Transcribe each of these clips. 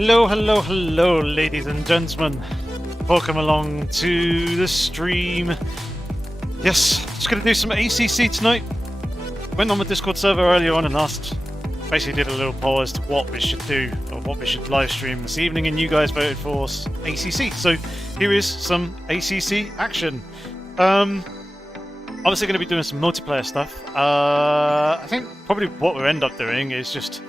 Hello, hello, hello, ladies and gentlemen. Welcome along to the stream. Yes, just going to do some ACC tonight. Went on the Discord server earlier on and asked, basically did a little poll as to what we should do, or what we should live stream this evening, and you guys voted for ACC. So here is some ACC action. Obviously going to be doing some multiplayer stuff. I think probably what we'll end up doing is just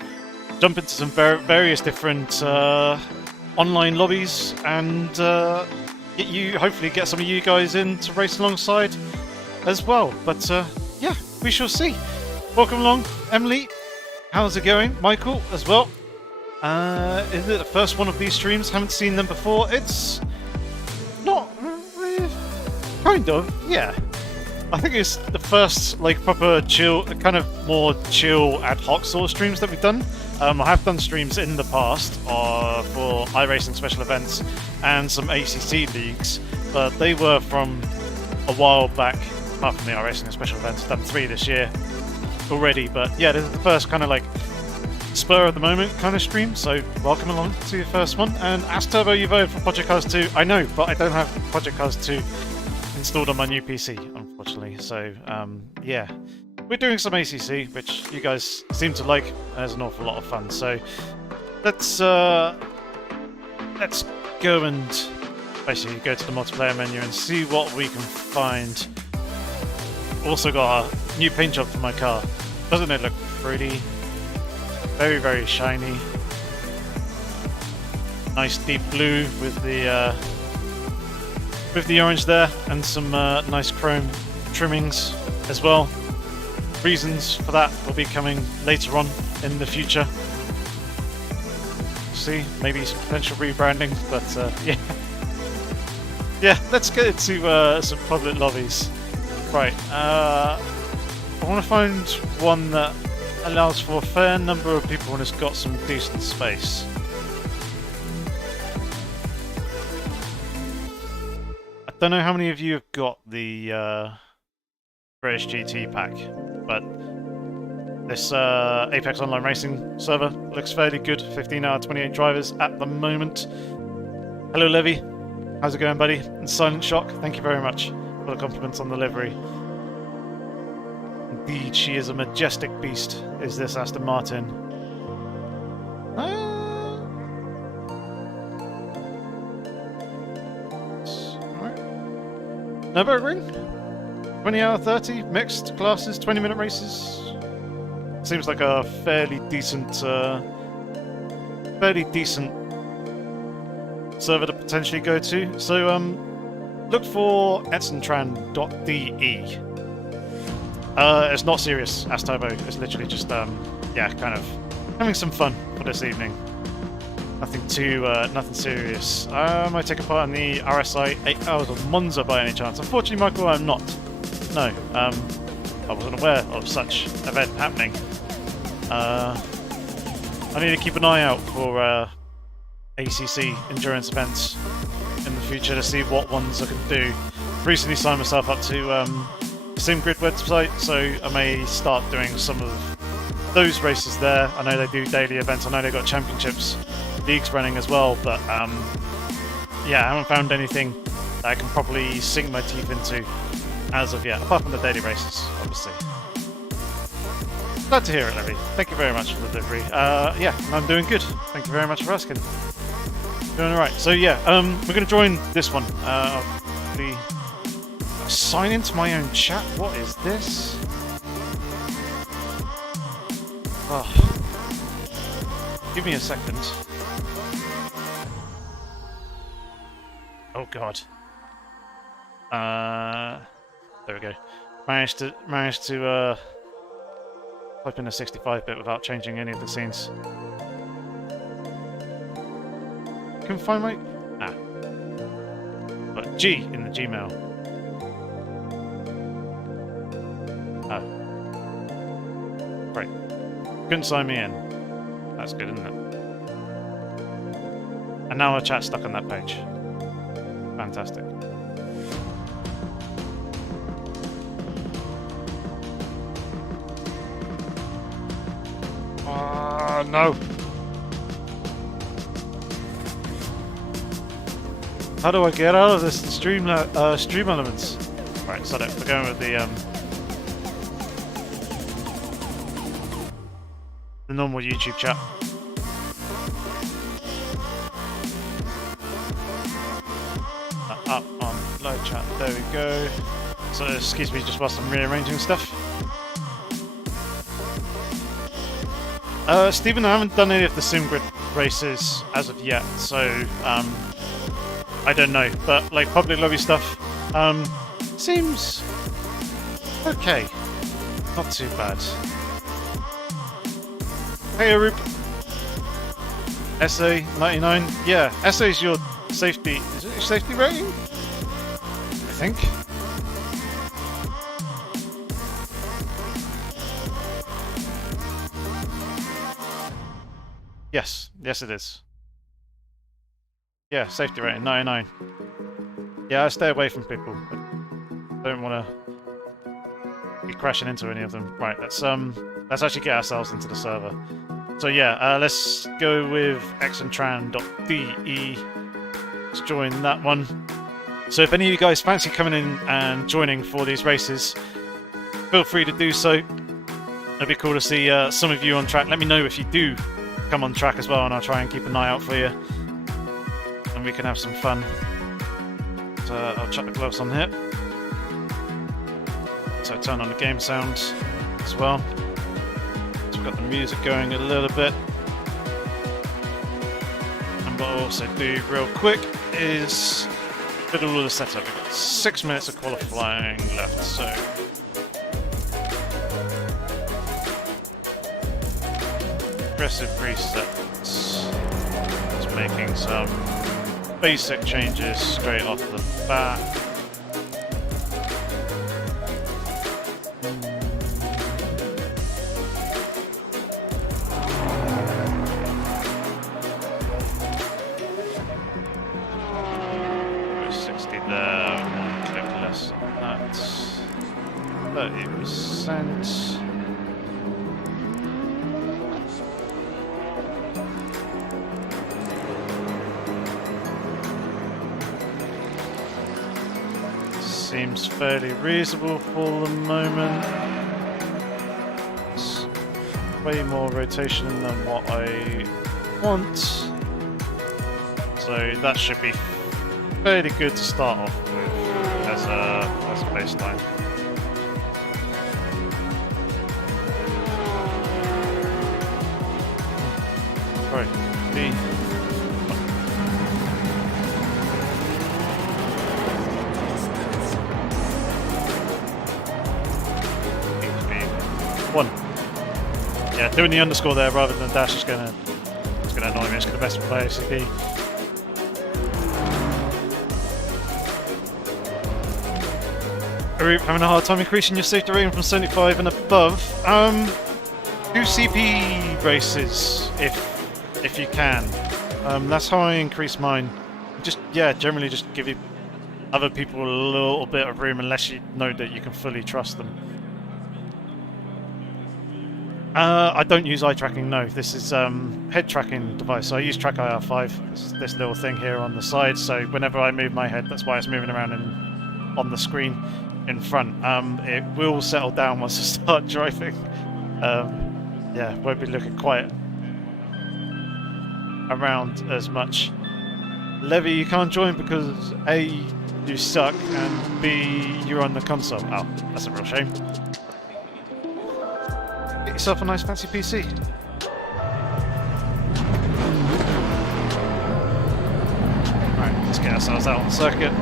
jump into some various different online lobbies and hopefully get some of you guys in to race alongside as well. But yeah, we shall see. Welcome along, Emily. How's it going? Michael as well. Is it the first one of these streams? Haven't seen them before. It's not kind of, yeah. I think it's the first like proper chill, kind of more chill ad hoc sort of streams that we've done. I have done streams in the past for iRacing special events and some ACC leagues, but they were from a while back. Apart from the iRacing and special events, I've done 3 this year already. But yeah, this is the first kind of like spur of the moment kind of stream. So welcome along to your first one. And Asturbo, you voted for Project Cars 2. I know, but I don't have Project Cars 2 installed on my new PC, unfortunately. So yeah. We're doing some ACC, which you guys seem to like, and it's an awful lot of fun. So let's go and basically go to the multiplayer menu and see what we can find. Also got a new paint job for my car. Doesn't it look pretty? Very, very shiny. Nice deep blue with the orange there, and some nice chrome trimmings as well. Reasons for that will be coming later on in the future. See, maybe some potential rebranding, but yeah. Yeah, let's get into some public lobbies. Right, I want to find one that allows for a fair number of people and has got some decent space. I don't know how many of you have got the British GT pack, but this Apex Online Racing server looks fairly good. 15 out of 28 drivers at the moment. Hello, Levy. How's it going, buddy? And Silent Shock, thank you very much for the compliments on the livery. Indeed, she is a majestic beast, is this Aston Martin. Nürburgring? 20 out of 30, mixed classes, 20-minute races. Seems like a fairly decent server to potentially go to. So look for etsentran.de. It's not serious, Asturbo. It's literally just yeah, kind of having some fun for this evening. Nothing too, nothing serious. Am I taking part in the RSI 8 Hours of Monza by any chance? Unfortunately, Michael, I'm not. No, I wasn't aware of such event happening. I need to keep an eye out for ACC endurance events in the future to see what ones I can do. Recently signed myself up to SimGrid website, so I may start doing some of those races there. I know they do daily events. I know they've got championships, leagues running as well, but yeah, I haven't found anything that I can properly sink my teeth into as of yet, apart from the daily races, obviously. Glad to hear it, Levy. Thank you very much for the delivery. Yeah, I'm doing good. Thank you very much for asking. Doing alright. So yeah, we're going to join this one. I'll sign into my own chat. What is this? Oh. Give me a second. Oh god. There we go. Managed to type in a 65-bit without changing any of the scenes. Can find my got G in the Gmail. Oh. Right. Couldn't sign me in. That's good, isn't it? And now our chat's stuck on that page. Fantastic. No. How do I get out of this stream elements? Right, so we're going with the normal YouTube chat. Up on live chat. There we go. So excuse me, just whilst I'm rearranging stuff. Stephen, I haven't done any of the SimGrid races as of yet, so I don't know. But like public lobby stuff, seems okay. Not too bad. Hey Arup. SA 99. Yeah, SA is your safety. Is it your safety rating? I think. Yes, yes it is. Yeah, safety rating 99. Yeah, I stay away from people. I don't want to be crashing into any of them. Right, let's actually get ourselves into the server. So yeah, let's go with xandtran.de. Let's join that one. So if any of you guys fancy coming in and joining for these races, feel free to do so. It'd be cool to see some of you on track. Let me know if you do come on track as well, and I'll try and keep an eye out for you, and we can have some fun. So I'll chuck the gloves on here. So turn on the game sound as well. So we've got the music going a little bit. And what I'll also do real quick is fiddle with the setup. We've got 6 minutes of qualifying left, so aggressive presets. Just making some basic changes straight off the bat. Seems fairly reasonable for the moment. It's way more rotation than what I want, so that should be fairly good to start off with as a baseline. Right, B. One. Yeah, doing the underscore there rather than dash is gonna annoy me. It's gonna mess with my ACC. Are you having a hard time increasing your safety rating from 75 and above? Do CP races if you can. That's how I increase mine. Just generally just give you other people a little bit of room unless you know that you can fully trust them. I don't use eye tracking, no. This is head tracking device. So I use Track IR5, this little thing here on the side. So whenever I move my head, that's why it's moving around on the screen in front. It will settle down once I start driving. Yeah, won't be looking quite around as much. Levy, you can't join because A, you suck, and B, you're on the console. Oh, that's a real shame. Get yourself a nice fancy PC. Right, let's get ourselves out on the circuit.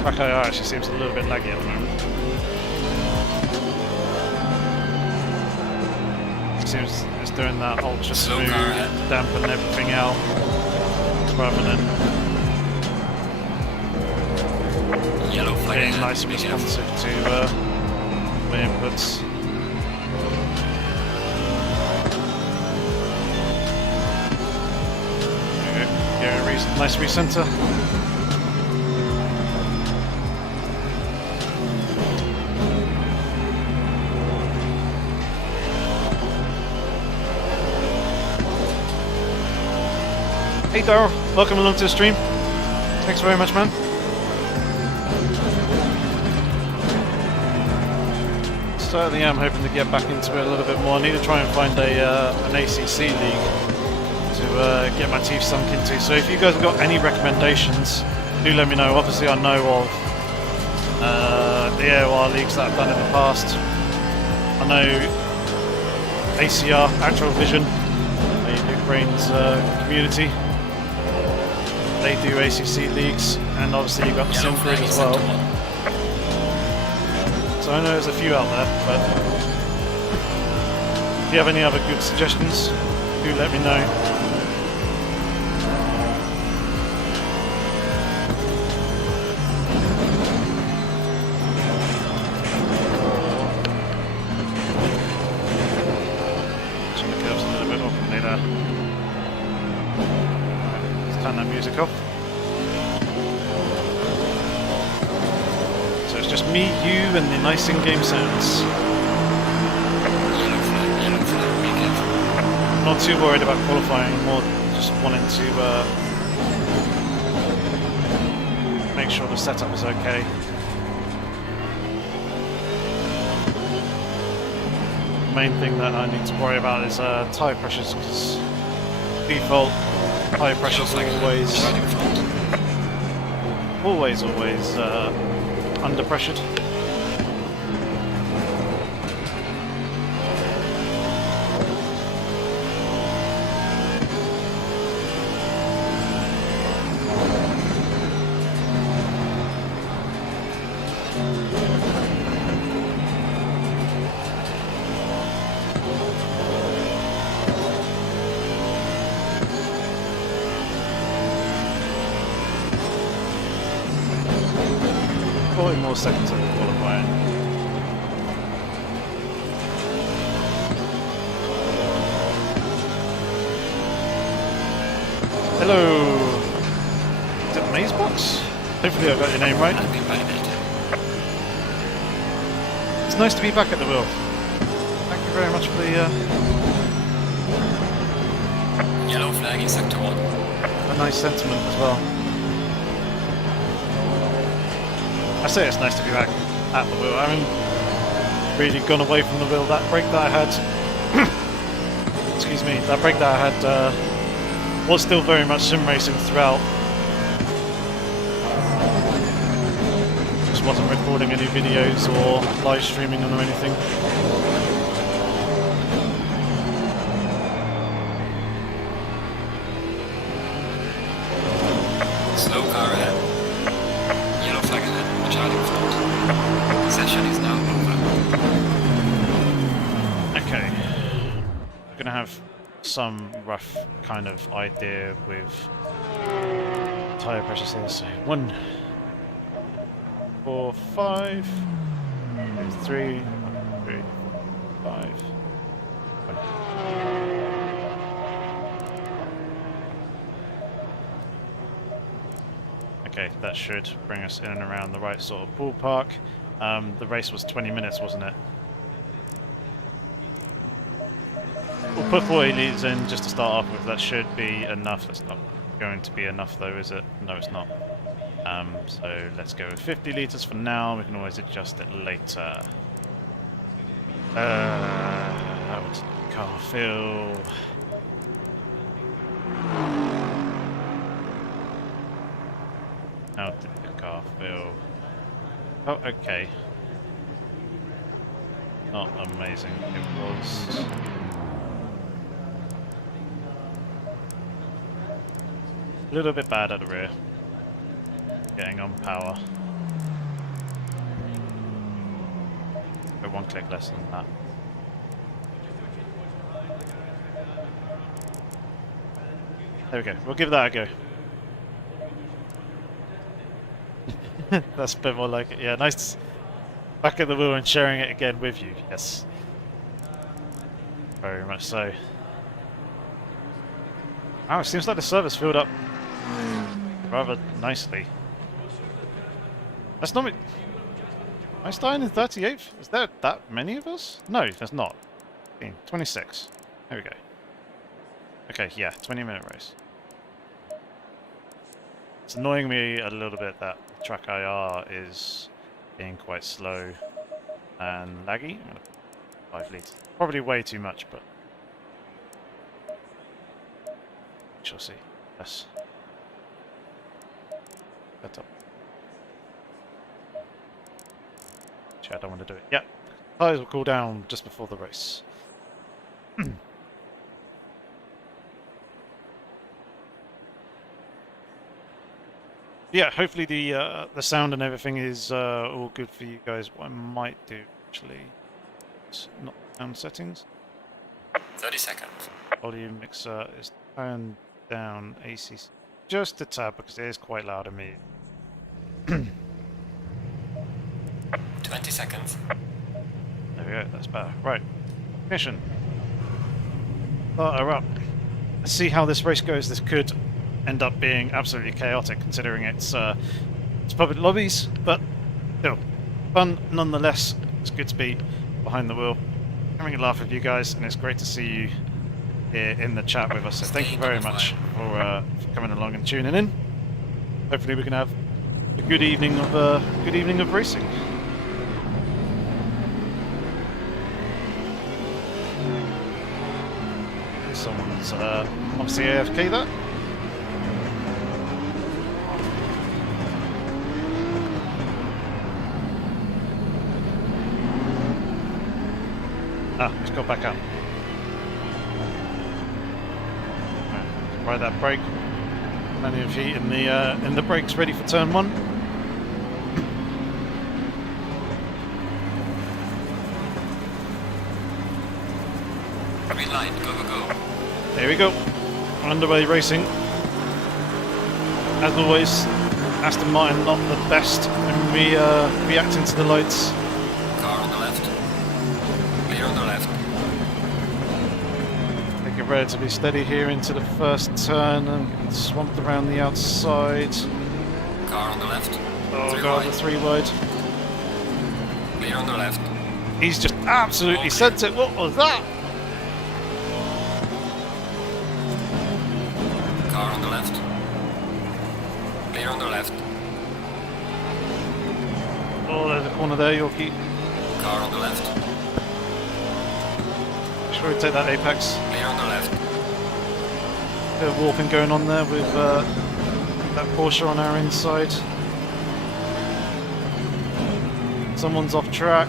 Track IR actually seems a little bit laggy at the moment. Seems it's doing that ultra smooth, dampen everything out, rather than being nice and responsive to the inputs. There we go. Nice recenter. Hey Daryl, welcome along to the stream. Thanks very much, man. Certainly am hoping to get back into it a little bit more. I need to try and find an ACC league to get my teeth sunk into. So if you guys have got any recommendations, do let me know. Obviously I know of the AOR leagues that I've done in the past. I know ACR, Actual Vision, Ukraine's community. They do ACC leagues, and obviously you've got the Simgrid as well. So I know there's a few out there, but if you have any other good suggestions, do let me know. Turn the curves a little bit off there. Let's turn that music off. So it's just me, you, and the nice in-game sounds. I'm not too worried about qualifying, more just wanting to make sure the setup is okay. The main thing that I need to worry about is tyre pressures, because default tyre pressures are always under pressured. More seconds of qualifying. Hello! Is it Mazebox? Hopefully I got your name right. It's nice to be back at the wheel. Thank you very much for the yellow flag in sector 1. A nice sentiment as well. I say it's nice to be back at the wheel. I haven't really gone away from the wheel. That break that I had, excuse me, that break that I had was still very much sim racing throughout. Just wasn't recording any videos or live streaming or anything. Slow car ahead. Yellow flag ahead. Charlie front. Session is now over. Okay. We're gonna have some rough kind of idea with tyre pressures here. So 1, 4, 5, 3, 5. Okay, that should bring us in and around the right sort of ballpark. The race was 20 minutes, wasn't it? We'll put 40 litres in just to start off with. That should be enough. That's not going to be enough though, is it? No, it's not. So let's go with 50 litres for now. We can always adjust it later. How did the car feel? How did the car feel? Oh, okay. Not amazing. It was... a little bit bad at the rear. Getting on power. But 1 click less than that. There we go. We'll give that a go. That's a bit more like it. Yeah, nice. Back at the wheel and sharing it again with you. Yes. Very much so. Oh, it seems like the server's filled up rather nicely. That's not me. Am I starting in 38th? Is there that many of us? No, there's not. 26. There we go. Okay, yeah, 20-minute race. It's annoying me a little bit that track IR is being quite slow and laggy. 5 liters. Probably way too much, but we shall see. Yes. Set up. Actually, I don't want to do it. Yeah. Tires will cool down just before the race. Yeah, hopefully the sound and everything is all good for you guys. What I might do actually is not sound settings. 30 seconds. Volume mixer is turned down. ACC just a tad because it is quite loud in me. 20 seconds. There we go. That's better. Right. Mission. Start her up. Let's see how this race goes. This could end up being absolutely chaotic considering it's public lobbies, but still fun nonetheless. It's good to be behind the wheel, having a laugh with you guys, and it's great to see you here in the chat with us. So thank you very much for coming along and tuning in. Hopefully we can have a good evening of racing. Someone's obviously AFK there. Ah, he's got back up. Right, ride that brake. Plenty of heat in the brakes, ready for turn 1. Green light, go, go, go. There we go. Underway racing. As always, Aston Martin not the best when we reacting to the lights. Car on the left. Clear on the left. Take it relatively steady here into the first turn and getting swamped around the outside. Car on the left. Oh Three god, wide. the 3 wide. Clear on the left. He's just absolutely sent it. What was that? Car on the left. Clear on the left. Oh, there's a corner there, Yorkie. Car on the left. Sure, we take that apex. Clear on the left. Bit of warping going on there with that Porsche on our inside. Someone's off track.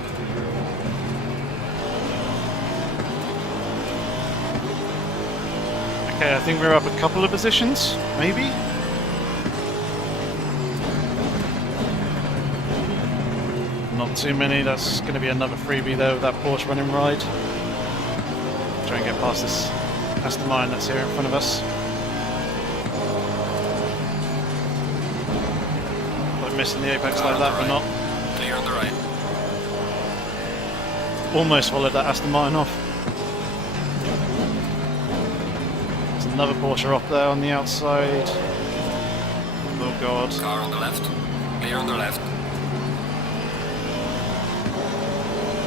Okay, I think we're up a couple of positions, maybe? Not too many, that's going to be another freebie there with that Porsche running ride. Try and get past this Aston Martin that's here in front of us. Like missing the apex like that, but not. Clear on the right. Almost followed that Aston Martin off. There's another Porsche off there on the outside. Oh god. Car on the left. Clear on the left.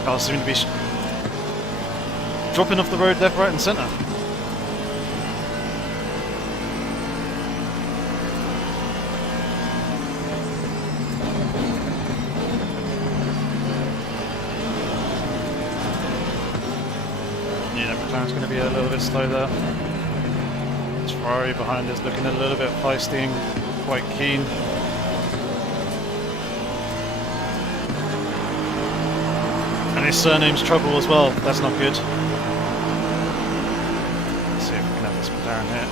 Cars seem to be dropping off the road left, right and centre. Yeah, McLaren's going to be a little bit slow there. This Ferrari behind us looking a little bit feisty and quite keen. And his surname's Trouble as well, that's not good. Let's see if we can have this McLaren here.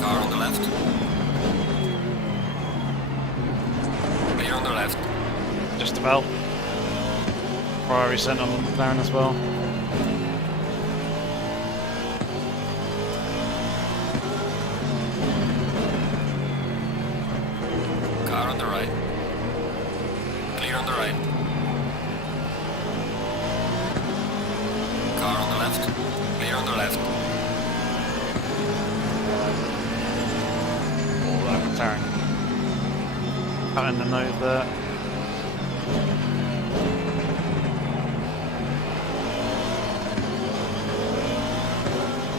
Car on the left. Clear on the left. Just about. Ferrari sent on McLaren as well. Car on the right. Clear on the right. Car on the left. Clear on the left. Oh, that McLaren. Cutting the nose there.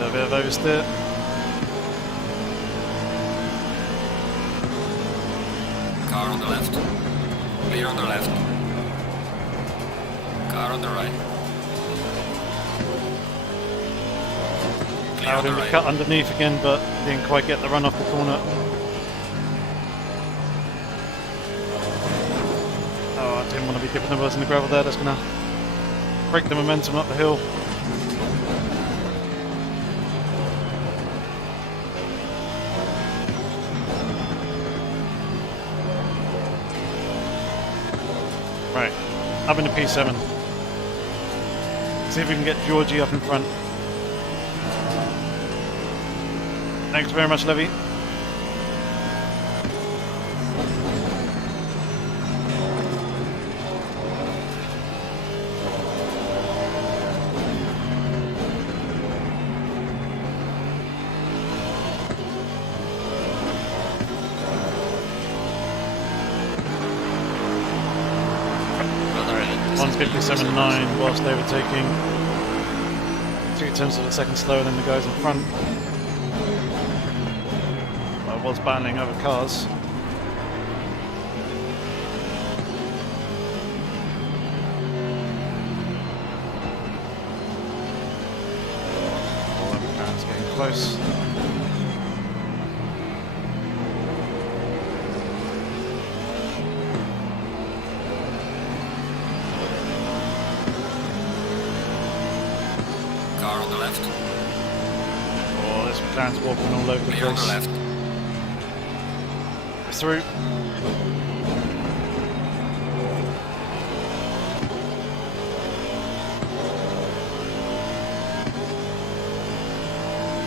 A bit of oversteer. on the left. Clear on the left. Car on the right. Clear Allowed on him the to right. cut underneath again, but didn't quite get the run off the corner. Oh, I didn't want to be dipping the wheels in the gravel there. That's going to break the momentum up the hill. Right, up into P7. See if we can get Georgie up in front. Thanks very much, Levy. Well, 157.9 whilst overtaking. 2/10 of a second slower than the guys in front. I was battling over cars. Oh, that car's getting close. Car on the left. Oh, this McLaren's walking all over the Clear on the place. left. Through.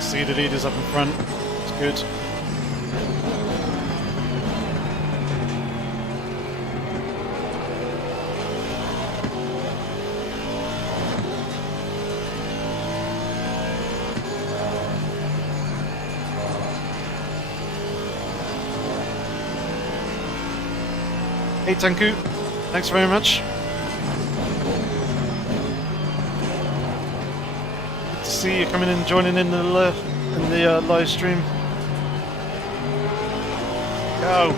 See the leaders up in front. It's good. Hey Tanku, thanks very much. Good to see you coming in, joining in the live stream. Go!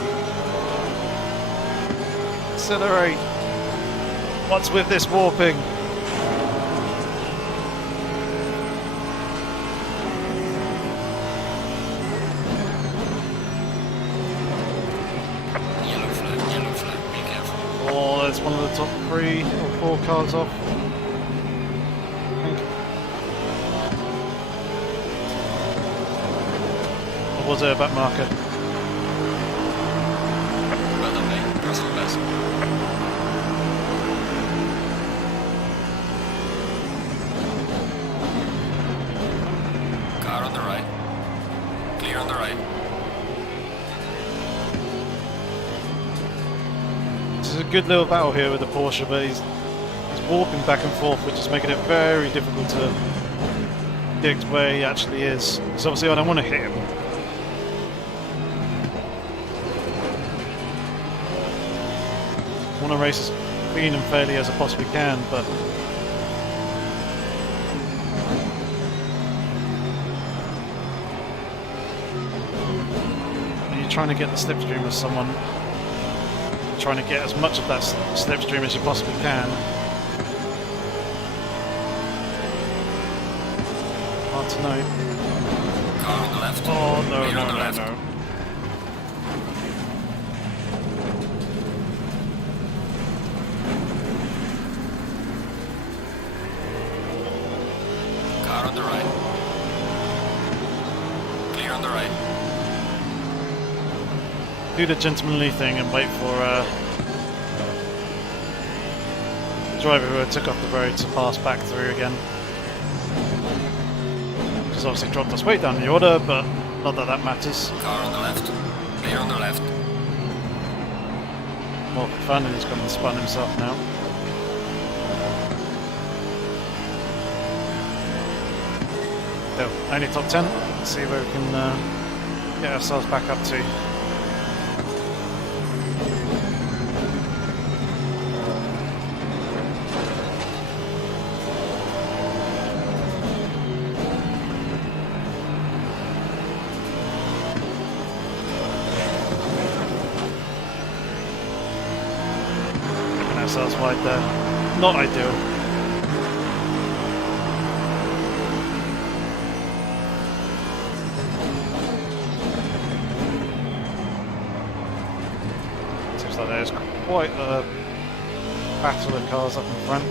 Accelerate! What's with this warping? Yellow flag, be careful. Oh, that's one of the top 3 or 4 cars off. Or was there a back marker? Well done, mate. Russell best. Car on the right. Clear on the right. This is a good little battle here with the Porsche, but he's warping back and forth, which is making it very difficult to predict where he actually is. Because obviously I don't want to hit him. I want to race as clean and fairly as I possibly can, but when you're trying to get the slipstream of someone, trying to get as much of that slipstream as you possibly can. Hard to know. Car on the left. Oh no, Clear no, on the no, left. no. Car on the right. Clear on the right. Do the gentlemanly thing and wait for the driver who took off the road to pass back through again. Which has obviously dropped us way down the order, but not that that matters. Car on the left. Clear on the left. Well, Fernand's gone and spun himself now. Still, only top 10. Let's see where we can get ourselves back up to. themselves wide there. Not ideal. Seems like there's quite a battle of cars up in front.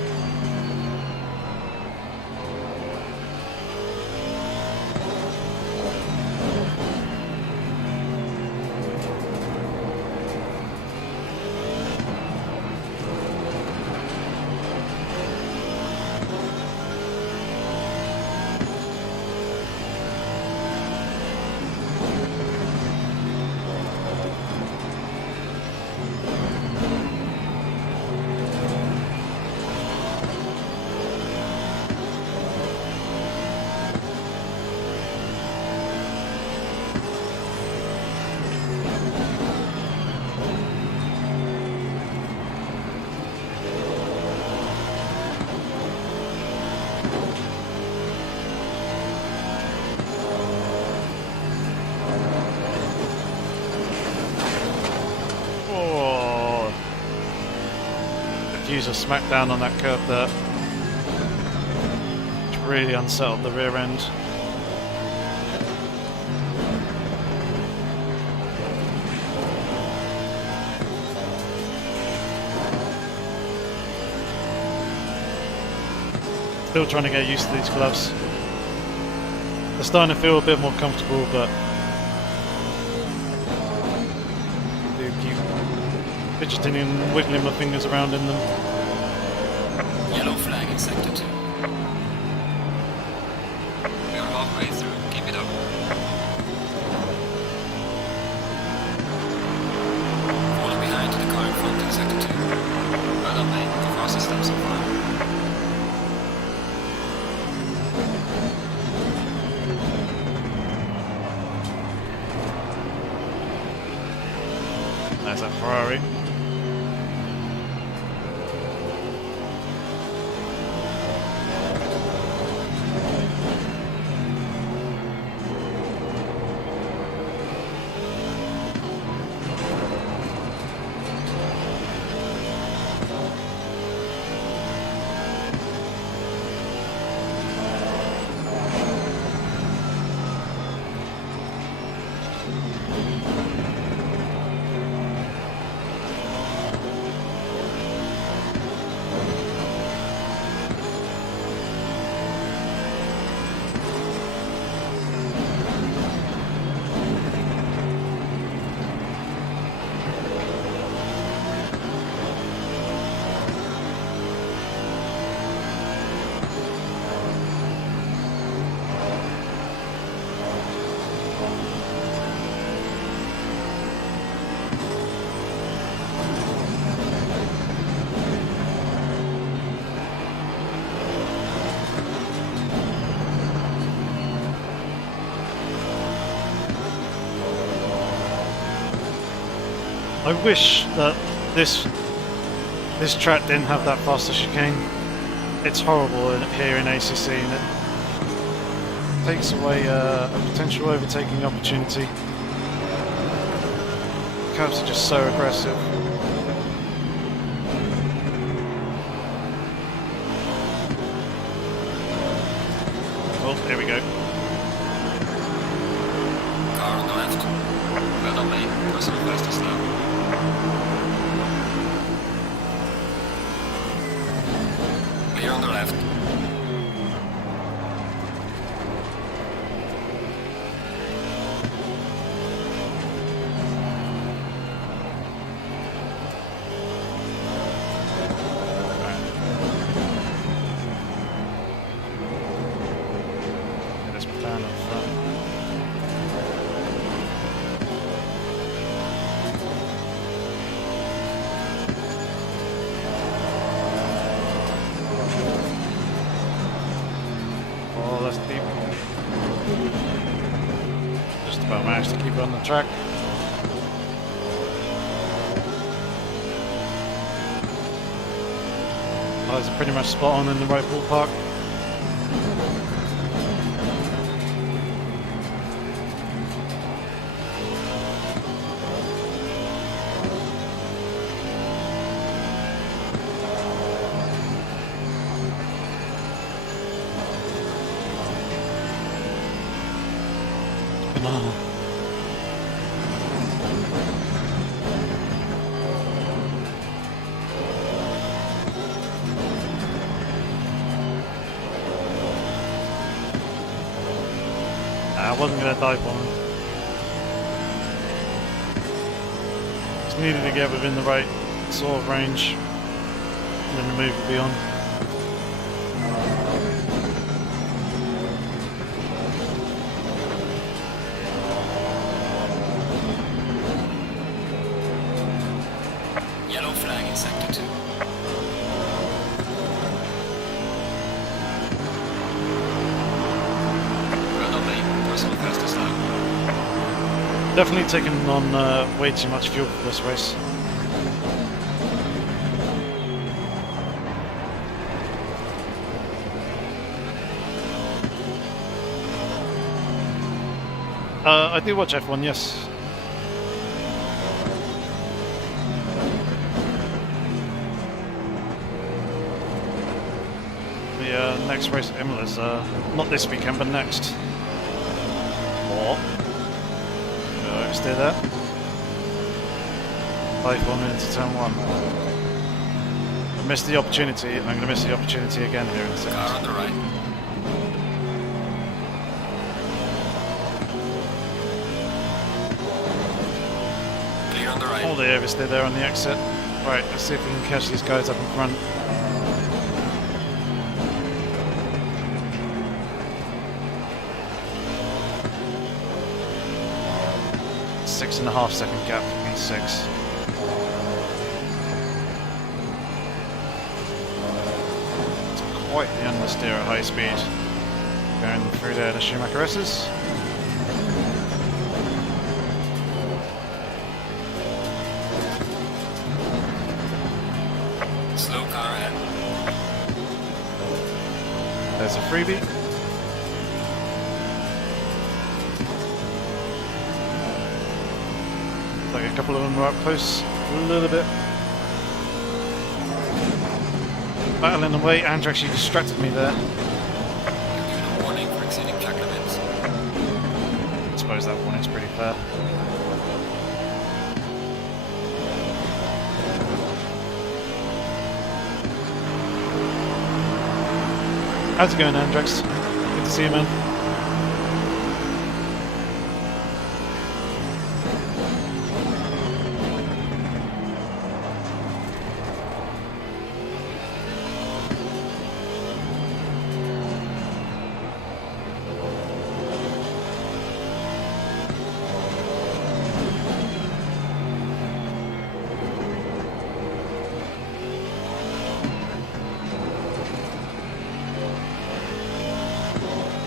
Use a smackdown on that curve there, which really unsettled the rear end. Still trying to get used to these gloves. They're starting to feel a bit more comfortable, but do keep fidgeting and wiggling my fingers around in them. Yellow flag in sector 2. We are halfway through. Keep it up. Falling behind to the car in front in sector 2. Well done, mate. The fastest lap so far. There's that Ferrari. I wish that this track didn't have that faster chicane. It's horrible here in ACC, and it takes away a potential overtaking opportunity. Curbs are just so aggressive. Oh, there we go. Car on the left. Well done, mate. That's the fastest now. Clear on the left. Let's put down up front. Oh, that's deep. Just about managed to keep it on the track. Tires are pretty much spot on in the right ballpark. no. I wasn't going to dive bomb him. Just needed to get within the right sort of range, and then the move would be on. Yellow flag in sector 2. Personal fastest lap. Definitely taking on way too much fuel for this race. I do watch F1, yes. The next race at Imola's not this weekend, but next. Or stay there. 5 minutes to turn 1. I missed the opportunity, and I'm going to miss the opportunity again here in a second. Car on the right. Clear on the right. All the oversteer there on the exit. Right, let's see if we can catch these guys up in front. Six and a half second gap for P6. It's quite the understeer at high speed. Going through there to Schumacher S's. Slow car ahead. There's a freebie. Like a couple of them were up close a little bit. Battling away, Andrew actually distracted me there. You're given a warning for exceeding track limits. I suppose that warning's pretty fair. How's it going, Andrex? Good to see you, man.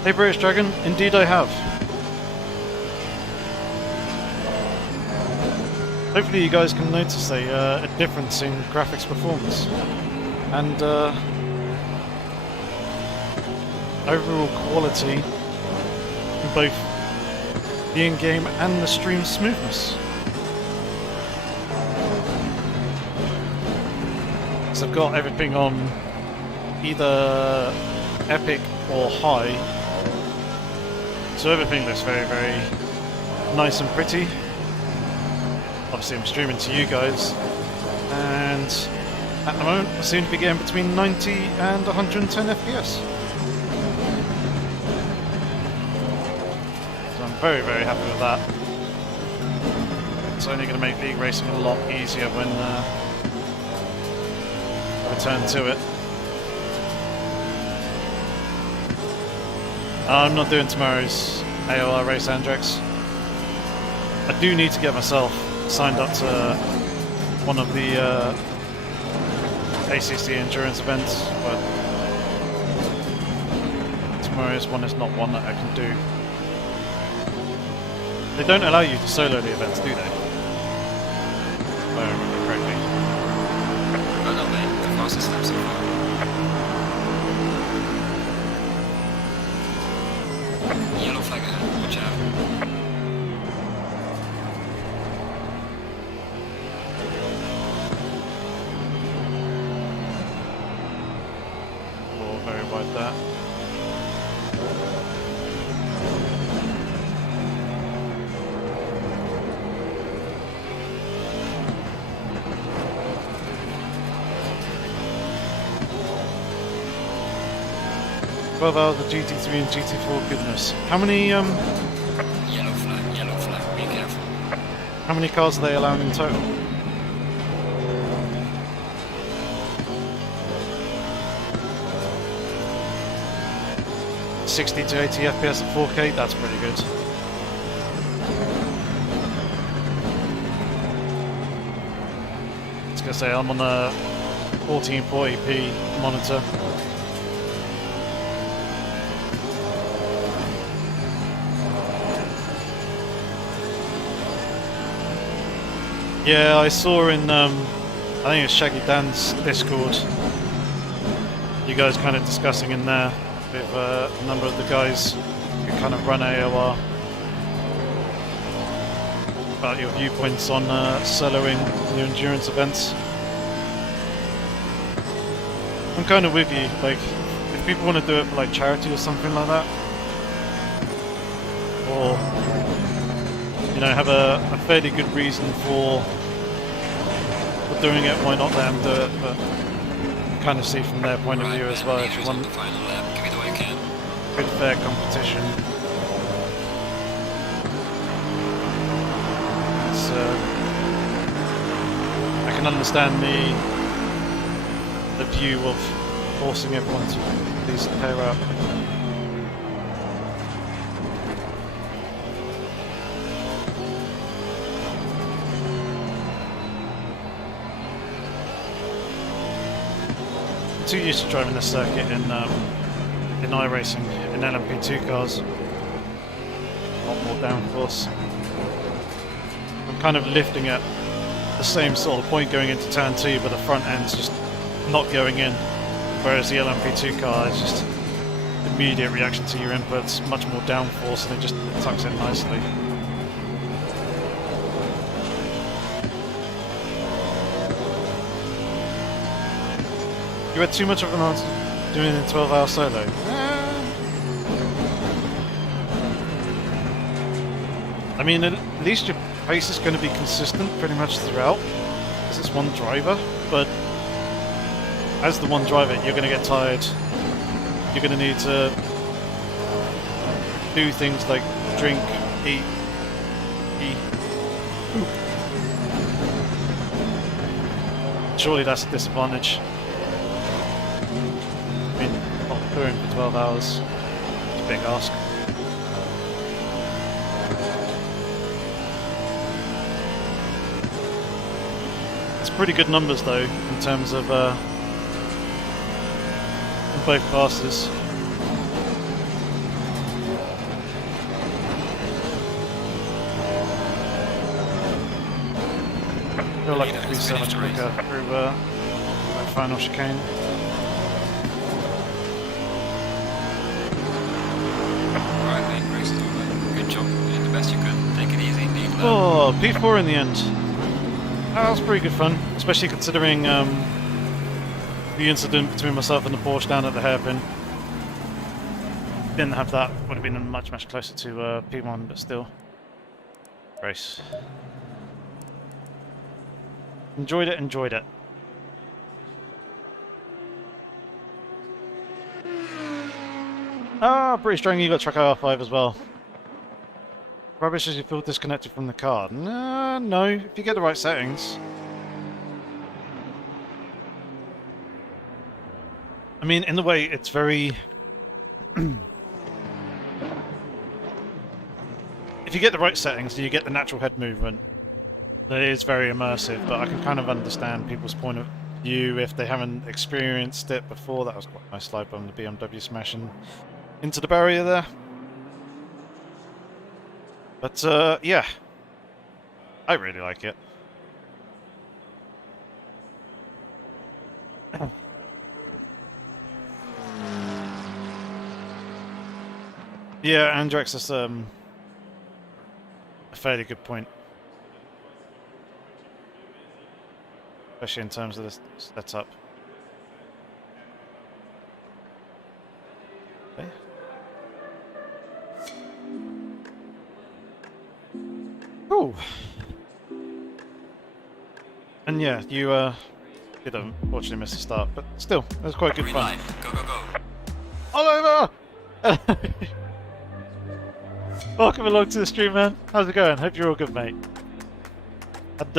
Hey British Dragon, indeed I have. Hopefully you guys can notice a difference in graphics performance and overall quality in both the in-game and the stream smoothness. So I've got everything on either epic or high. So everything looks very, very nice and pretty. Obviously I'm streaming to you guys, and at the moment I seem to be getting between 90 and 110 FPS. So I'm very, very happy with that. It's only going to make league racing a lot easier when I return to it. I'm not doing tomorrow's AOR race, Andrex. I do need to get myself signed up to one of the ACC endurance events, but tomorrow's one is not one that I can do. They don't allow you to solo the events, do they? If I remember correctly. Well done, mate. The fastest lap so far. Yellow flag ahead. Watch out. Oh, very wide that. 12 hours with GT3 and GT4, goodness. How many Yellow flag, be careful. how many cars are they allowing in total? $60 to 80 FPS at 4K, that's pretty good. I was gonna say, I'm on a 1440p monitor. Yeah, I saw in, I think it was Shaggy Dan's Discord, you guys kind of discussing in there with a number of the guys who kind of run AOR about your viewpoints on soloing new endurance events. I'm kind of with you, like, if people want to do it for like charity or something like that, or, you know, have a fairly good reason for doing it, why not let them do it, but kind of see from their point of view as well, if you want the final lap. Give it all you can. good fair competition. It's, I can understand the view of forcing everyone to at least pair up. Too used to driving this circuit in iRacing, in LMP2 cars. A lot more downforce. I'm kind of lifting at the same sort of point going into turn 2, but the front end's just not going in. Whereas the LMP2 car is just immediate reaction to your inputs, much more downforce, and it just tucks in nicely. You had too much of an answer doing a 12-hour solo. I mean, at least your pace is going to be consistent pretty much throughout, because it's one driver, but as the one driver, you're going to get tired. You're going to need to do things like drink, eat. Surely that's a disadvantage. I mean, not touring for 12 hours. It's a big ask. It's pretty good numbers though, in terms of in both classes. I feel like it could be so much quicker through that final chicane. Good job, you did the best you could. Take it easy, indeed. Oh, P4 in the end. That was pretty good fun, especially considering the incident between myself and the Porsche down at the hairpin. Didn't have that, would have been much closer to P1, but still. Race. Enjoyed it. Ah, British Dragon, you got track IR5 as well. Rubbish as you feel disconnected from the car. No, if you get the right settings. I mean, in the way, it's very... if you get the right settings, you get the natural head movement. That is very immersive, but I can kind of understand people's point of view if they haven't experienced it before. That was quite a nice slide bomb, the BMW smashing into the barrier there. But, yeah. I really like it. Yeah, Andrex is a fairly good point. Especially in terms of this setup. Okay. Oh. And yeah, you did unfortunately miss the start, but still, it was quite good fun. Go. Oliver! Welcome along to the stream, man. How's it going? Hope you're all good, mate. And,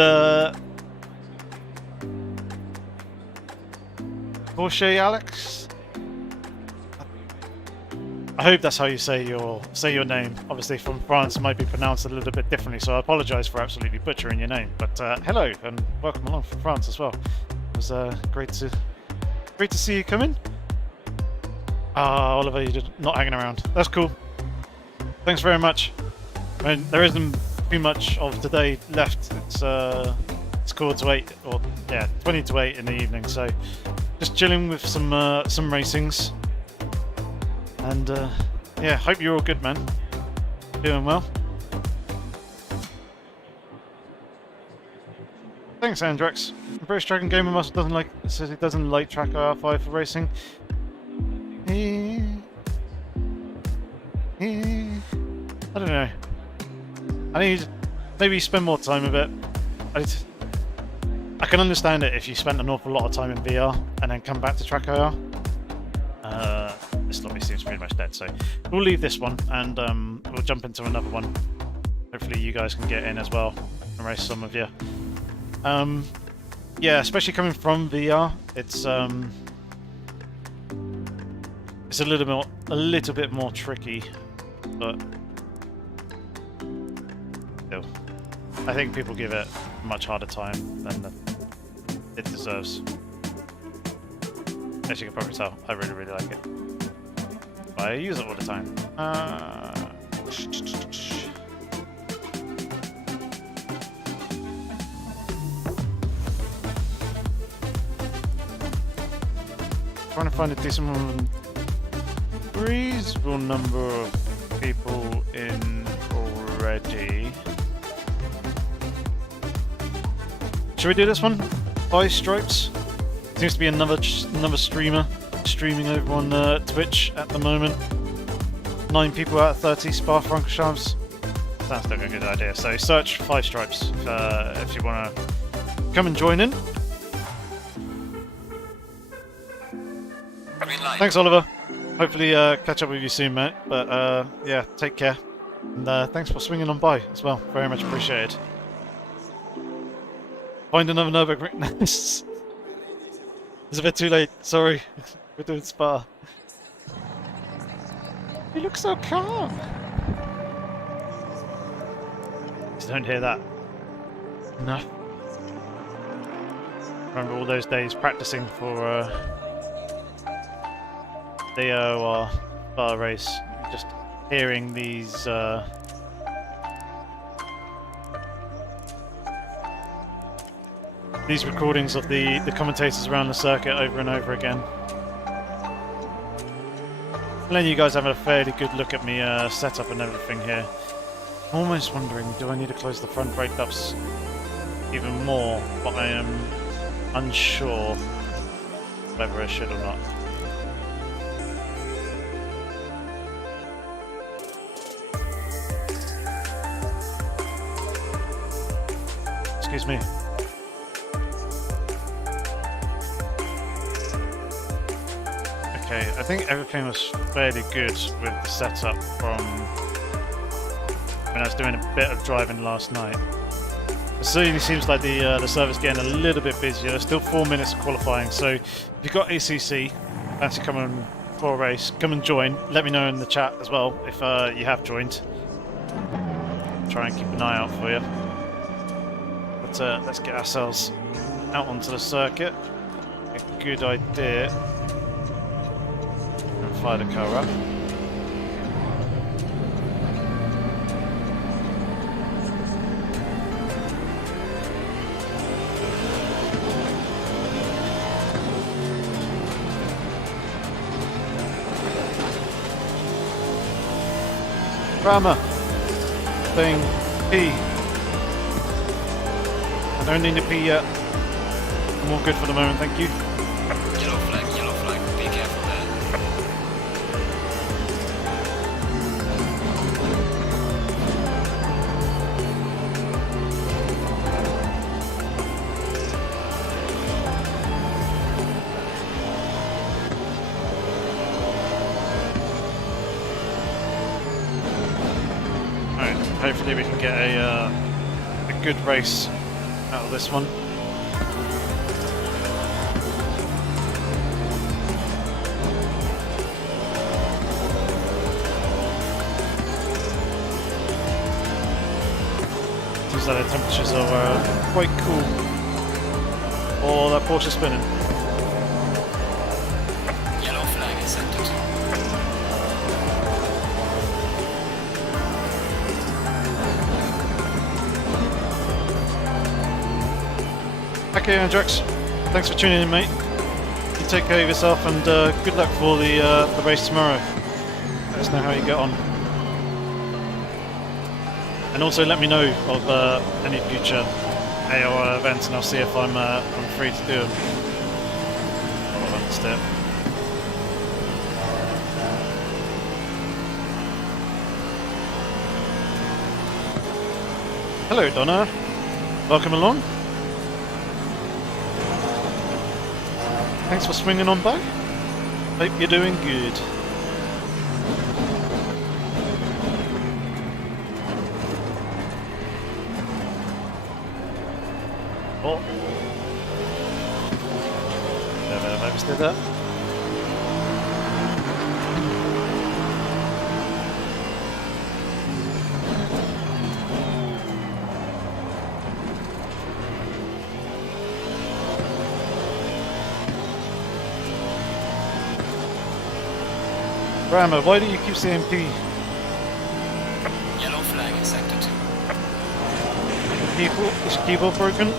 Porsche Alex? I hope that's how you say your name. Obviously, from France, it might be pronounced a little bit differently, so I apologise for absolutely butchering your name. But hello, and welcome along from France as well. It was great to see you come in. Ah, Oliver, you're just not hanging around. That's cool. Thanks very much. I mean, there isn't too much of today left. It's quarter to 8, or yeah, 20 to 8 in the evening. So just chilling with some racings. And yeah, hope you're all good, man. Doing well. Thanks, Andrex. British Dragon Gamer Muscle says he doesn't like track IR5 for racing. I don't know. I need maybe spend more time with it. I can understand it if you spent an awful lot of time in VR and then come back to track IR. This lobby seems pretty much dead, so we'll leave this one and we'll jump into another one. Hopefully you guys can get in as well and race some of you. Yeah, especially coming from VR, it's a little bit more tricky, but still, I think people give it a much harder time than it deserves. As you can probably tell, I really like it. I use it all the time. Trying to find a decent one. Reasonable number of people in already. Should we do this one? 5 stripes. Seems to be another streamer streaming over on Twitch at the moment. 9 people out of 30. Spa Francorchamps. Sounds like a good idea. So search 5 stripes if you want to come and join in. Thanks, Oliver. Hopefully catch up with you soon, mate. But yeah, take care. And thanks for swinging on by as well. Very much appreciated. Find another Nürburgring. It's a bit too late. Sorry. We're doing Spa. You look so calm. You don't hear that. No. Remember all those days practicing for the bar race, just hearing these recordings of the commentators around the circuit over and over again. And then you guys have a fairly good look at me setup and everything here. I'm almost wondering, do I need to close the front brake ducts even more? But I am unsure whether I should or not. Excuse me. Okay, I think everything was fairly good with the setup from when I was doing a bit of driving last night. It certainly seems like the server's getting a little bit busier. There's still 4 minutes of qualifying, so if you've got ACC, fancy coming for a race, come and join. Let me know in the chat as well if you have joined. Try and keep an eye out for you. But let's get ourselves out onto the circuit. A good idea. And fire the car up. Rama, thing, P. I don't need to pee yet. I'm all good for the moment, thank you. Yellow flag, be careful there. hopefully we can get a good race out of this one. Seems like the temperatures are quite cool. Oh, that Porsche spinning. Yellow flag is sector 2. Okay, Andrex, thanks for tuning in, mate. You take care of yourself, and good luck for the race tomorrow. Let us know how you get on. And also let me know of any future AOR events, and I'll see if I'm free to do them. I'll understand. Hello, Donna. Welcome along. Thanks for swinging on by. Hope you're doing good. Oh. Never have I understood that. Rammer, why do you keep saying P? Yellow flag in sector 2. Is keyboard broken?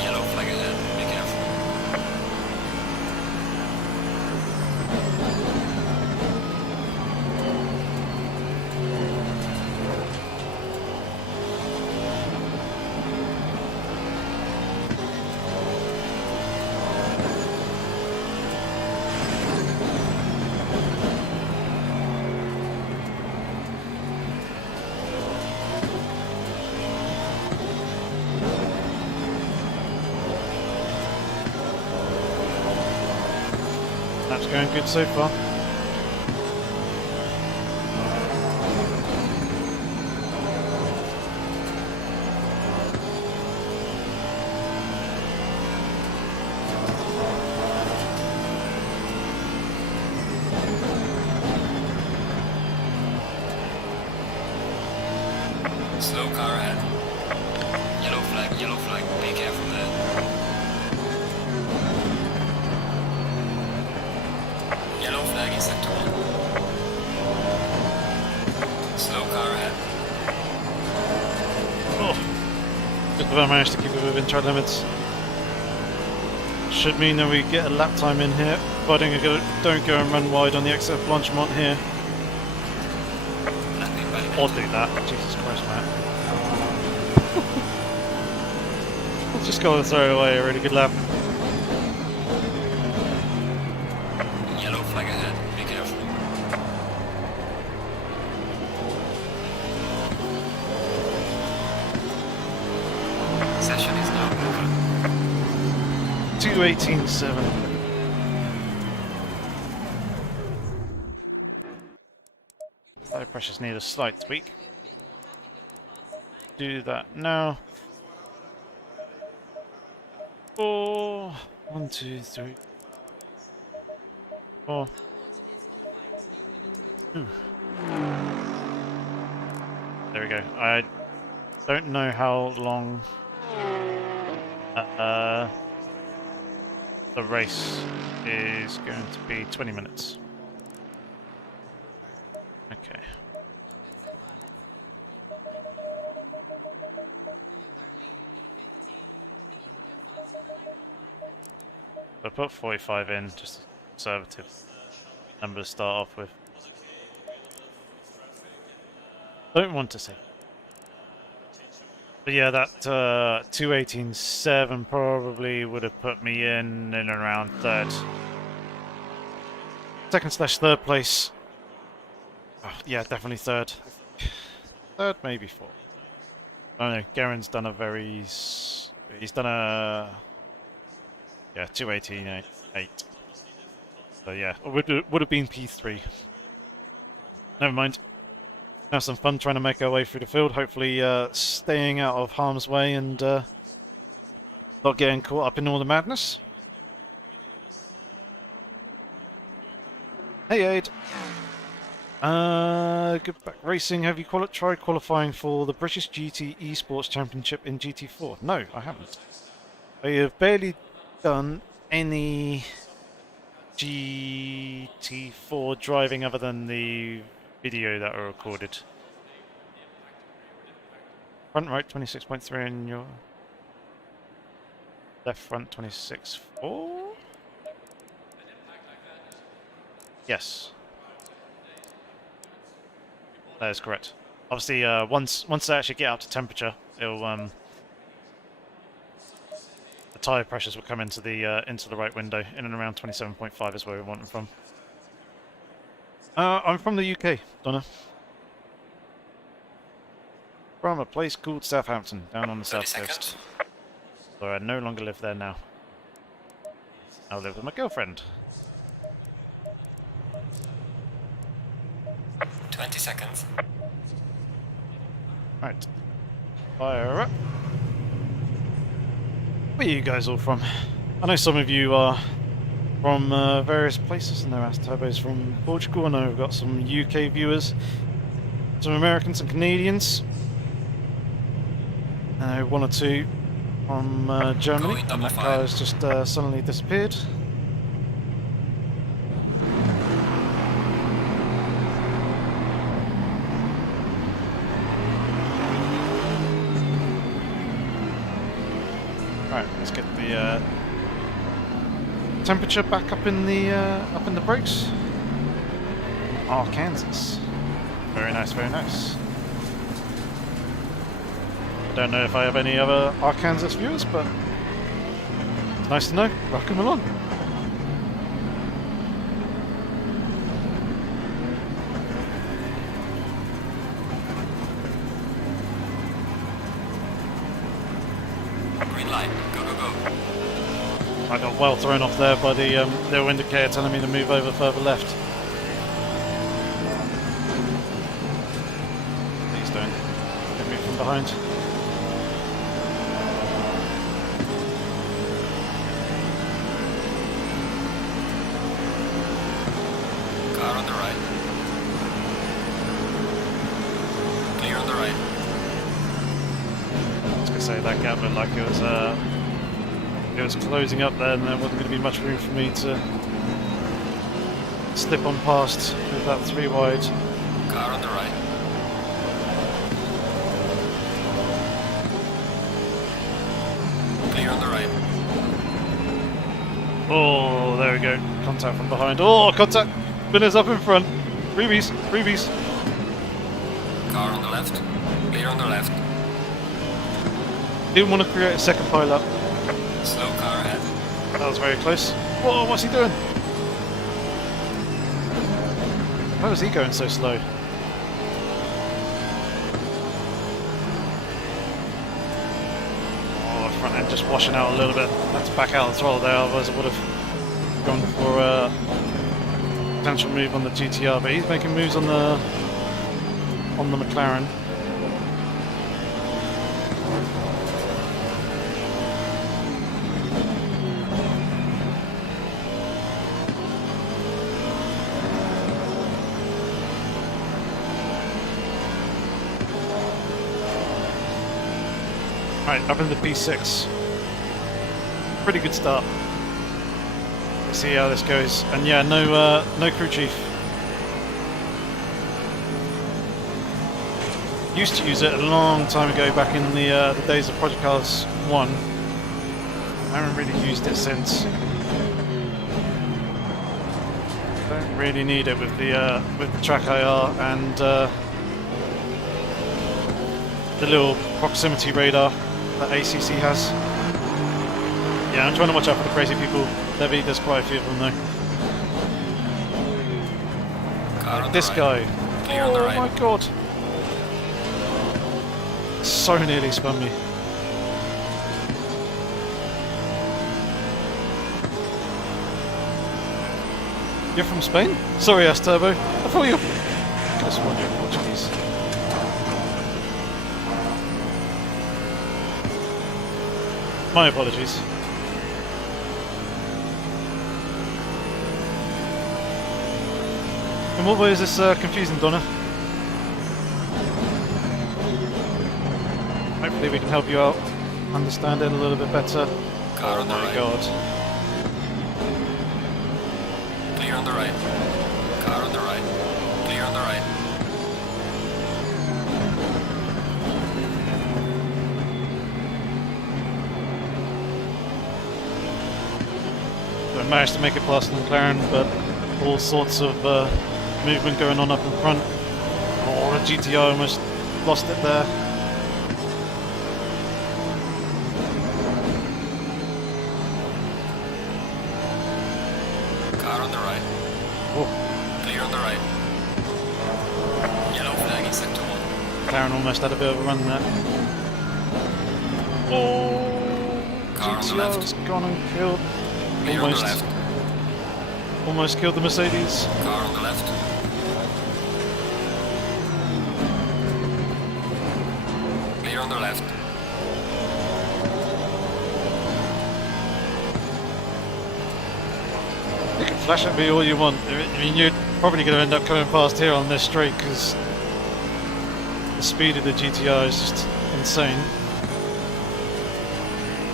Yellow flag ahead, be careful. That's going good so far. Slow car ahead. Yellow flag, be careful there. Yellow flag in sector 1. Slow car ahead. Oh, good that I managed to keep it within track limits. Should mean that we get a lap time in here, but don't go and run wide on the XF Blanchimont here. I'll do that. Jesus Christ, man. I'll just go and throw away a really good lap. Yellow flag ahead, be careful. Session is now over. 2:18.7. Tire pressures need a slight tweak. Do that now. 4, 1, 2, 3, 4. Ooh. There we go. I don't know how long the race is going to be. 20 minutes. Okay. I put 45 in, just a conservative number to start off with. Don't want to say. But yeah, that 2:18.7 probably would have put me in and around third. Second/third place. Oh, yeah, definitely third. Third, maybe fourth. I don't know. Garen's done a very... He's done a Yeah, 218.8. So yeah, it would have been P3. Never mind. Have some fun trying to make our way through the field. Hopefully, staying out of harm's way and not getting caught up in all the madness. Hey, Aid. Good back racing. Have you tried qualifying for the British GT Esports Championship in GT4? No, I haven't. I have barely done any GT4 driving other than the video that I recorded. Front right 26.3 and your left front 26.4? Yes. That is correct. Obviously, once they actually get up to temperature, it'll the tyre pressures will come into the right window. In and around 27.5 is where we want them from. I'm from the UK, Donna. From a place called Southampton, down on the south coast. So I no longer live there now. I live with my girlfriend. 20 seconds. Right. Fire up. Where are you guys all from? I know some of you are from various places, and there are turbos from Portugal. I know we've got some UK viewers, some Americans and Canadians. I know one or two from Germany, and that car has just suddenly disappeared. Right, let's get the temperature back up in the brakes. Arkansas. Very nice, very nice. I don't know if I have any other Arkansas viewers, but it's nice to know. Welcome along. Green light. Go, go, go. I got well thrown off there by the little indicator telling me to move over further left. Please don't hit me from behind. Car on the right. Clear on the right. I was going to say that gap looked like it was closing up there, and there wasn't going to be much room for me to slip on past with that 3 wide. Car on the right. Clear on the right. Oh, there we go. Contact from behind. Oh, contact! Spinners up in front. Freebies, freebies. Car on the left. Clear on the left. Didn't want to create a second pile up. Slow car ahead. That was very close. Whoa, what's he doing? Why was he going so slow? Oh, front end just washing out a little bit. Had to back out the throttle there, otherwise I would have gone for a potential move on the GTR, but he's making moves on the McLaren. Right, up in the P6. Pretty good start. Let's see how this goes. And yeah, no crew chief. Used to use it a long time ago, back in the days of Project Cars 1. I haven't really used it since. Don't really need it with the track IR and the little proximity radar that ACC has. Yeah, I'm trying to watch out for the crazy people. There's quite a few of them though. Car on This the right. guy. Clear on the Oh right. my god. So nearly spun me. You're from Spain? Sorry, S-Turbo. I thought you... I could have sworn you were Portuguese. My apologies. In what way is this confusing, Donna? Hopefully we can help you out, understand it a little bit better. Car on the right. God. Clear on the right. Car on the right. Clear on the right. We managed to make it past the McLaren, but all sorts of movement going on up in front. Oh, the GTR almost lost it there. Car on the right. Oh, Clear on the right. Yellow flag in sector 1. McLaren almost had a bit of a run there. Oh, Car on the left. GTR's gone and killed. Clear on the left. Almost killed the Mercedes. Car on the left. Clear on the left. You can flash at me all you want. I mean, you're probably going to end up coming past here on this straight because the speed of the GTR is just insane.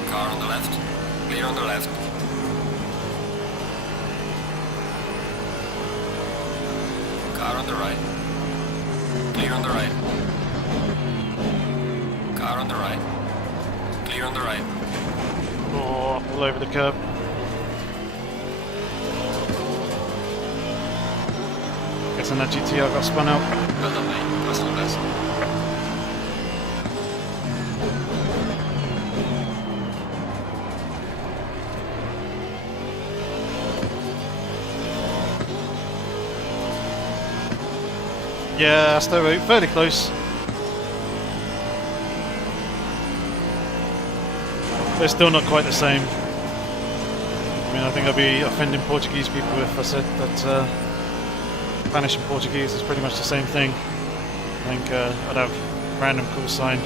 Car on the left. Clear on the left. Car on the right. Clear on the right. Car on the right. Clear on the right. Oh, all over the curb. Guessing that GTR got spun out. Well done, mate. Personal best. Yeah, still fairly close. They're still not quite the same. I mean, I think I'd be offending Portuguese people if I said that Spanish and Portuguese is pretty much the same thing. I think I'd have random call sign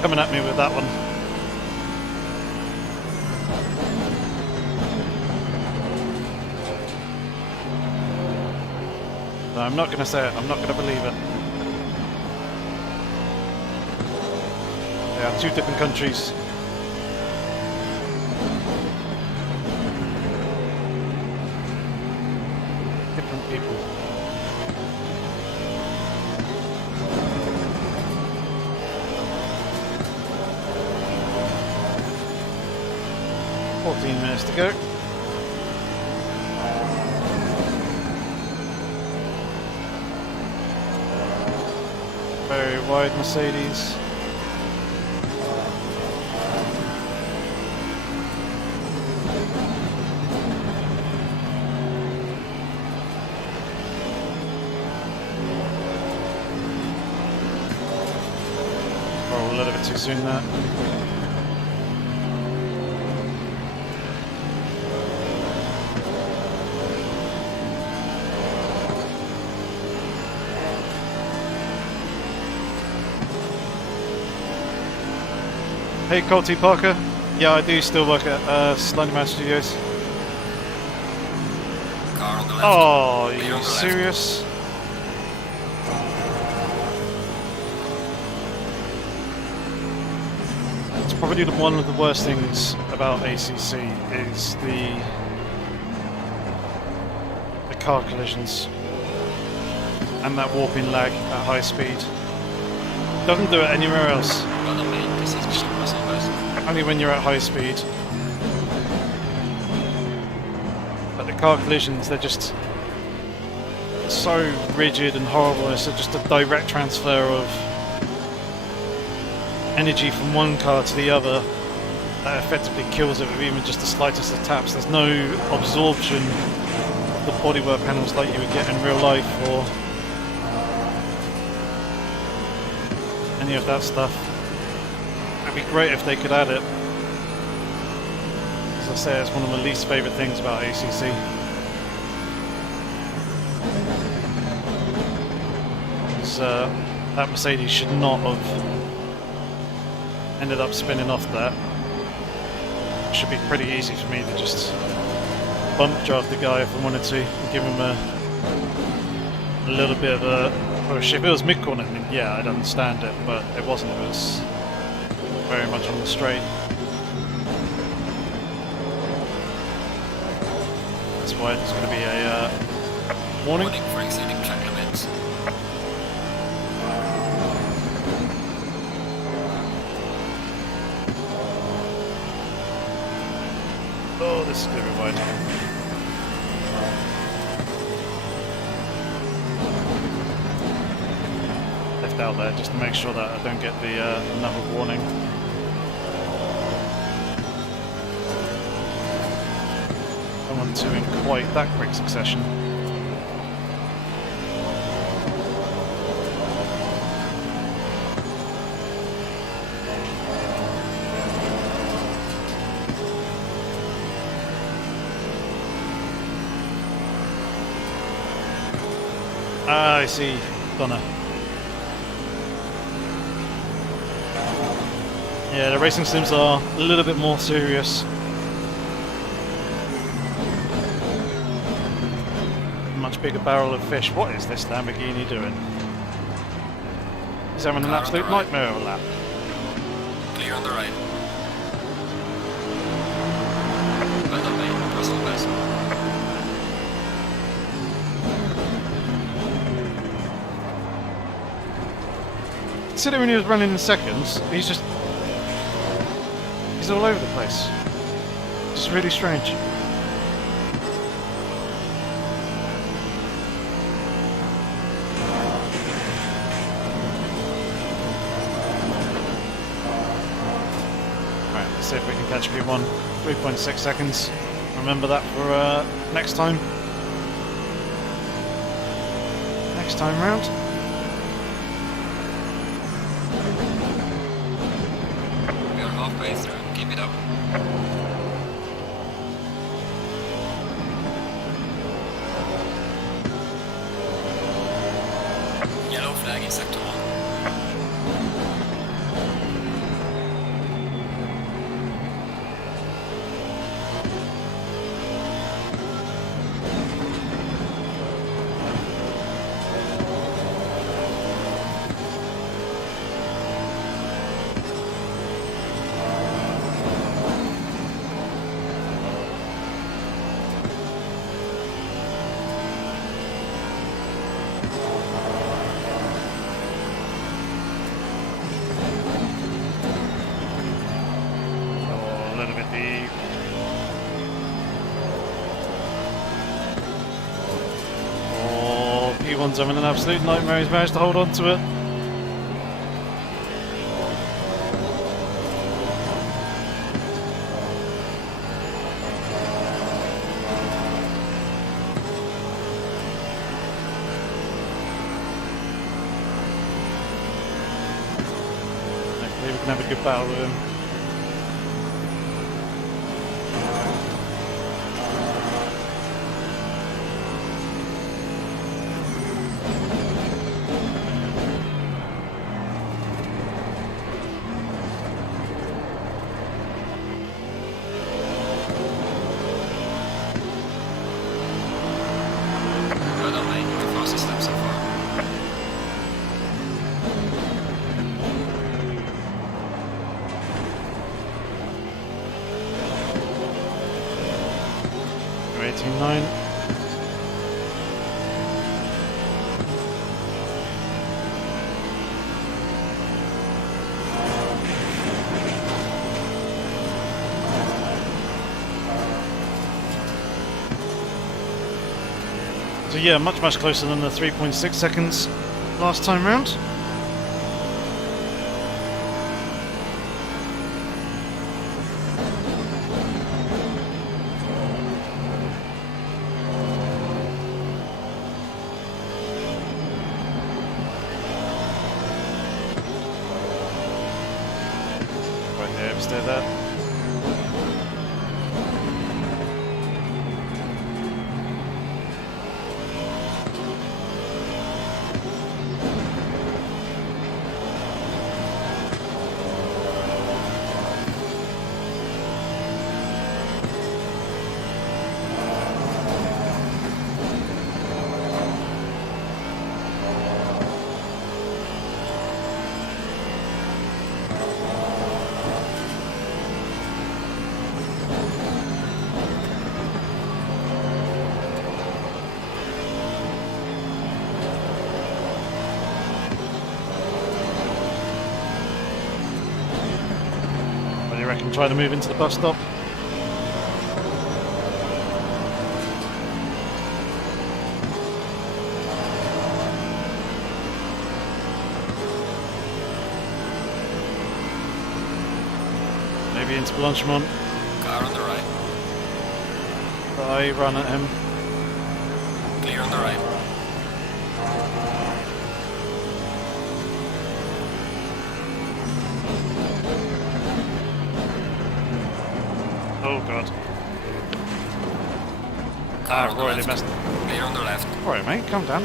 coming at me with that one. No, I'm not going to say it. I'm not going to believe it. They are two different countries. Different people. Minutes to go. Very wide Mercedes. Oh, a little bit too soon there. Hey Colty Parker, yeah I do still work at Slender Man Studios. Car on the left. Oh, are Clear you on the left. serious? It's probably one of the worst things about ACC is the car collisions and that warping lag at high speed. Doesn't do it anywhere else. Well done, mate. This is Mr. Personal best. Only when you're at high speed. But the car collisions, they're just so rigid and horrible. It's just a direct transfer of energy from one car to the other that effectively kills it with even just the slightest of taps. There's no absorption of the bodywork panels like you would get in real life or any of that stuff. It'd be great if they could add it. I say, it's one of my least favourite things about ACC. That Mercedes should not have ended up spinning off that. It should be pretty easy for me to just bump draft the guy if I wanted to, and give him a little bit of a push. If it was mid-corner, then yeah, I'd understand it, but it wasn't. It was very much on the straight. That's why there's going to be a warning. Warning for exceeding track limits. Oh, this is going to be wide. Left out there just to make sure that I don't get the another warning. Don't want to in quite that quick succession. Ah, I see. Donna. Yeah, the racing sims are a little bit more serious. Much bigger barrel of fish. What is this Lamborghini doing? He's having an absolute nightmare of a lap. Clear on the right. Well done, mate. Personal best. Considering he was running in seconds, he's all over the place. Just really strange. Alright, let's see if we can catch P1. 3.6 seconds. Remember that for next time. Next time round. We are halfway through. Keep it up. Yellow flag in sector 1. P1's having an absolute nightmare. He's managed to hold on to it. Hopefully we can have a good battle with him. Nine. So yeah, much closer than the 3.6 seconds last time round. Stay there. Reckon trying to move into the bus stop. Maybe into Blanchemont. Car on the right. I run at him. Clear on the right. Oh god. Car on the royally left. messed. Clear on the left. Alright mate, calm down.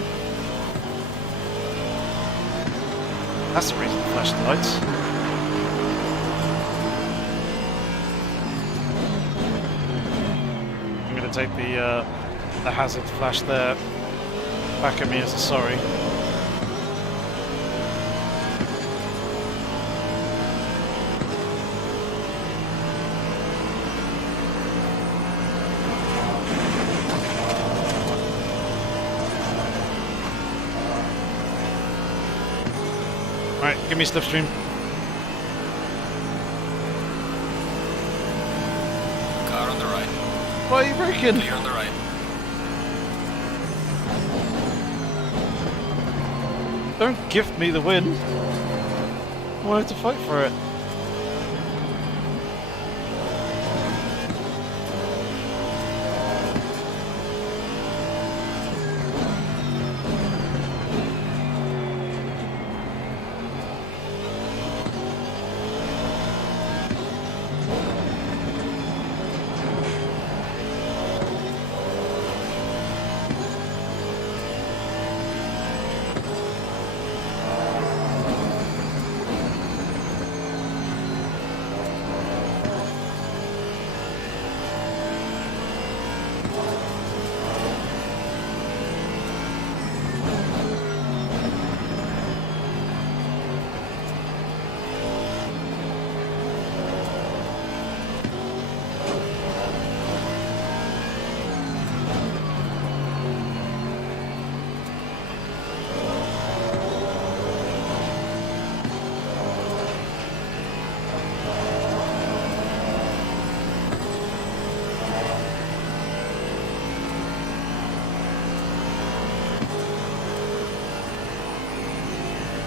That's the reason for flashing lights. I'm gonna take the hazard flash there back at me as a sorry. Alright, give me slipstream. Car on the right. Why are you braking? Clear on the right. Don't gift me the win. I wanted to fight for it.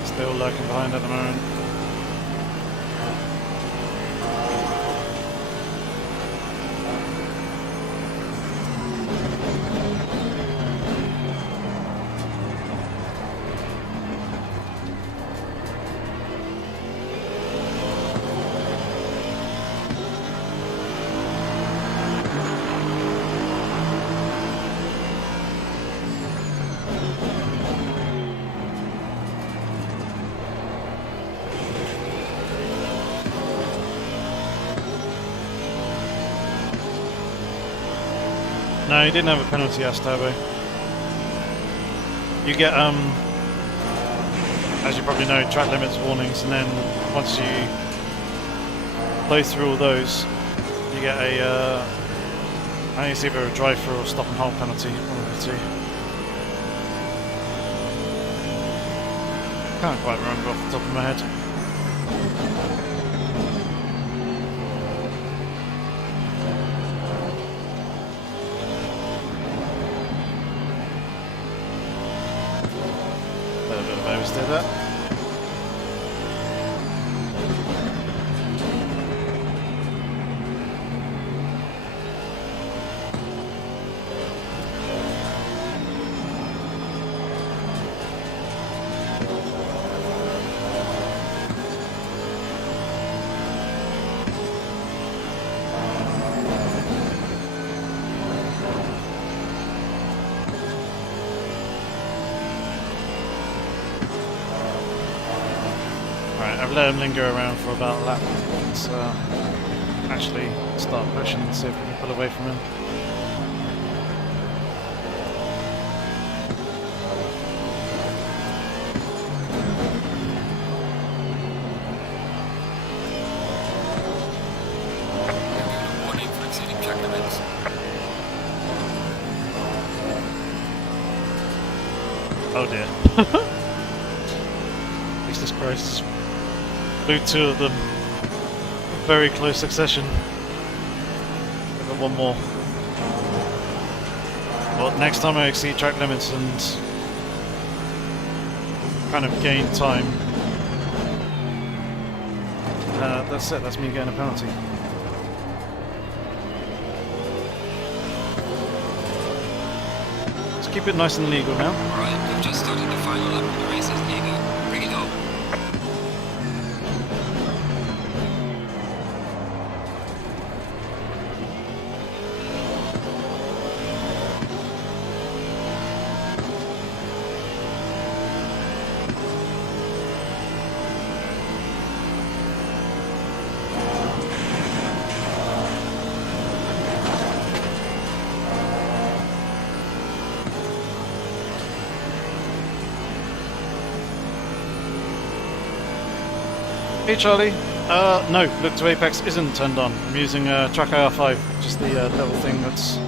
Still lurking behind at the moment. No, you didn't have a penalty, Turbo. You get, as you probably know, track limits warnings, and then once you play through all those, you get a, I think it's either a drive-through or stop and hold penalty, one of the two. Can't quite remember off the top of my head. Oversteer that. I've let him linger around for about a lap. Let's actually start pushing and see if we can pull away from him. Warning for exceeding track limits. Oh dear. Jesus Christ. Blew two of them. Very close succession. I've got one more. Well, next time I exceed track limits and kind of gain time, that's it, that's me getting a penalty. Let's keep it nice and legal now. Alright, we've just started the final lap of the race as legal. Bring it on. Hey Charlie, no, look to Apex isn't turned on. I'm using Track IR5, which is the little thing that's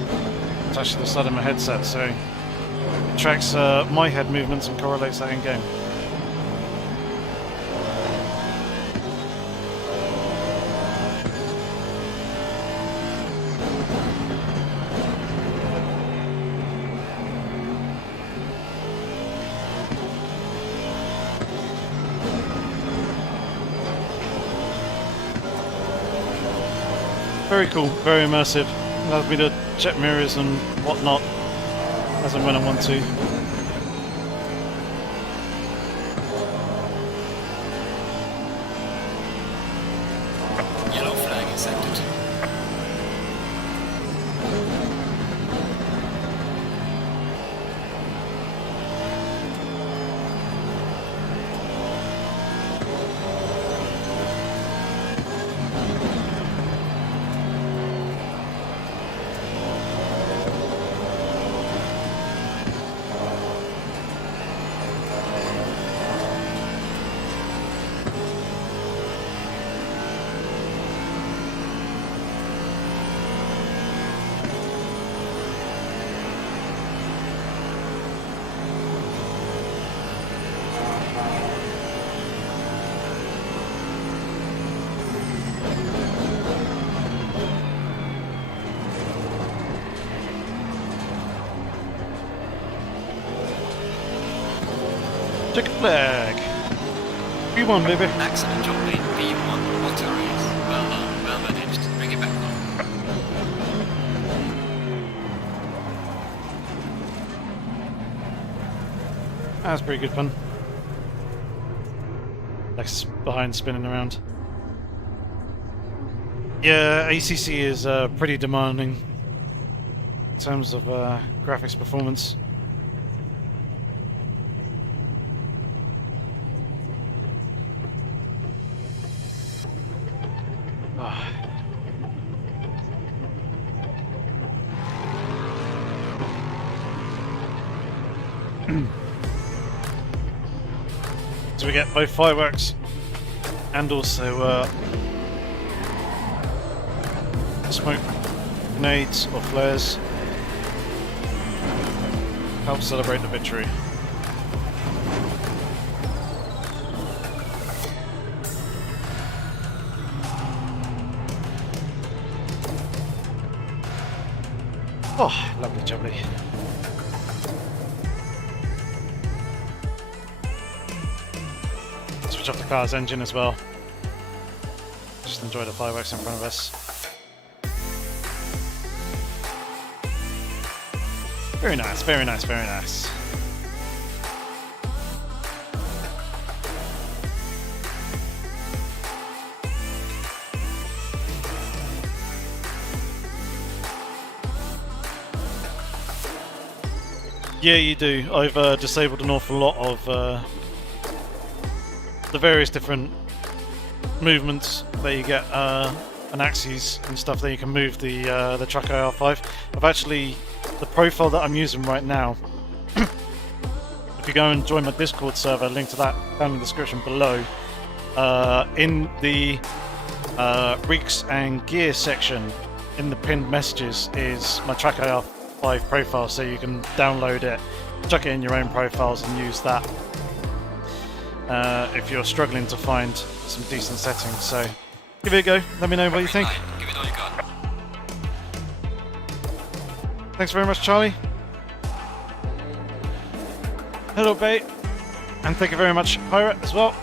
attached to the side of my headset, so it tracks my head movements and correlates that in game. Very cool, very immersive. Allows me to check mirrors and whatnot as and when I want to. Yellow flag accepted. Chicken flag! P1, baby! Excellent job, mate. P1. What a race. Well done. Well managed. Bring it back on. That was pretty good fun. Lex behind spinning around. Yeah, ACC is pretty demanding in terms of graphics performance. So we get both fireworks and also smoke grenades or flares. Help celebrate the victory. Oh, lovely jubbly. Switch off the car's engine as well. Just enjoy the fireworks in front of us. Very nice, very nice, very nice. Yeah, you do. I've disabled an awful lot of the various different movements that you get and axes and stuff that you can move the truck AR5. I've actually, the profile that I'm using right now, if you go and join my Discord server, link to that down in the description below, in the rigs and gear section in the pinned messages is my track AR5 profile, so you can download it, chuck it in your own profiles and use that if you're struggling to find some decent settings. So give it a go, let me know what you think. Give it all you got. Thanks very much, Charlie. Hello, Bait. And thank you very much, Pirate, as well.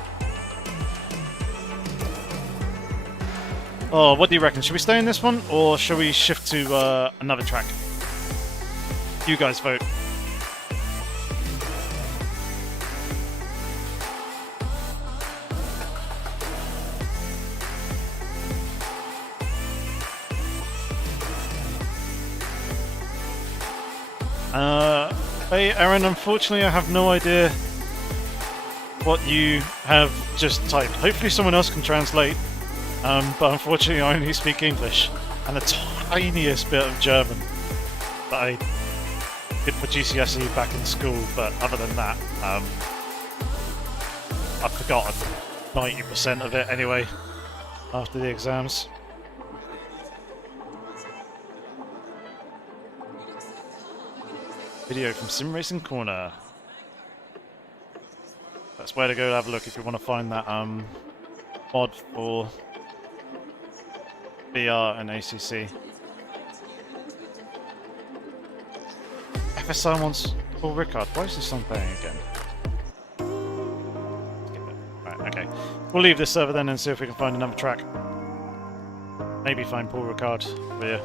Oh, what do you reckon? Should we stay in this one, or should we shift to another track? You guys vote. Hey, Aaron, unfortunately I have no idea what you have just typed. Hopefully someone else can translate, but unfortunately I only speak English and the tiniest bit of German that I did for GCSE back in school, but other than that, I've forgotten 90% of it anyway after the exams. Video from Sim Racing Corner. That's where to go to have a look if you want to find that mod for VR and ACC. FSI wants Paul Ricard. Why is this song playing again? Right, okay. We'll leave this server then and see if we can find another track. Maybe find Paul Ricard for you.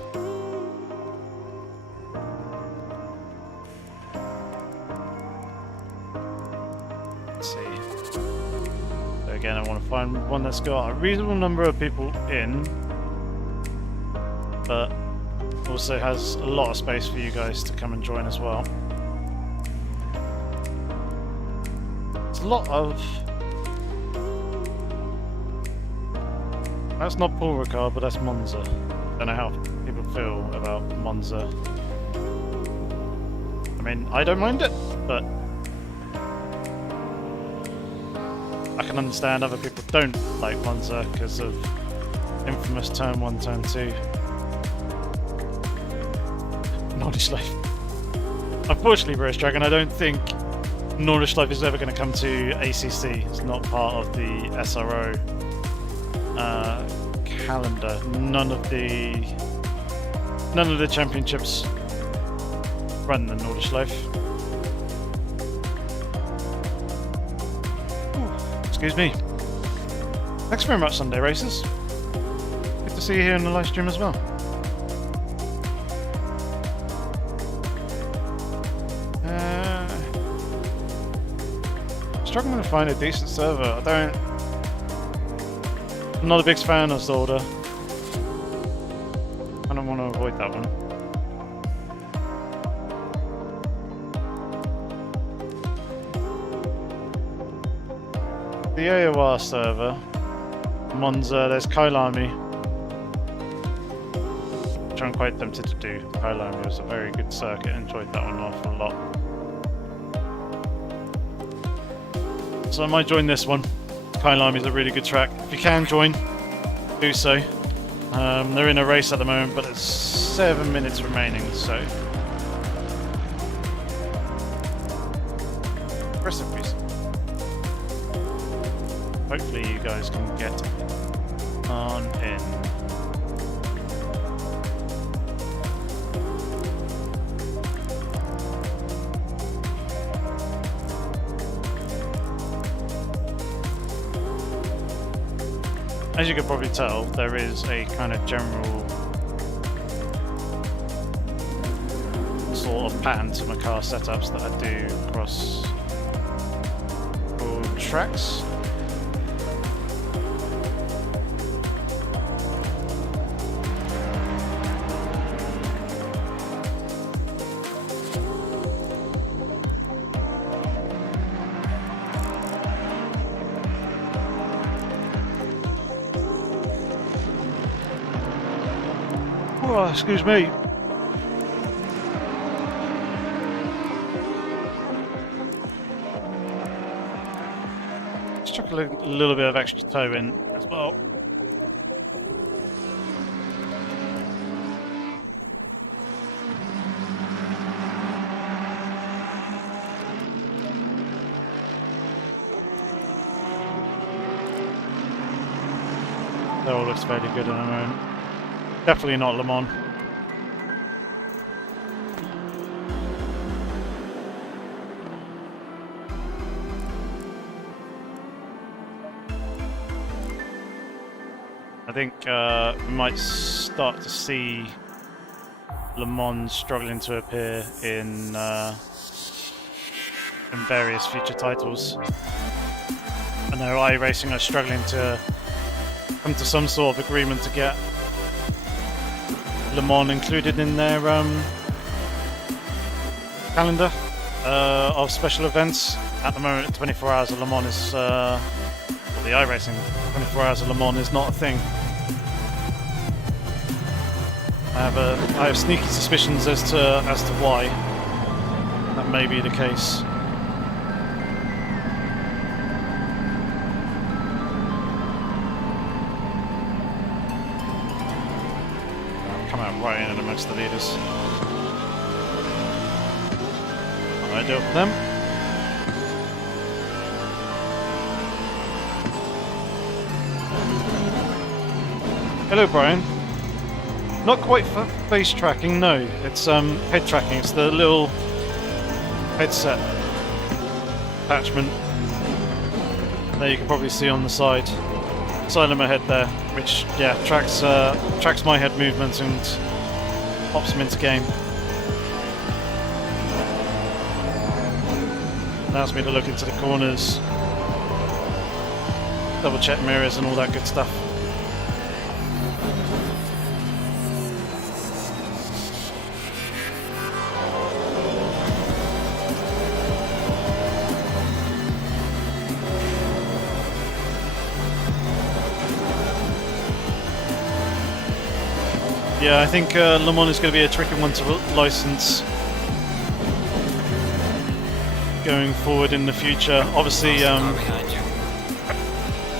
Again, I want to find one that's got a reasonable number of people in, but also has a lot of space for you guys to come and join as well. It's a lot of... That's not Paul Ricard, but that's Monza. Don't know how people feel about Monza. I mean, I don't mind it, but I can understand other people don't like Monza because of infamous turn 1, turn 2. Nordschleife. Unfortunately, British Dragon, I don't think Nordschleife is ever going to come to ACC. It's not part of the SRO calendar. None of the championships run the Nordschleife. Excuse me. Thanks very much, Sunday Racers. Good to see you here in the live stream as well. Struggling to find a decent server. I'm not a big fan of Zolder. I don't want to avoid that one. The AOR server, Monza, there's Kailami, which I'm quite tempted to do. Kailami was a very good circuit, enjoyed that one an awful lot. So I might join this one. Kailami is a really good track. If you can join, do so. They're in a race at the moment, but there's 7 minutes remaining, so... Rest in peace. Hopefully you guys can get on in. As you can probably tell, there is a kind of general sort of pattern to my car setups that I do across all tracks. Oh, excuse me. Just chuck a little bit of extra toe in as well. That all looks fairly good on their own. Definitely not Le Mans. I think we might start to see Le Mans struggling to appear in various future titles. I know iRacing are struggling to come to some sort of agreement to get Le Mans included in their calendar of special events. At the moment, 24 hours of Le Mans is the iRacing 24 hours of Le Mans is not a thing. I have sneaky suspicions as to why that may be the case. Come out right in amongst the leaders. Ideal for them. Hello, Brian. Not quite face tracking, no. It's head tracking. It's the little headset attachment there you can probably see on the side of my head there, which tracks my head movements and pops them into game. Allows me to look into the corners, double check mirrors and all that good stuff. Yeah, I think Le Mans is going to be a tricky one to license going forward in the future. Obviously,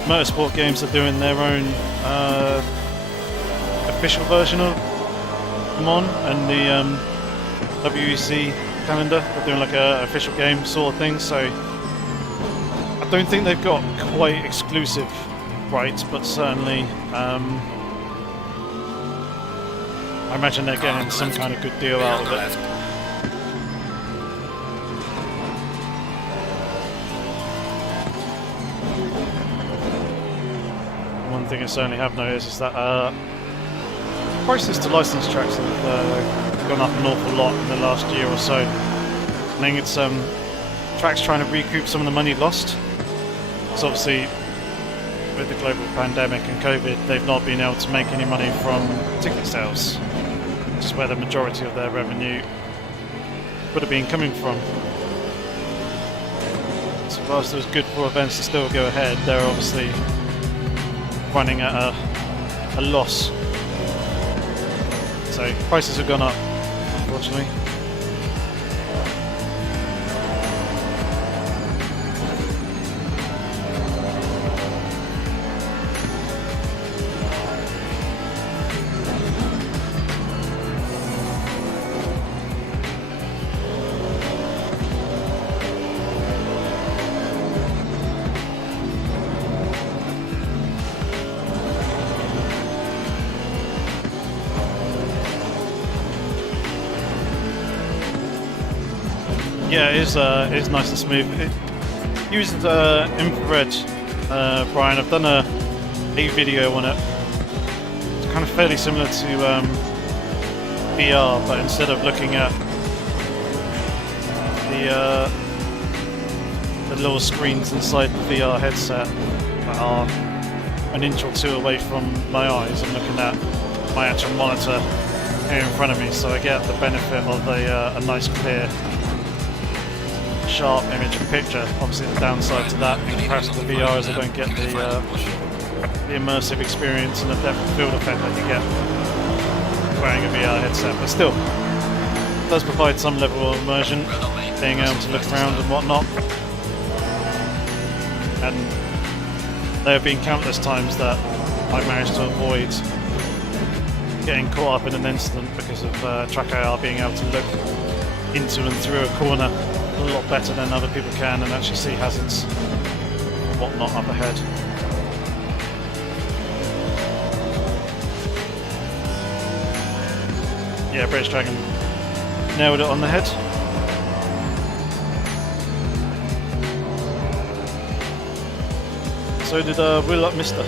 motorsport games are doing their own official version of Le Mans, and the WEC calendar. They're doing like a official game sort of thing. So I don't think they've got quite exclusive rights, but certainly. I imagine they're getting some kind of good deal out of it. One thing I certainly have noticed is that prices to license tracks have gone up an awful lot in the last year or so. I think it's tracks trying to recoup some of the money lost. Because obviously, with the global pandemic and COVID, they've not been able to make any money from ticket sales. Which is where the majority of their revenue would have been coming from. So whilst it was good for events to still go ahead, they're obviously running at a loss. So prices have gone up, unfortunately. Yeah, it is nice and smooth. It uses infrared, Brian. I've done a video on it. It's kind of fairly similar to VR, but instead of looking at the little screens inside the VR headset that are an inch or two away from my eyes, I'm looking at my actual monitor here in front of me, so I get the benefit of a nice clear sharp image and picture. Obviously the downside to that in comparison to VR is I don't get the immersive experience and the depth of field effect that you get wearing a VR headset, but still, it does provide some level of immersion, being able to look around and whatnot. And there have been countless times that I've managed to avoid getting caught up in an incident because of track AR being able to look into and through a corner a lot better than other people can and actually see hazards and whatnot up ahead. Yeah, British Dragon nailed it on the head. So did Will Up Mister.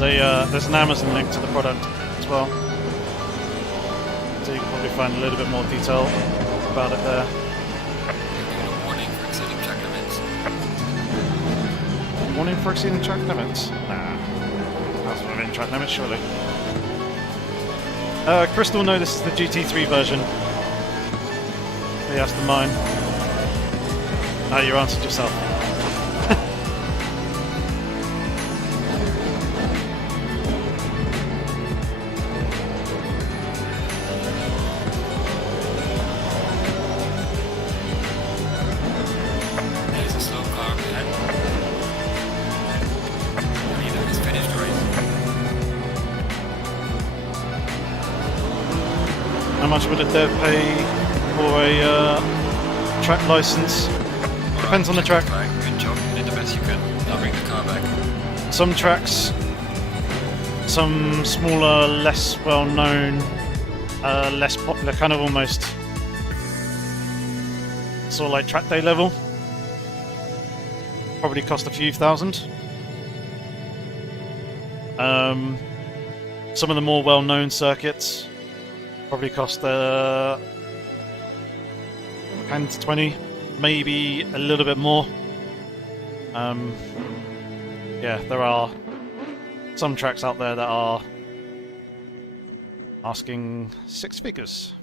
Yeah, there's an Amazon link to the product as well, so you can probably find a little bit more detail about it there. Warning for exceeding track limits? Nah, that's within track limits, surely. Crystal, no, this is the GT3 version. He asked the mine. Ah, you answered yourself. How much would a dev pay for a track license? Depends on the track. Good job, you did the best you could. I'll bring the car back. Some tracks, some smaller, less well-known, less popular, kind of almost sort of like track day level, probably cost a few thousand. Some of the more well-known circuits probably cost 10 to 20, maybe a little bit more. Yeah, there are some tracks out there that are asking 6 figures.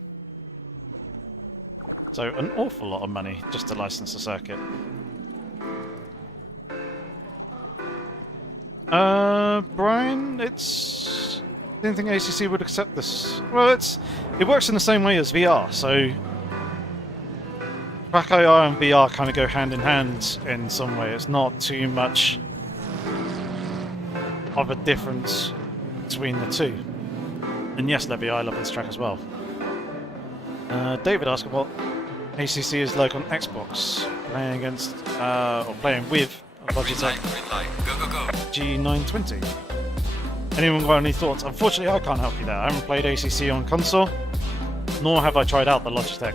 So an awful lot of money just to license a circuit. Brian, I didn't think ACC would accept this. Well, it works in the same way as VR, so track AR and VR kind of go hand in hand in some way. It's not too much of a difference between the two. And yes, Levy, I love this track as well. David asked what ACC is like on Xbox, playing against or playing with a Logitech G920. Anyone got any thoughts? Unfortunately, I can't help you there. I haven't played ACC on console, nor have I tried out the Logitech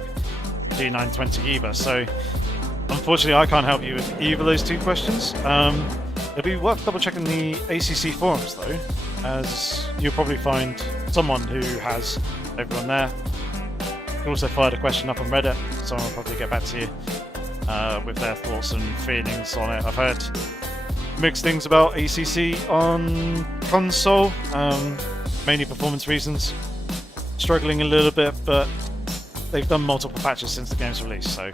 G920 either. So, unfortunately, I can't help you with either of those two questions. It'll be worth double checking the ACC forums though, as you'll probably find someone who has over on there. You can also fired a question up on Reddit. Someone will probably get back to you with their thoughts and feelings on it. I've heard mixed things about ACC on console, mainly performance reasons. Struggling a little bit, but they've done multiple patches since the game's release, so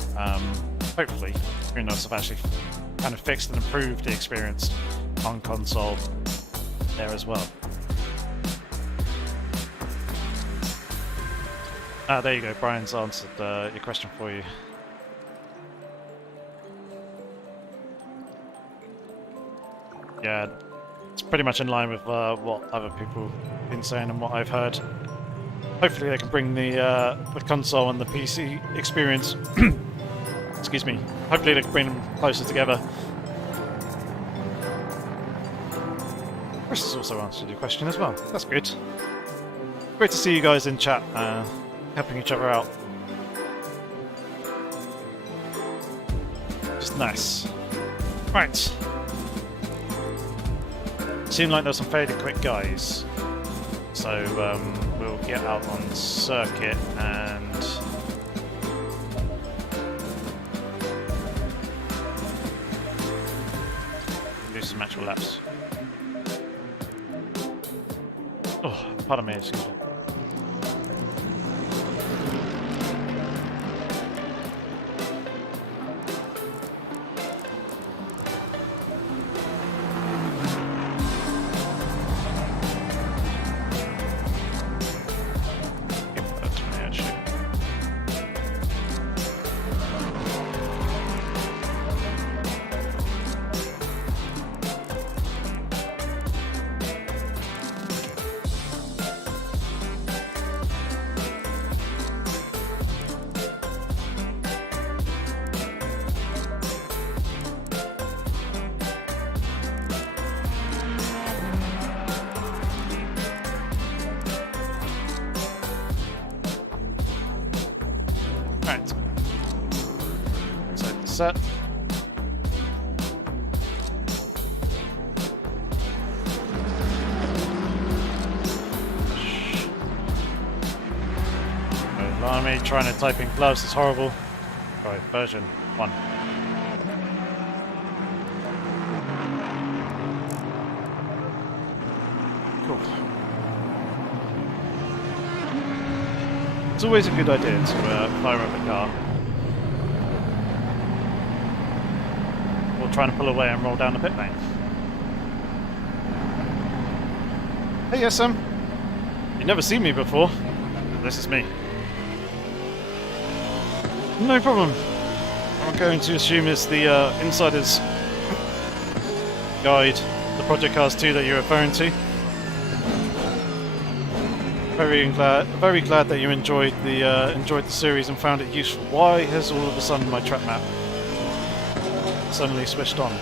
hopefully Screennotes have actually kind of fixed and improved the experience on console there as well. There you go, Brian's answered your question for you. Yeah, it's pretty much in line with what other people have been saying and what I've heard. Hopefully they can bring the console and the PC experience, excuse me, hopefully they can bring them closer together. Chris has also answered your question as well, that's good. Great to see you guys in chat, helping each other out. Just nice. Right. Seemed like there's some fairly quick guys, so we'll get out on circuit and do some actual laps. Oh, pardon me, excuse me. set. Blimey, trying to type in gloves is horrible. Right, version 1. Cool. It's always a good idea to fire up a car. Or trying to pull away and roll down the pit lane. Hey, yes, Sam. You've never seen me before. This is me. No problem. I'm going to assume it's the Insider's Guide, the Project Cars 2 that you're referring to. Very glad that you enjoyed the series and found it useful. Why has all of a sudden my track map suddenly switched on?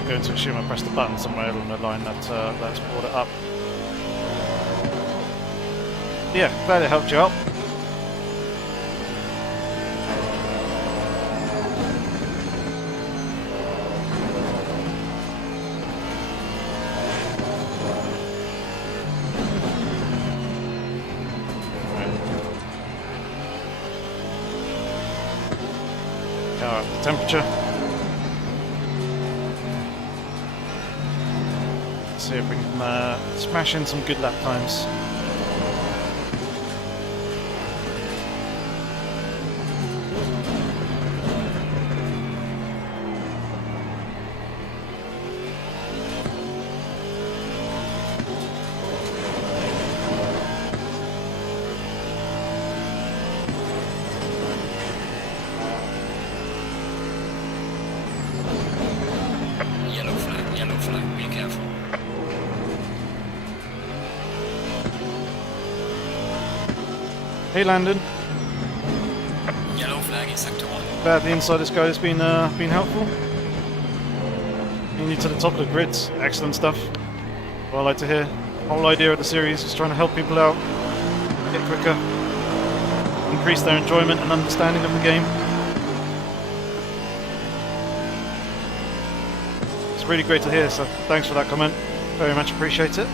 I'm going to assume I pressed the button somewhere along the line that's brought it up. Yeah, glad it helped you out. Up the temperature. Let's see if we can smash in some good lap times. Yellow flag, be careful. Hey, Landon. Yellow flag in sector 1. Glad the Insider's Guide has been helpful. Getting you to the top of the grids. Excellent stuff. What I like to hear. The whole idea of the series is trying to help people out, get quicker, increase their enjoyment and understanding of the game. It's really great to hear, so thanks for that comment. Very much appreciate it.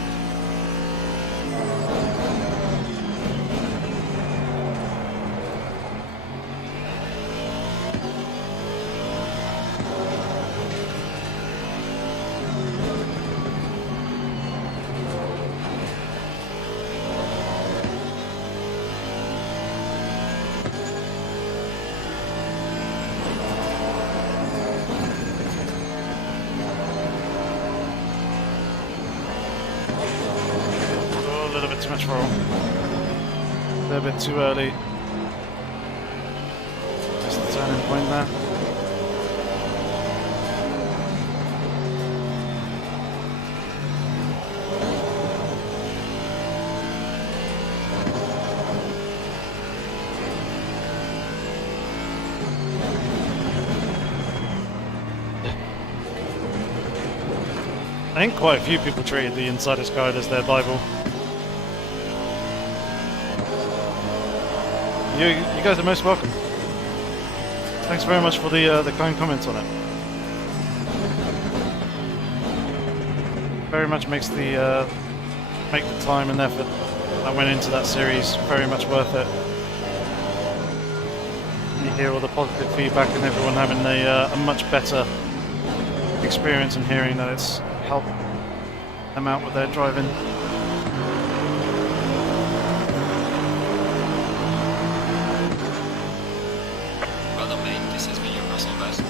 A little bit too much roll. A little bit too early. Just the turning point there. I think quite a few people treated the Insider's Guide as their Bible. You guys are most welcome. Thanks very much for the kind comments on it. Very much makes the make the time and effort that went into that series very much worth it. You hear all the positive feedback and everyone having a much better experience and hearing that it's helped them out with their driving. This has been your personal best.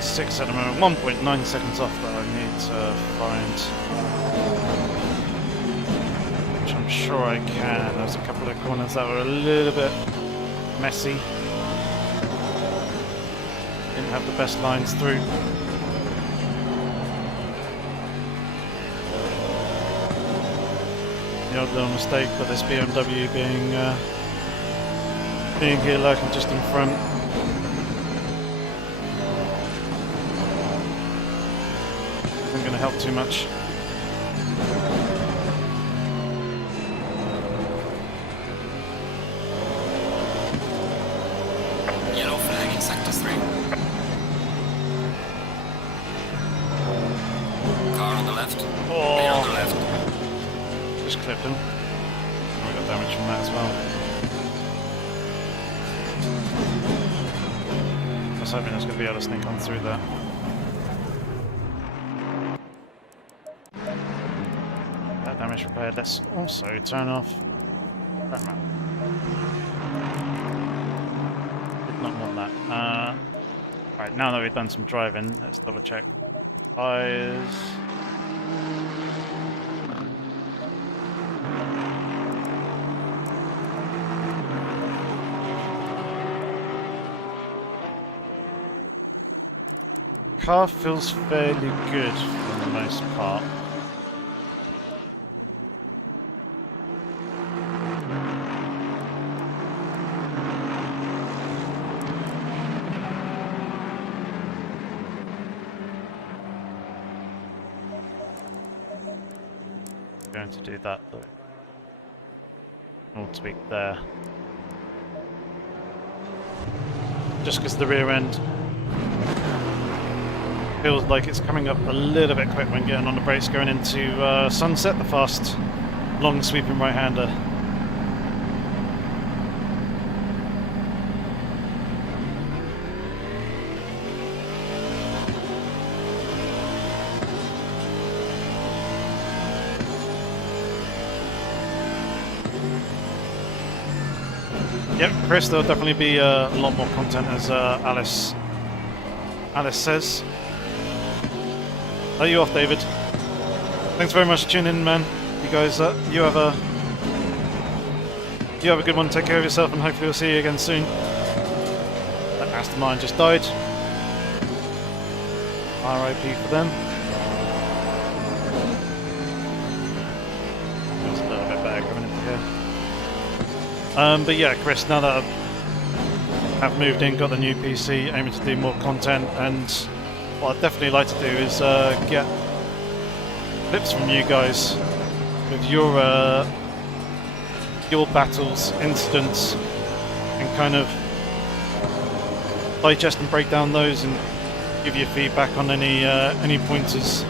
6 at the moment, 1.9 seconds off that I need to find. Which I'm sure I can. There's a couple of corners that were a little bit messy. Didn't have the best lines through. The odd little mistake, but this BMW being here lurking just in front. Isn't going to help too much. clipped him. Oh, we got damage from that as well. I was hoping I was going to be able to sneak on through that. That damage repaired. Let's also turn off that map. Did not want that. Right, now that we've done some driving, let's double check. Tires. Car feels fairly good for the most part. Going to do that though. All tweak there. Just because the rear end feels like it's coming up a little bit quick when getting on the brakes going into Sunset, the fast, long sweeping right-hander. Yep, Chris, there'll definitely be a lot more content as Alice says. Are you off, David? Thanks very much for tuning in, man. You guys, you have a good one. Take care of yourself, and hopefully we'll see you again soon. That Aston Martin just died. RIP for them. Feels a little bit better coming into here. But yeah, Chris, now that I've moved in, got the new PC, aiming to do more content, and what I'd definitely like to do is get clips from you guys with your battles, incidents, and kind of digest and break down those and give you feedback on any pointers.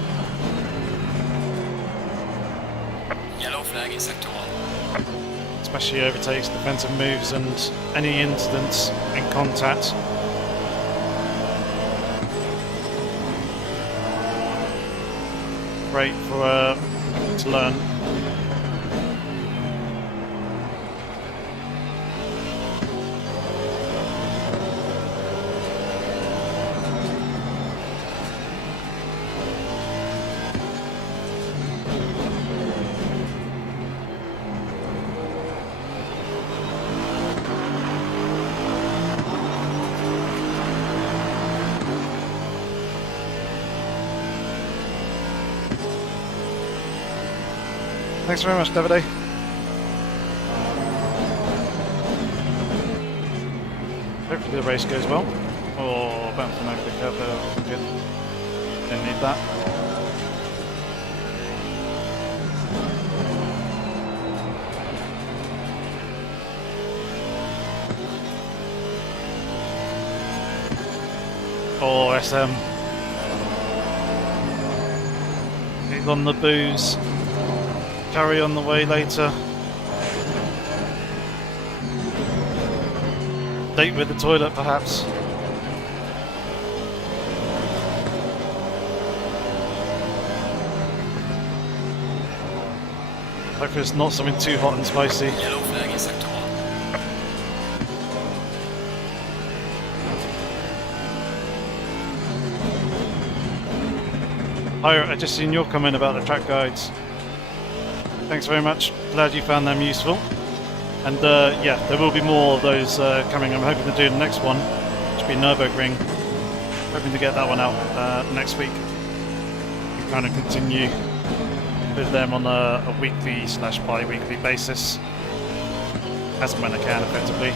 Yellow flag in sector 1. Especially overtakes, defensive moves, and any incidents in contact. Great for to learn. Thanks very much, Davide. Hopefully the race goes well. Oh, bouncing over the curb there, wasn't good. Didn't need that. Oh, SM. He's on the booze. Carry on the way later. Date with the toilet, perhaps. Hopefully it's not something too hot and spicy. Yellow flag in sector 1. Hi, I just seen your comment about the track guides. Thanks very much. Glad you found them useful. And yeah, there will be more of those coming. I'm hoping to do the next one, which will be Nürburgring. Hoping to get that one out next week. And kind of continue with them on a weekly / bi-weekly basis, as and when I can, effectively.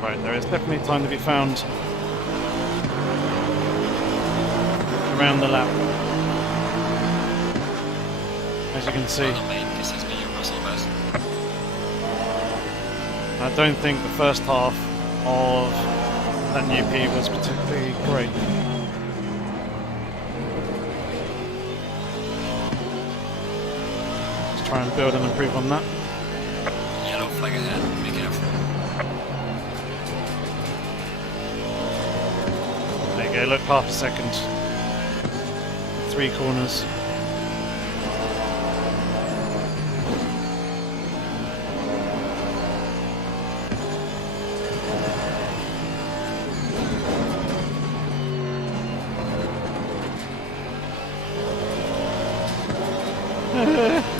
Right, there is definitely time to be found around the lap, as you can see. This has been your Russell best. I don't think the first half of that new P was particularly great. Let's try and build and improve on that. Yellow flag ahead, be careful. There you go, look, half a second. 3 corners.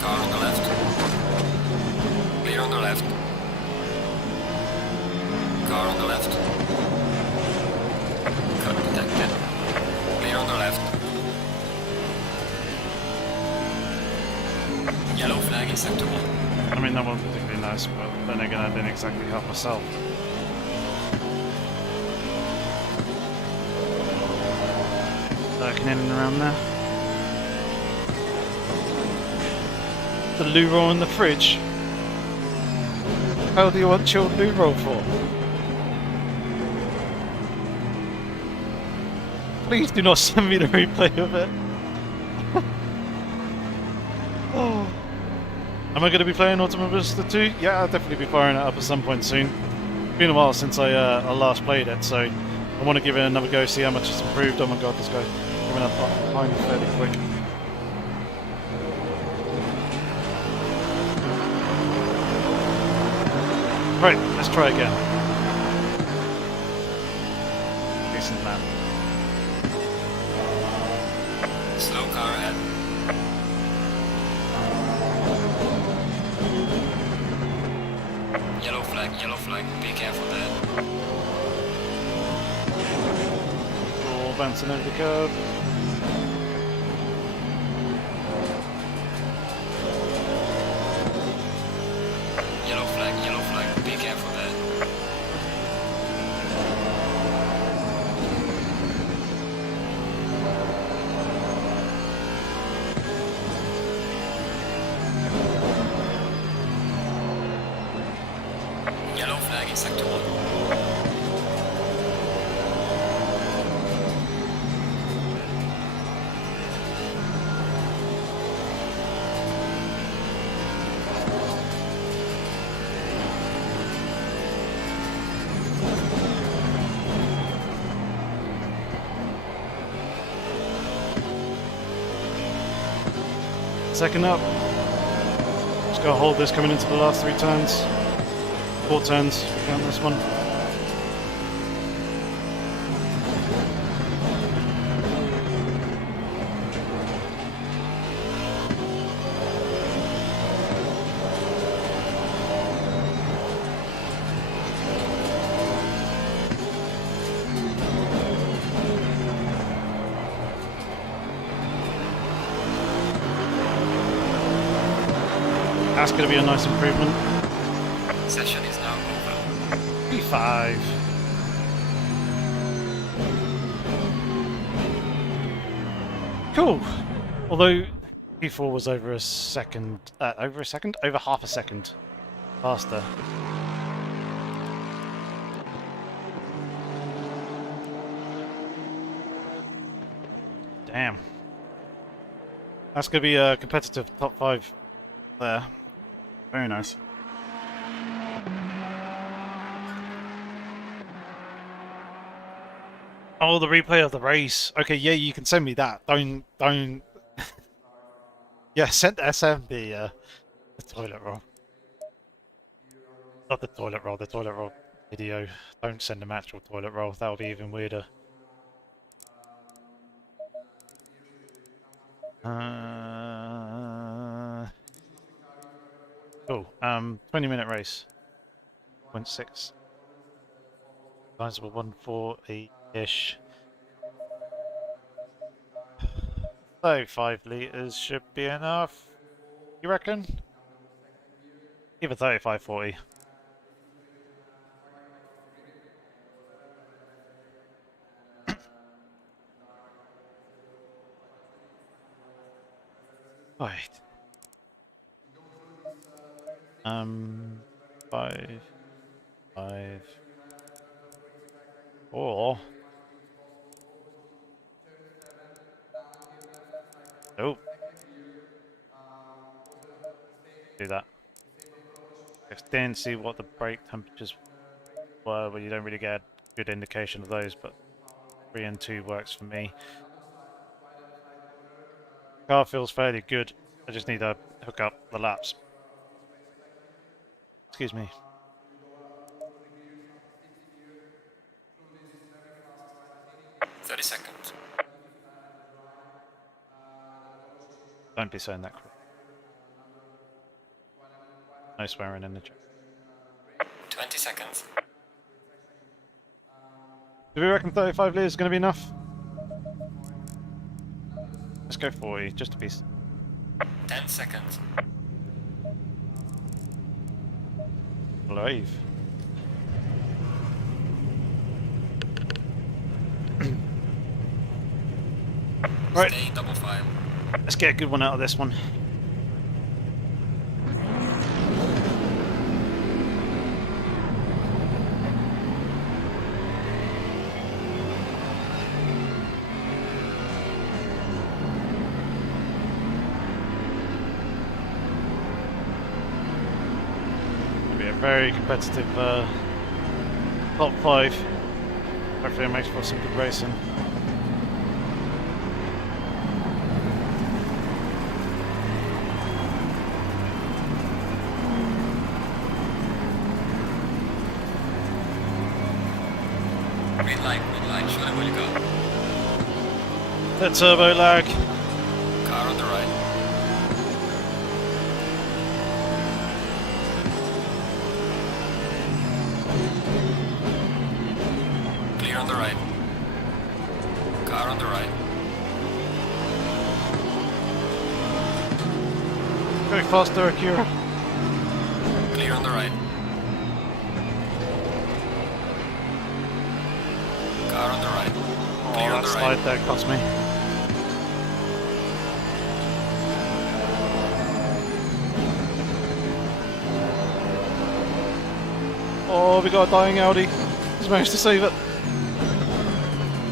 Car on the left. Clear on the left. Car on the left. Cut detected. Clear on the left. Yellow flag in sector 1. I mean, that wasn't particularly nice, but then again, I didn't exactly help myself. Lurking in and around there. The loo roll in the fridge. How do you want chilled loo roll for? Please do not send me the replay of it. Oh. Am I going to be playing Automobilista 2? Yeah, I'll definitely be firing it up at some point soon. It's been a while since I last played it, so I want to give it another go, see how much it's improved. Oh my god, this guy giving up behind me fairly quick. Right, let's try again. Decent man. Slow car ahead. Yellow flag, be careful there. All bouncing over the curb. Yellow flag, be careful there. Yellow flag in sector 1. Second up. Just gotta hold this coming into the last 3 turns. 4 turns, if we count this one. That's going to be a nice improvement. Session is now over. P5. Cool. Although P4 was over a second, over half a second faster. Damn. That's going to be a competitive top 5 there. Very nice. Oh, the replay of the race. Okay, yeah, you can send me that. Don't. Yeah, send SM the toilet roll. Not the toilet roll, the toilet roll video. Don't send them actual toilet roll. That'll be even weirder. Cool. 20-minute race. 0.6. Sizable 140-ish. 35 litres should be enough. You reckon? Either 35, 40. Right. 5. Or oh, do that. Just didn't see what the brake temperatures were, but you don't really get a good indication of those. But 3 and 2 works for me. Car feels fairly good. I just need to hook up the laps. Excuse me. 30 seconds. Don't be saying that, Chris. No swearing in the chat. 20 seconds. Do we reckon 35 litres is going to be enough? Let's go 40, just a piece. 10 seconds. Live. Right, Stay double file. let's get a good one out of this one. It'll be a very competitive top 5. Hopefully it makes for some good racing. Green light, show them where you go. The turbo lag. Car on the right. Clear on the right. Car on the right. Very faster, Akira. Clear on the right. Car on the right. Clear Oh, on that the slide right. there cost me. Oh, we got a dying Audi. He's managed to save it.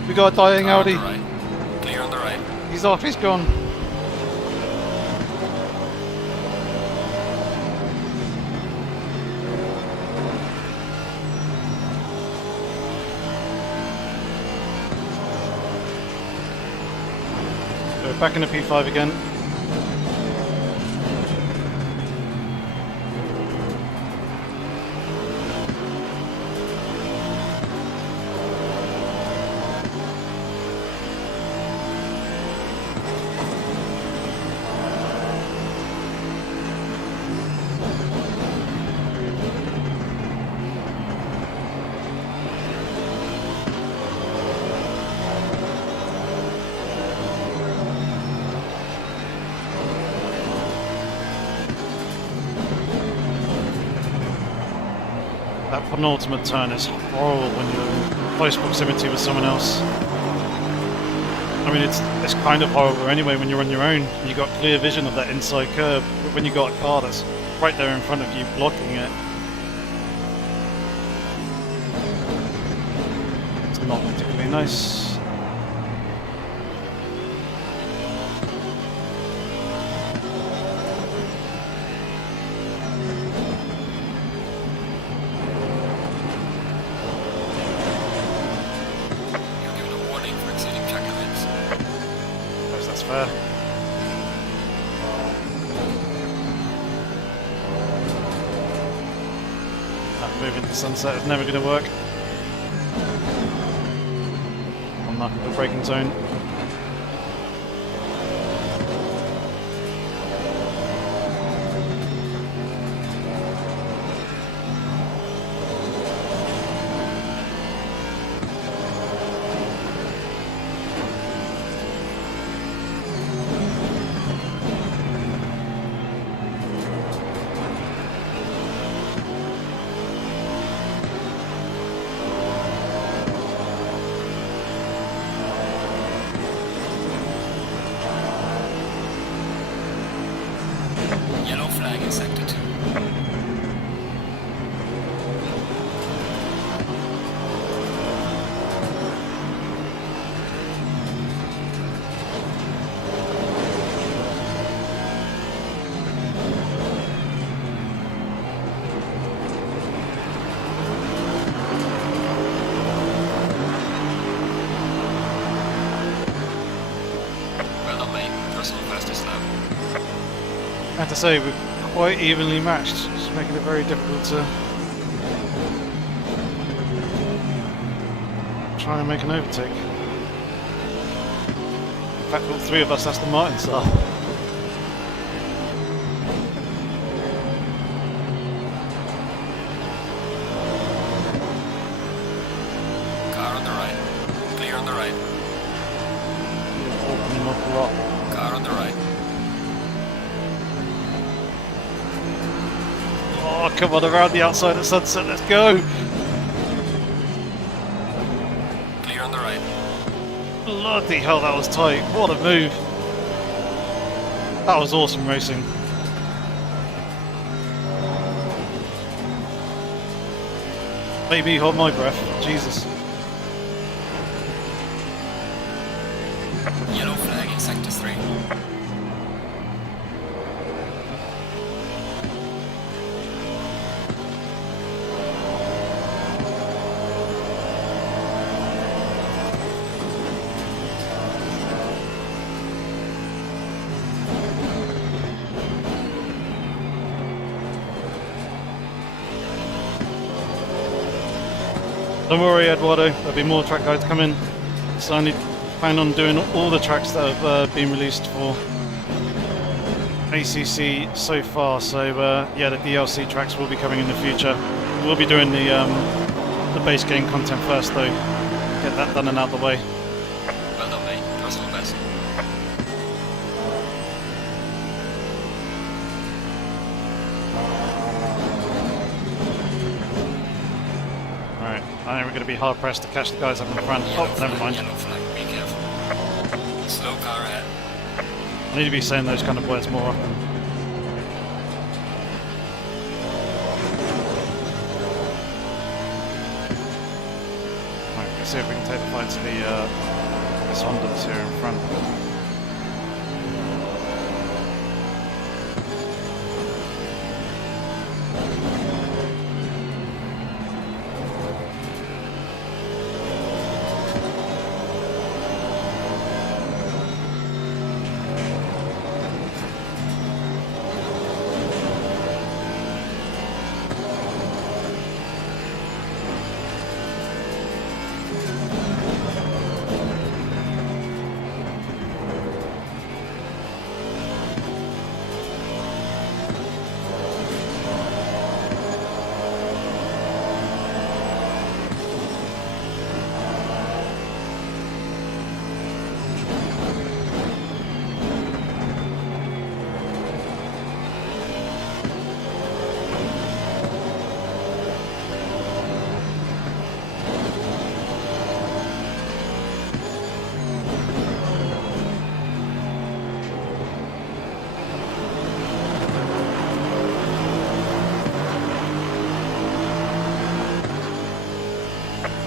We got a dying Car Audi. on the right. Clear on the right. He's off, he's gone. So back in the P5 again. That penultimate turn is horrible when you're in close proximity with someone else. I mean, it's kind of horrible anyway when you're on your own. You got clear vision of that inside curve, but when you got a car that's right there in front of you blocking it, it's not particularly nice. You're given a warning for exceeding track limits. Suppose that's fair. That move into sunset is never going to work. On the braking zone. Yellow flag in sector 2. I have to say, we're quite evenly matched, just making it very difficult to try and make an overtake. In fact, all three of us, that's the Martins are. Car on the right. Clear on the right. Walking an awful lot. Car on the right. Oh, come on, around the outside at sunset, let's go! Clear on the right. Bloody hell, that was tight. What a move. That was awesome racing. Made me hold my breath. Jesus. Yellow flag in sector 3. Don't worry, Eduardo, there'll be more track guides coming. So I plan on doing all the tracks that have been released for ACC so far. So yeah, the DLC tracks will be coming in the future. We'll be doing the base game content first though. Get that done and out the way. Well done, mate. Personal best. Alright, I think we're going to be hard pressed to catch the guys up in front. Yellow Oh, never flag, mind. Yellow flag. Be careful. Slow car ahead. I need to be saying those kind of words more often. Right, let's see if we can take the fight to this Honda that's here in front.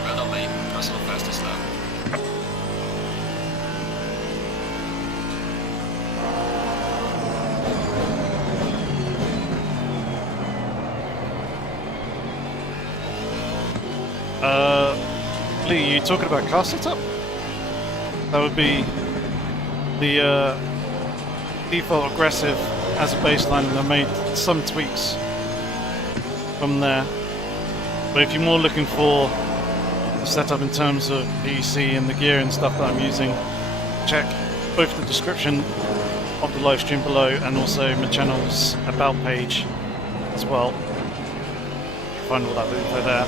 Well done, mate. Personal fastest lap. Lee, you talking about car setup? That would be the default aggressive as a baseline, and I made some tweaks from there. But if you're more looking for the setup in terms of PC and the gear and stuff that I'm using, check both the description of the live stream below and also my channel's about page as well. You'll find all that info there.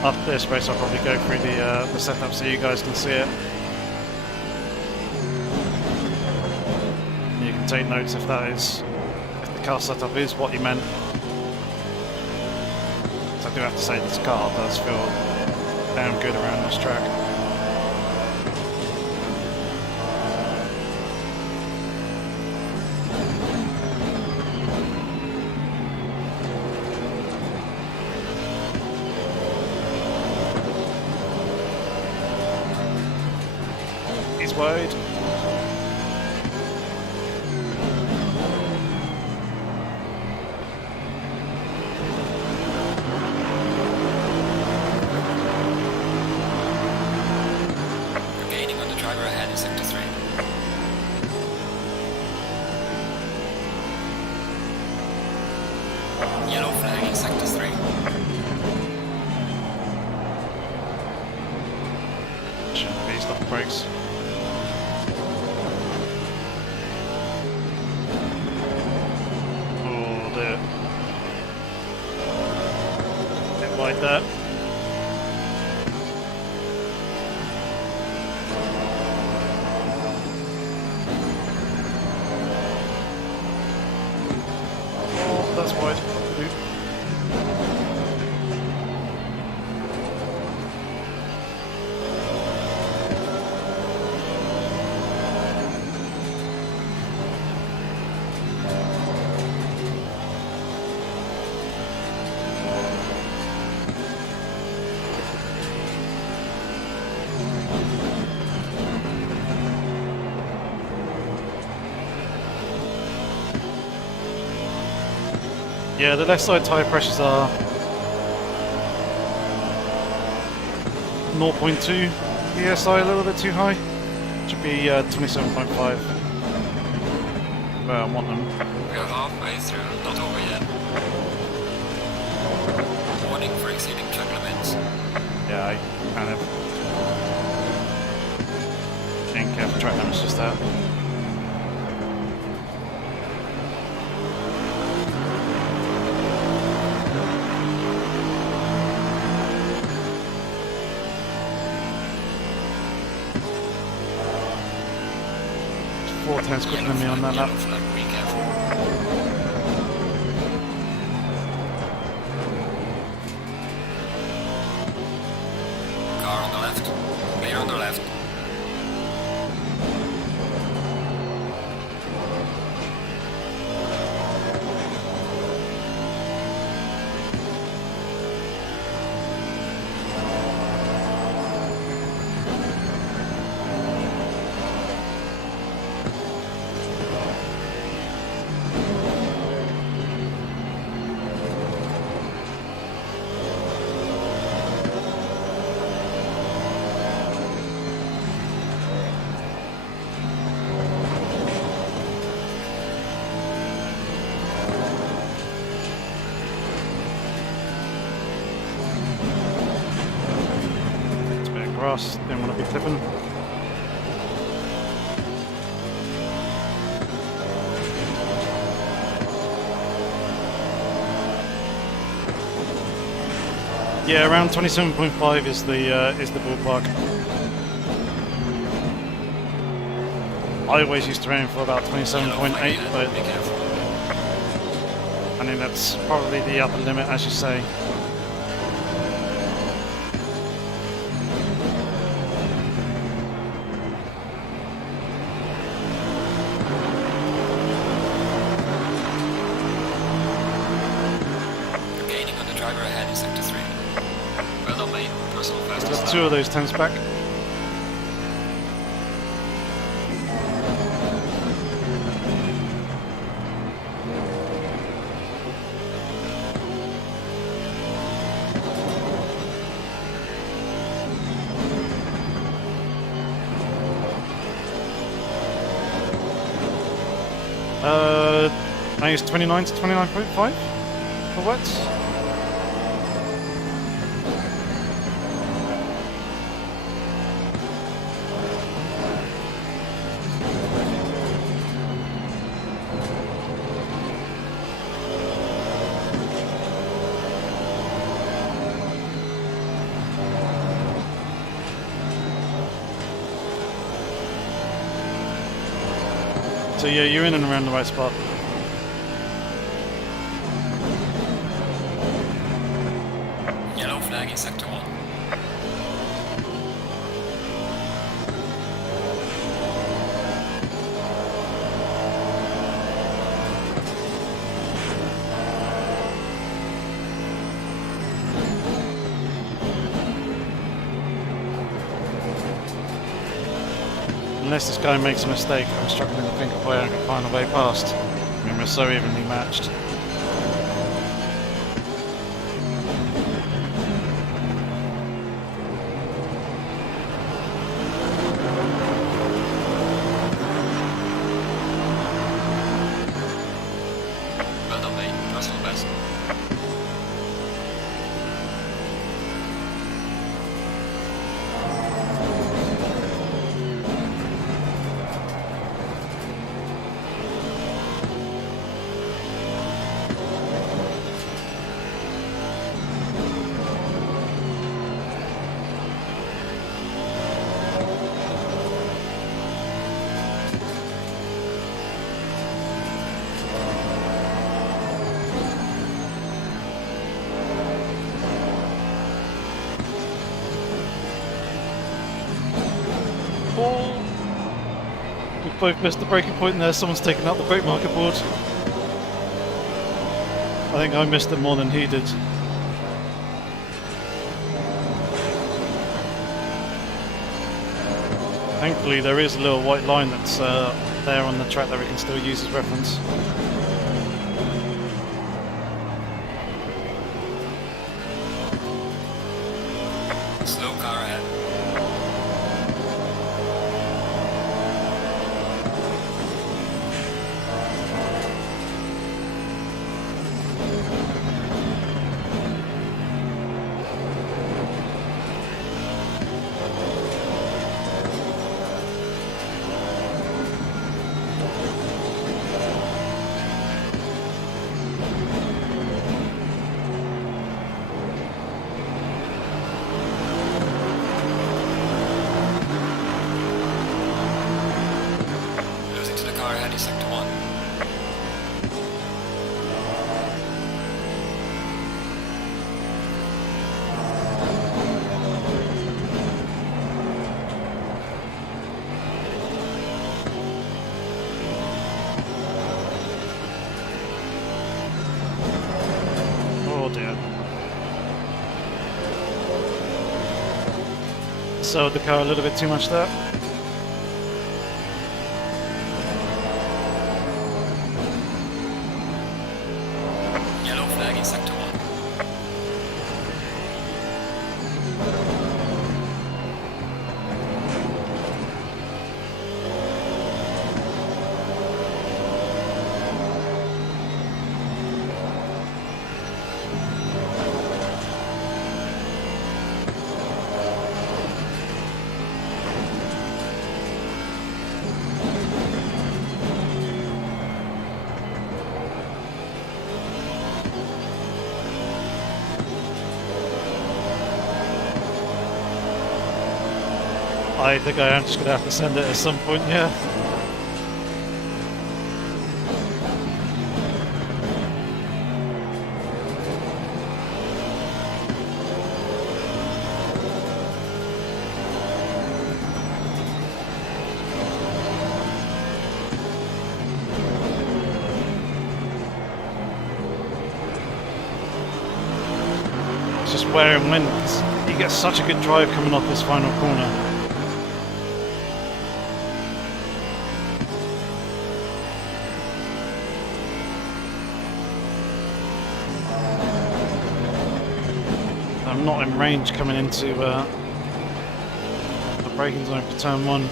After this race, I'll probably go through the setup so you guys can see it. You can take notes if if the car setup is what you meant. So I do have to say this car does feel damn good around this track. He's wide. driver ahead in sector 3. Yellow flag in sector 3. Shouldn't be, stop the brakes. Oh dear. Bit wide there. Oh, that's wide. Oop. Yeah, the left side tyre pressures are 0.2 psi, a little bit too high. Should be 27.5. Where I want them. We are halfway through, not over yet. Warning for exceeding track limits. Yeah, I kind of didn't care for track limits just that. Four tenths quicker than me on that lap. Yellow flag, be careful. Car on the left. Clear on the left. Grass, didn't want to be clipping. Yeah, around 27.5 is the ballpark. I always used to aim for about 27.8, but Be careful. I think that's probably the upper limit, as you say. Gaining on the driver ahead in sector 3. Well done, mate. Personal fastest Got two of those tenths back. I think it's 29 to 29.5 for wets. So yeah, you're in and around the right spot. Yellow flag in sector 1. Unless this guy makes a mistake, I'm struggling to think of where I can find a way past. I mean, we're so evenly matched. Oh! We've both missed the braking point there. Someone's taken out the brake marker board. I think I missed it more than he did. Thankfully, there is a little white line that's there on the track that we can still use as reference. Slow car ahead. Losing to the car ahead is sector 1. Oh dear. Slowed the car a little bit too much there. Yellow flag in sector 1. I think I am just going to have to send it at some point, yeah. It's just where and when, 'cause you get such a good drive coming off this final corner. I'm not in range coming into the braking zone for turn 1.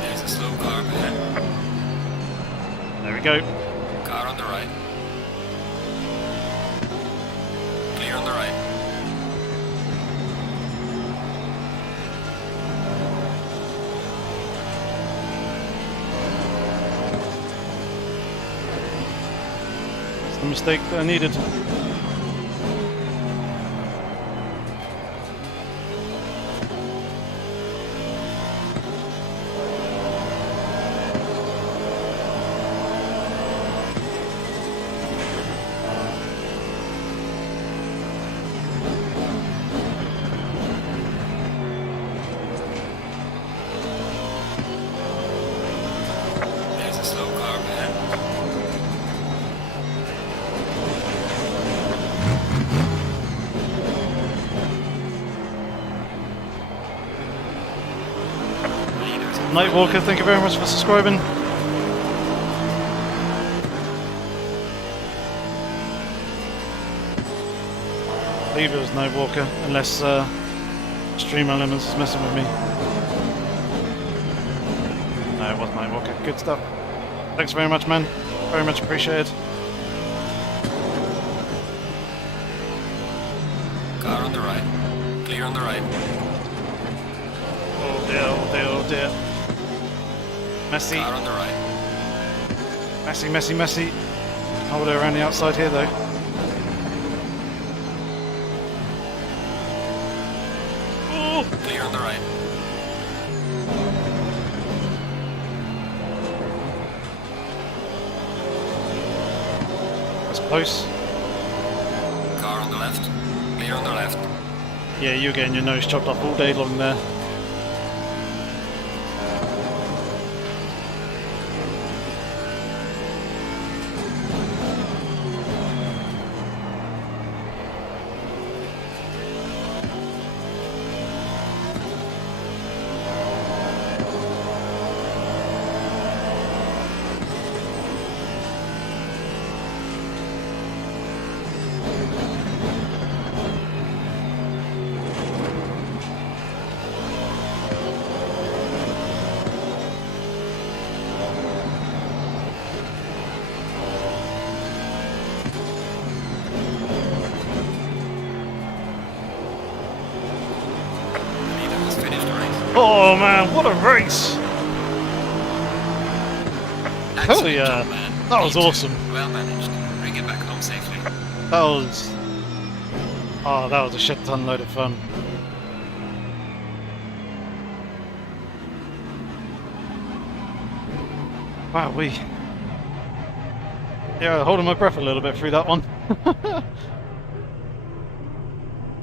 There's a slow car ahead. There we go. Car on the right. Clear on the right. That's the mistake that I needed. There's a slow car ahead. Leaders in Nightwalker, thank you very much for subscribing. I believe it was Nightwalker, unless Stream Elements is messing with me. No, it was Nightwalker. Good stuff. Thanks very much, man. Very much appreciated. car on the right. Clear on the right. Oh dear, oh dear, oh dear. Messy, Car on the right. messy, messy, messy. Hold her around the outside here though. Clear on the right. That's close. Car on the left. Clear on the left. Yeah, you're getting your nose chopped off all day long there. Leader has finished the race. Oh man, what a race! Excellent yeah. job, man. That was Me too. awesome. Well managed. Bring it back home safely. That was... Oh, that was a shit ton load of fun. Wow, yeah, holding my breath a little bit through that one.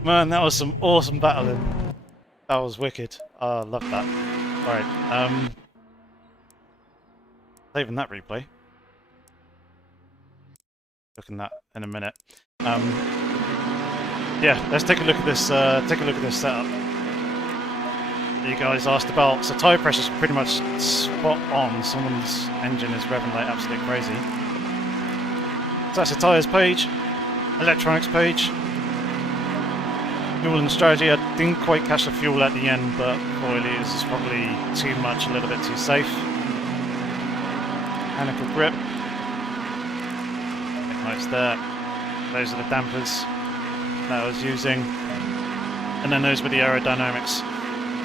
Man, that was some awesome battling. That was wicked. I love that. Right, saving that replay. Looking at that in a minute. Yeah, let's take a look at this. Take a look at this setup. You guys asked about. So tire pressure's pretty much spot on. Someone's engine is revving like absolute crazy. So that's the tyres page, electronics page, fuel and strategy. I didn't quite catch the fuel at the end, but 4 litres is probably too much, a little bit too safe. Mechanical grip. Nice there. Those are the dampers that I was using, and then those were the aerodynamics.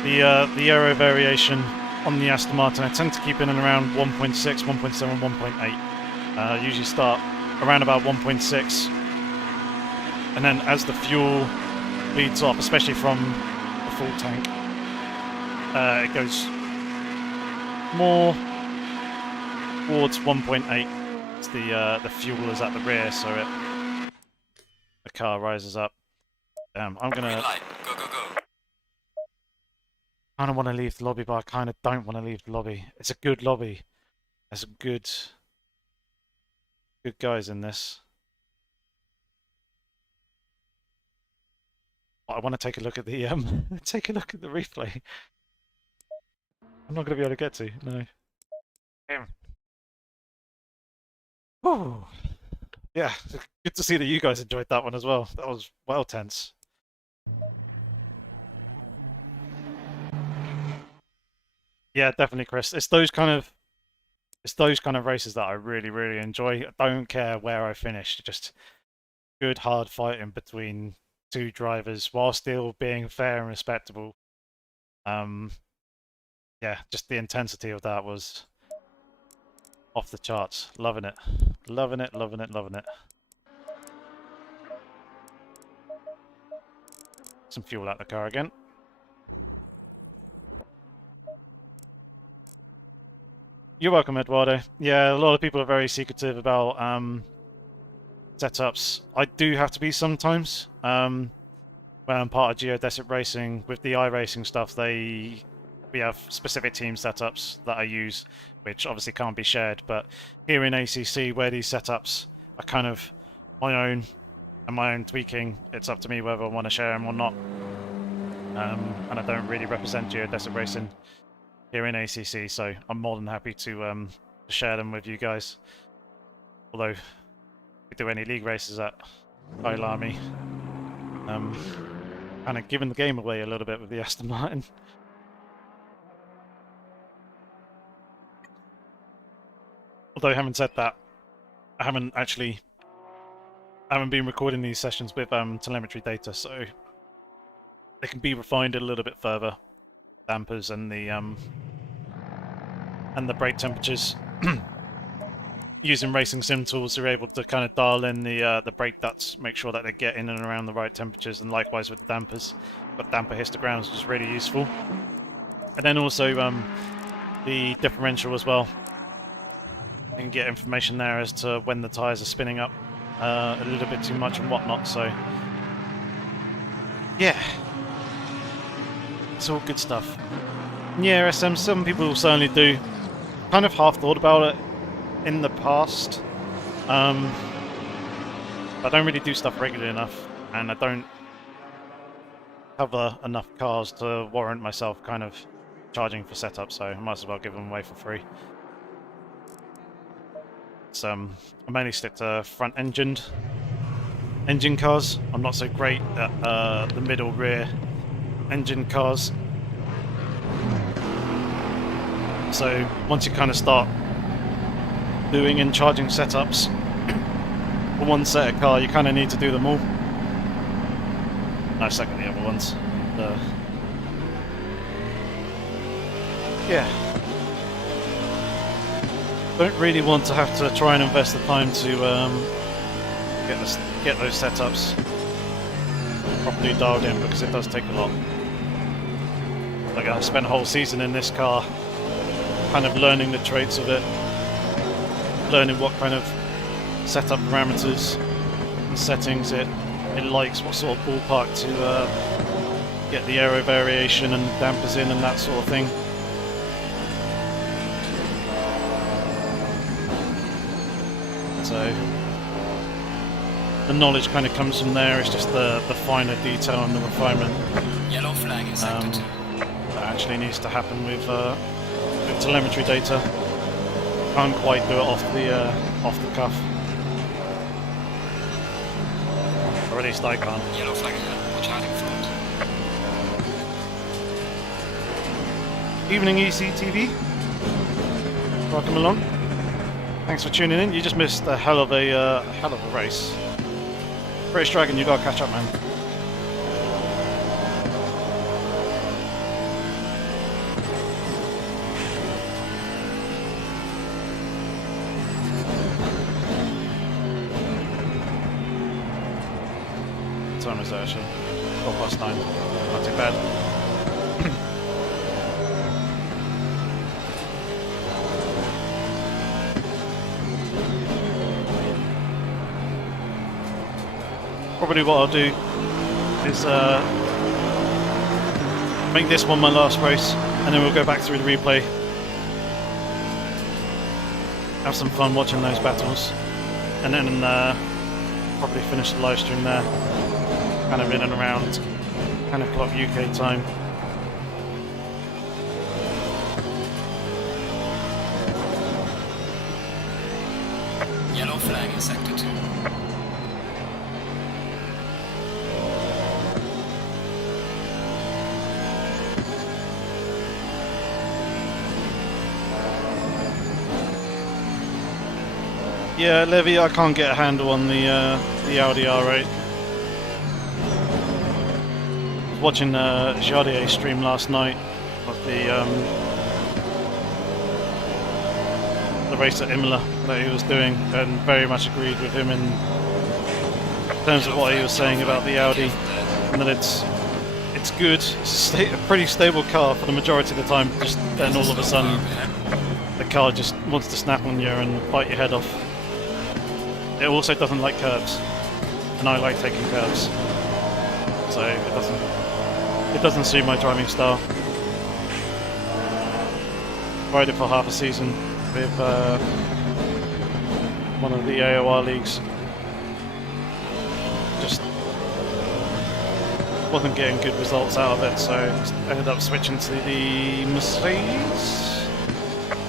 The aero variation on the Aston Martin, I tend to keep in and around 1.6, 1.7, 1.8. Usually start around about 1.6, and then as the fuel bleeds off, especially from the full tank, it goes more towards 1.8. It's the fuel is at the rear, so the car rises up. I'm Green gonna. light. Go, go, go. I kind of want to leave the lobby, but I kind of don't want to leave the lobby. It's a good lobby. There's some good guys in this. But I want to take a look at the take a look at the replay. I'm not going to be able to get to. No. Damn. Whew. Yeah, good to see that you guys enjoyed that one as well. That was well tense. Yeah, definitely, Chris. It's those kind of races that I really, really enjoy. I don't care where I finish. Just good, hard fighting between two drivers while still being fair and respectable. Yeah, just the intensity of that was off the charts. Loving it. Loving it, loving it, loving it. Some fuel out the car again. You're welcome, Eduardo. Yeah, a lot of people are very secretive about setups. I do have to be sometimes. When I'm part of Geodesic Racing, with the iRacing stuff, we have specific team setups that I use, which obviously can't be shared. But here in ACC, where these setups are kind of my own and my own tweaking, it's up to me whether I want to share them or not. And I don't really represent Geodesic Racing here in ACC, so I'm more than happy to share them with you guys. Although, if we do any league races at Kailami, kind of giving the game away a little bit with the Aston Martin. Although, having said that, I haven't been recording these sessions with telemetry data, so they can be refined a little bit further. Dampers and the brake temperatures. using racing sim tools, you're able to kind of dial in the brake ducts, make sure that they get in and around the right temperatures, and likewise with the dampers. But damper histograms, which is really useful. And then also the differential as well. You can get information there as to when the tyres are spinning up a little bit too much and whatnot. So yeah, it's all good stuff. Yeah, SM, some people certainly do. Kind of half thought about it in the past. I don't really do stuff regularly enough, and I don't cover enough cars to warrant myself kind of charging for setup, so I might as well give them away for free. So I mainly stick to front-engined engine cars. I'm not so great at the middle rear engine cars. So once you kind of start doing and charging setups for one set of car, you kind of need to do them all. No, second the other ones. Yeah. Don't really want to have to try and invest the time to get those setups properly dialed in, because it does take a lot. Like, I spent a whole season in this car kind of learning the traits of it, learning what kind of setup parameters and settings it likes, what sort of ballpark to get the aero variation and dampers in and that sort of thing. So the knowledge kind of comes from there. It's just the finer detail and the refinement Yellow flag in sector 2. that actually needs to happen with telemetry data. Can't quite do it off the cuff. Or at least I can't. Yellow flag ahead. Watch out in front. Evening ECTV. Welcome along. Thanks for tuning in. You just missed a hell of a race. British Dragon, you gotta catch up, man. What time is that actually? 9:12. Not too bad. Probably what I'll do is make this one my last race, and then we'll go back through the replay. Have some fun watching those battles, and then probably finish the live stream there, kind of in and around 10 o'clock UK time. Yellow flag in sector 2. Yeah, Levy, I can't get a handle on the Audi R8. Watching Jardier's stream last night of the race at Imola that he was doing, and very much agreed with him in terms of what he was saying about the Audi, and that it's good. It's a pretty stable car for the majority of the time. Just then all of a sudden, the car just wants to snap on you and bite your head off. It also doesn't like curves, and I like taking curves, so it doesn't suit my driving style. Ride it for half a season with one of the AOR leagues. Just wasn't getting good results out of it, so ended up switching to the Mercedes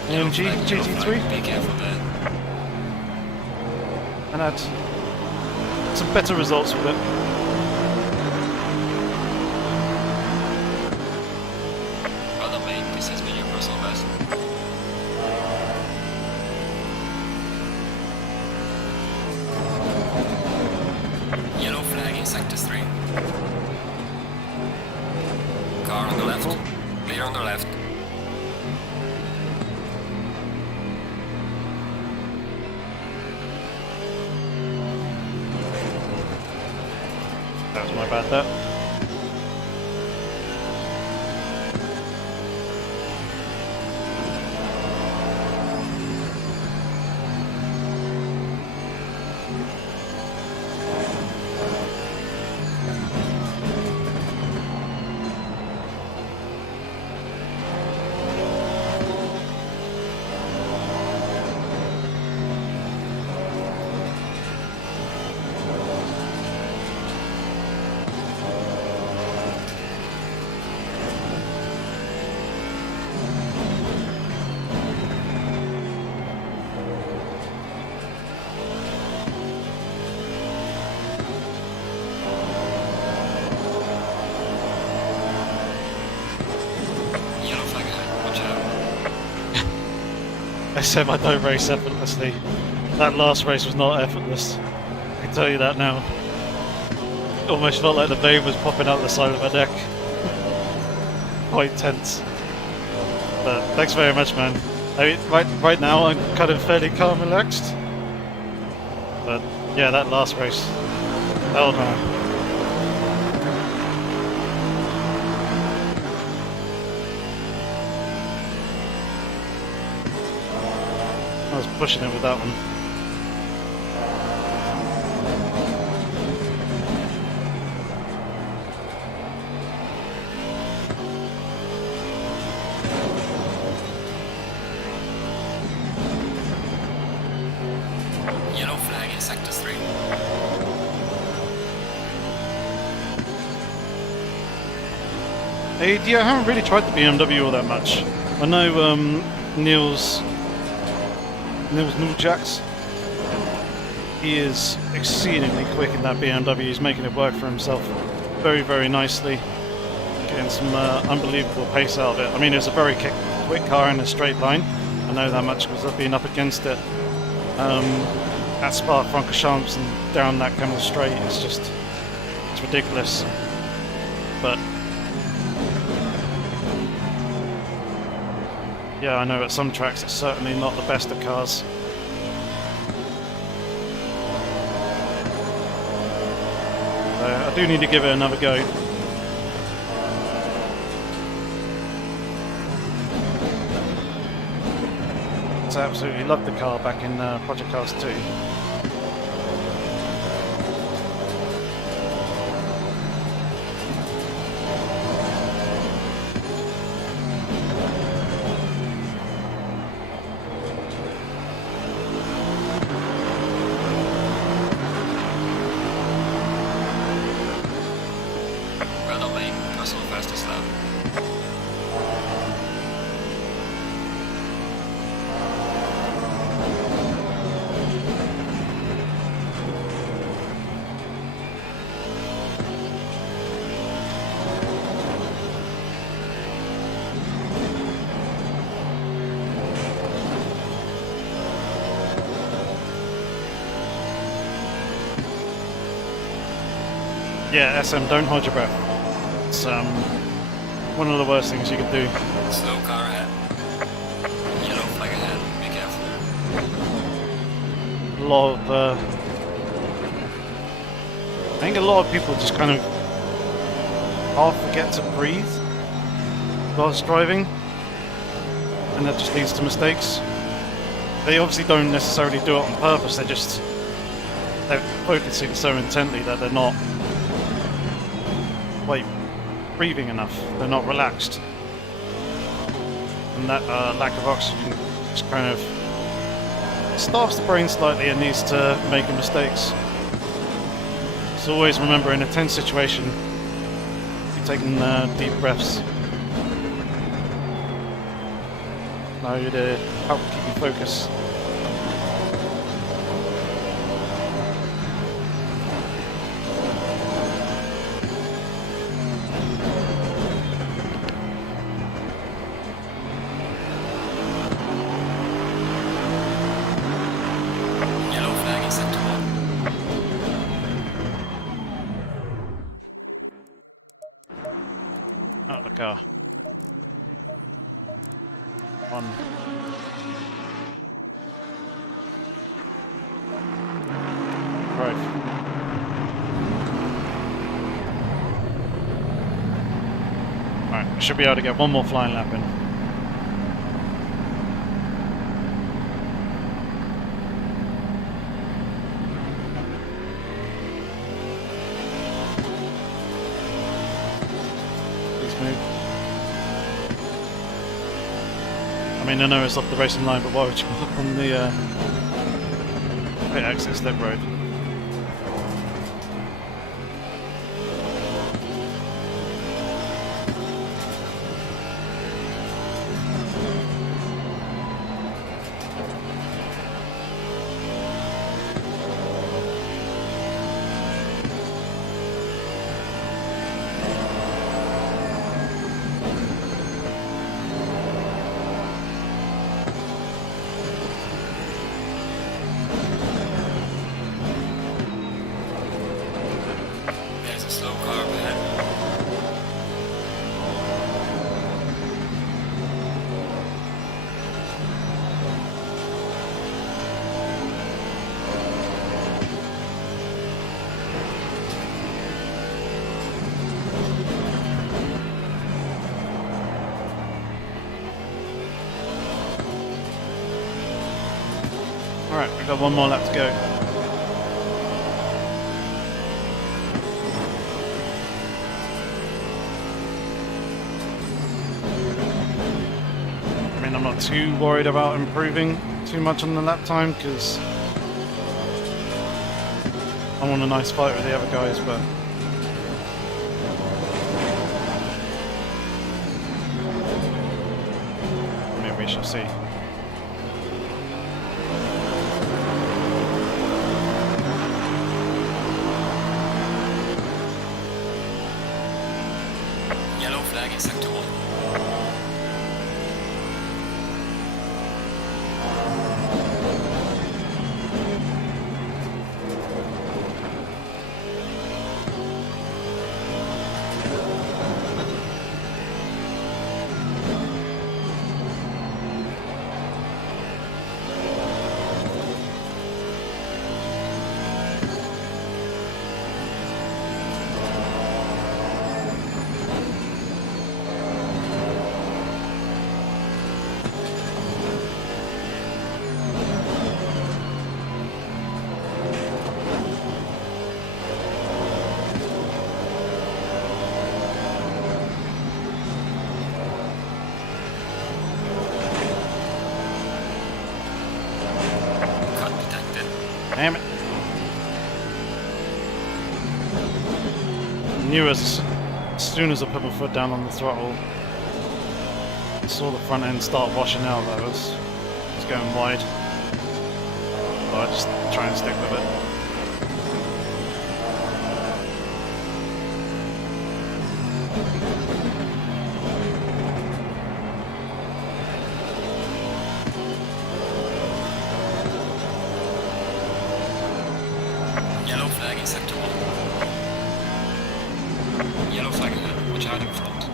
AMG GT3. Be careful there. And had some better results with it. Well done, mate. This has been your personal best. Yellow flag in sector 3. Car on the left. Clear on the left. That was my bad there. Yellow flag ahead, watch out. I said I don't race effortlessly. That last race was not effortless. I can tell you that now. Almost felt like the vein was popping out the side of my neck. Quite tense. But thanks very much, man. I mean, right now I'm kind of fairly calm and relaxed. But yeah, that last race. Hell no. I was pushing it with that one. Yellow flag in sector 3. Yeah, I haven't really tried the BMW all that much. I know Niels Nuljaks, he is exceedingly quick in that BMW. He's making it work for himself very, very nicely. Getting some unbelievable pace out of it. I mean, it's a very quick car in a straight line. I know that much because I've been up against it at Spa-Francorchamps and down that kind of straight. It's ridiculous. But yeah, I know at some tracks it's certainly not the best of cars. So I do need to give it another go. I absolutely loved the car back in Project Cars 2. Well done, mate. Personal fastest lap. Yeah, SM, don't hold your breath. It's one of the worst things you can do. Slow car ahead. Yellow flag ahead. Be careful. A lot of, I think a lot of people just kind of half forget to breathe whilst driving, and that just leads to mistakes. They obviously don't necessarily do it on purpose. They're focusing so intently that they're not like breathing enough. They're not relaxed, and that lack of oxygen just kind of starves the brain slightly and leads to making mistakes. So always remember, in a tense situation, be taking deep breaths. Now to help keep you focused. Yellow flag in sector 1. Out of the car. One. Right. Should be able to get one more flying lap in. Please move. I mean, I know it's off the racing line, but why would you look on the pit exit slip road? There's a slow car up ahead. Alright, we've got one more lap to go. I mean, I'm not too worried about improving too much on the lap time because I want a nice fight with the other guys, but maybe we shall see. Yellow flag in sector 1. Cut detected. Damn it. Knew as soon as I put my foot down on the throttle, I saw the front end start washing out. That was going wide. So I just try and stick with it. Yellow flag in sector 1. Yellow flag ahead. Watch out in front.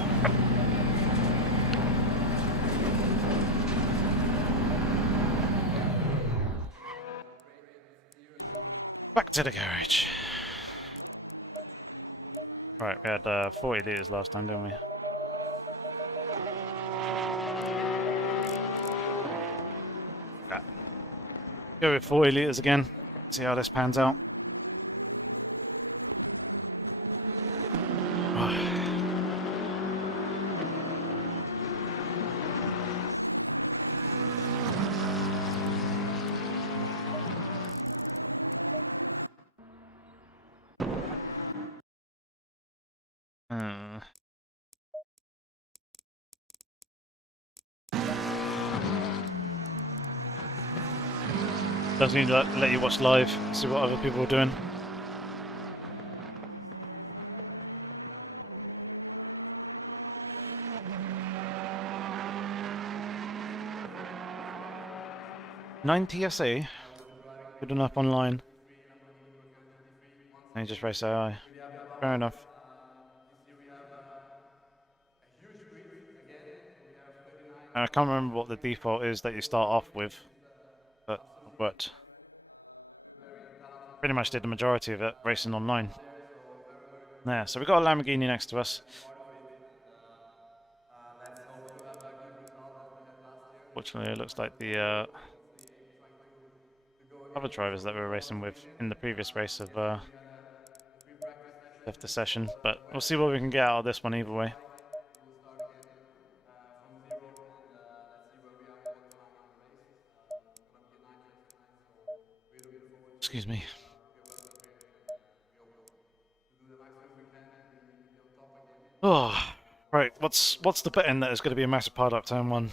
Back to the garage. Right, we had 40 litres last time, didn't we? Yeah. Go with 40 litres again. See how this pans out. Doesn't need to let you watch live, see what other people are doing. Nine TSA, good enough online. And you just race AI. Fair enough. I can't remember what the default is that you start off with, but it worked. Pretty much did the majority of it racing online. There, so we've got a Lamborghini next to us. Fortunately, it looks like the other drivers that we were racing with in the previous race have left the session, but we'll see what we can get out of this one either way. Excuse me. Oh, right. What's the betting that is going to be a massive pile up turn one?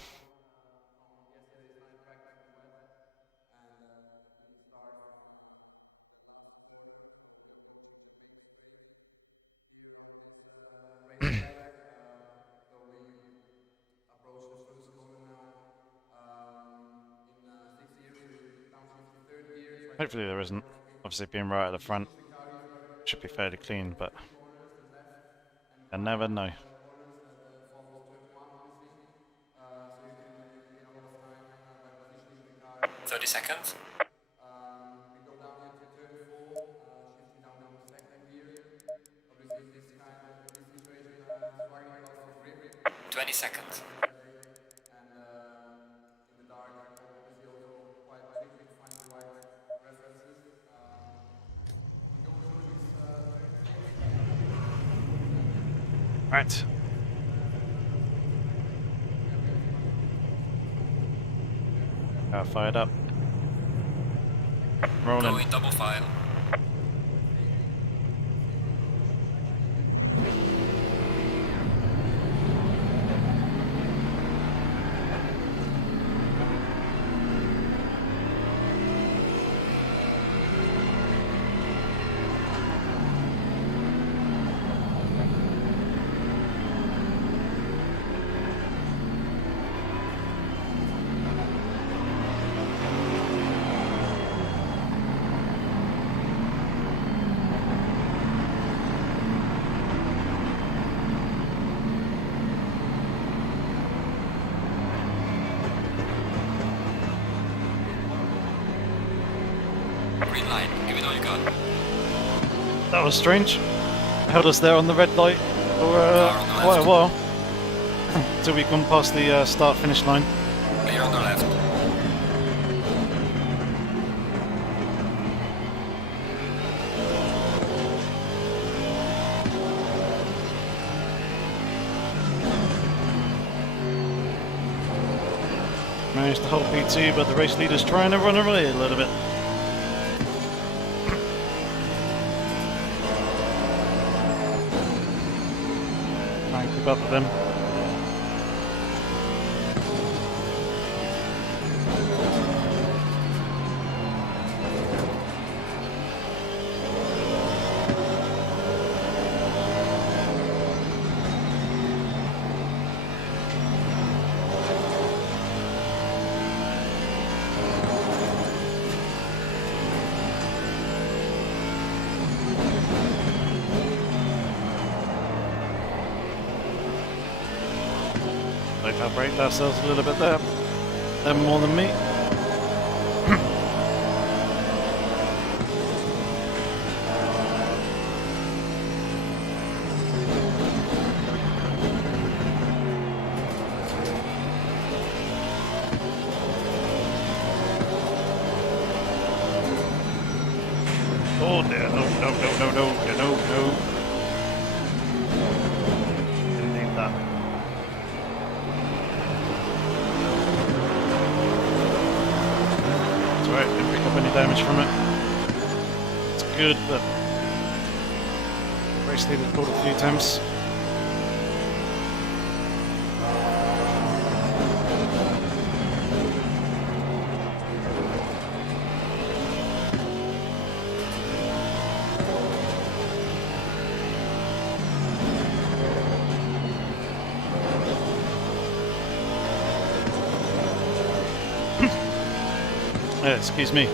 Hopefully there isn't. Obviously being right at the front should be fairly clean, but I never know. 30 seconds. Um, we go down here to turn 4, shifting down on the second gear. Obviously in this situation, struggling a lot for grip. 20 seconds. Today. And in the dark, obviously also quite tricky to find the right references. We go through this turn 6. Right. Fired up. Rolling. Going double file. Green light, give it all you got. That was strange. Held us there on the red light for quite a while. Until we'd gone past the start-finish line. Clear on the left. Managed to hold P2, but the race leader's trying to run away a little bit. Try and keep up with them. Both outbraked ourselves a little bit there. Them more than me. Oh dear, no, no, no, no, no, no, no. Didn't need that. It's alright, didn't pick up any damage from it. It's good, but race leader pulled a few times. Excuse me.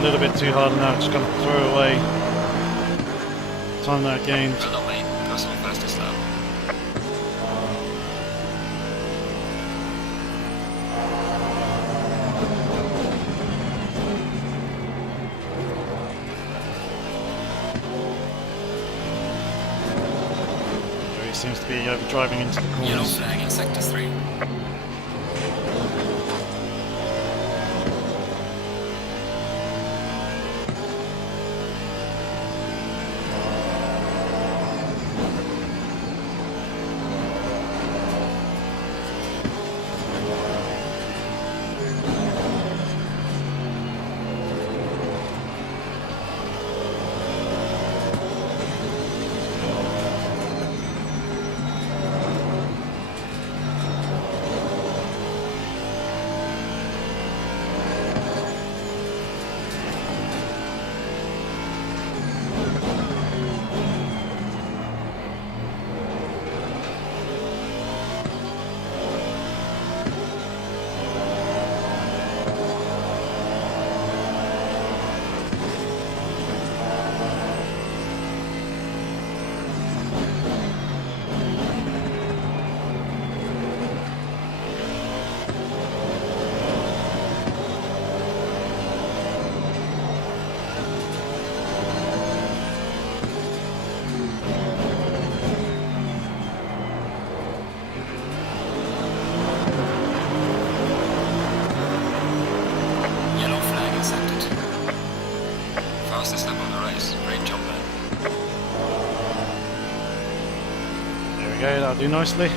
a little bit too hard now, just gonna throw away time that gained. Well done, mate. Personal fastest lap. He seems to be overdriving into the Yellow corners. flag in sector 3. Yellow flag in sector 2. Fastest lap of the race. Great job, man. There we go, that'll do nicely.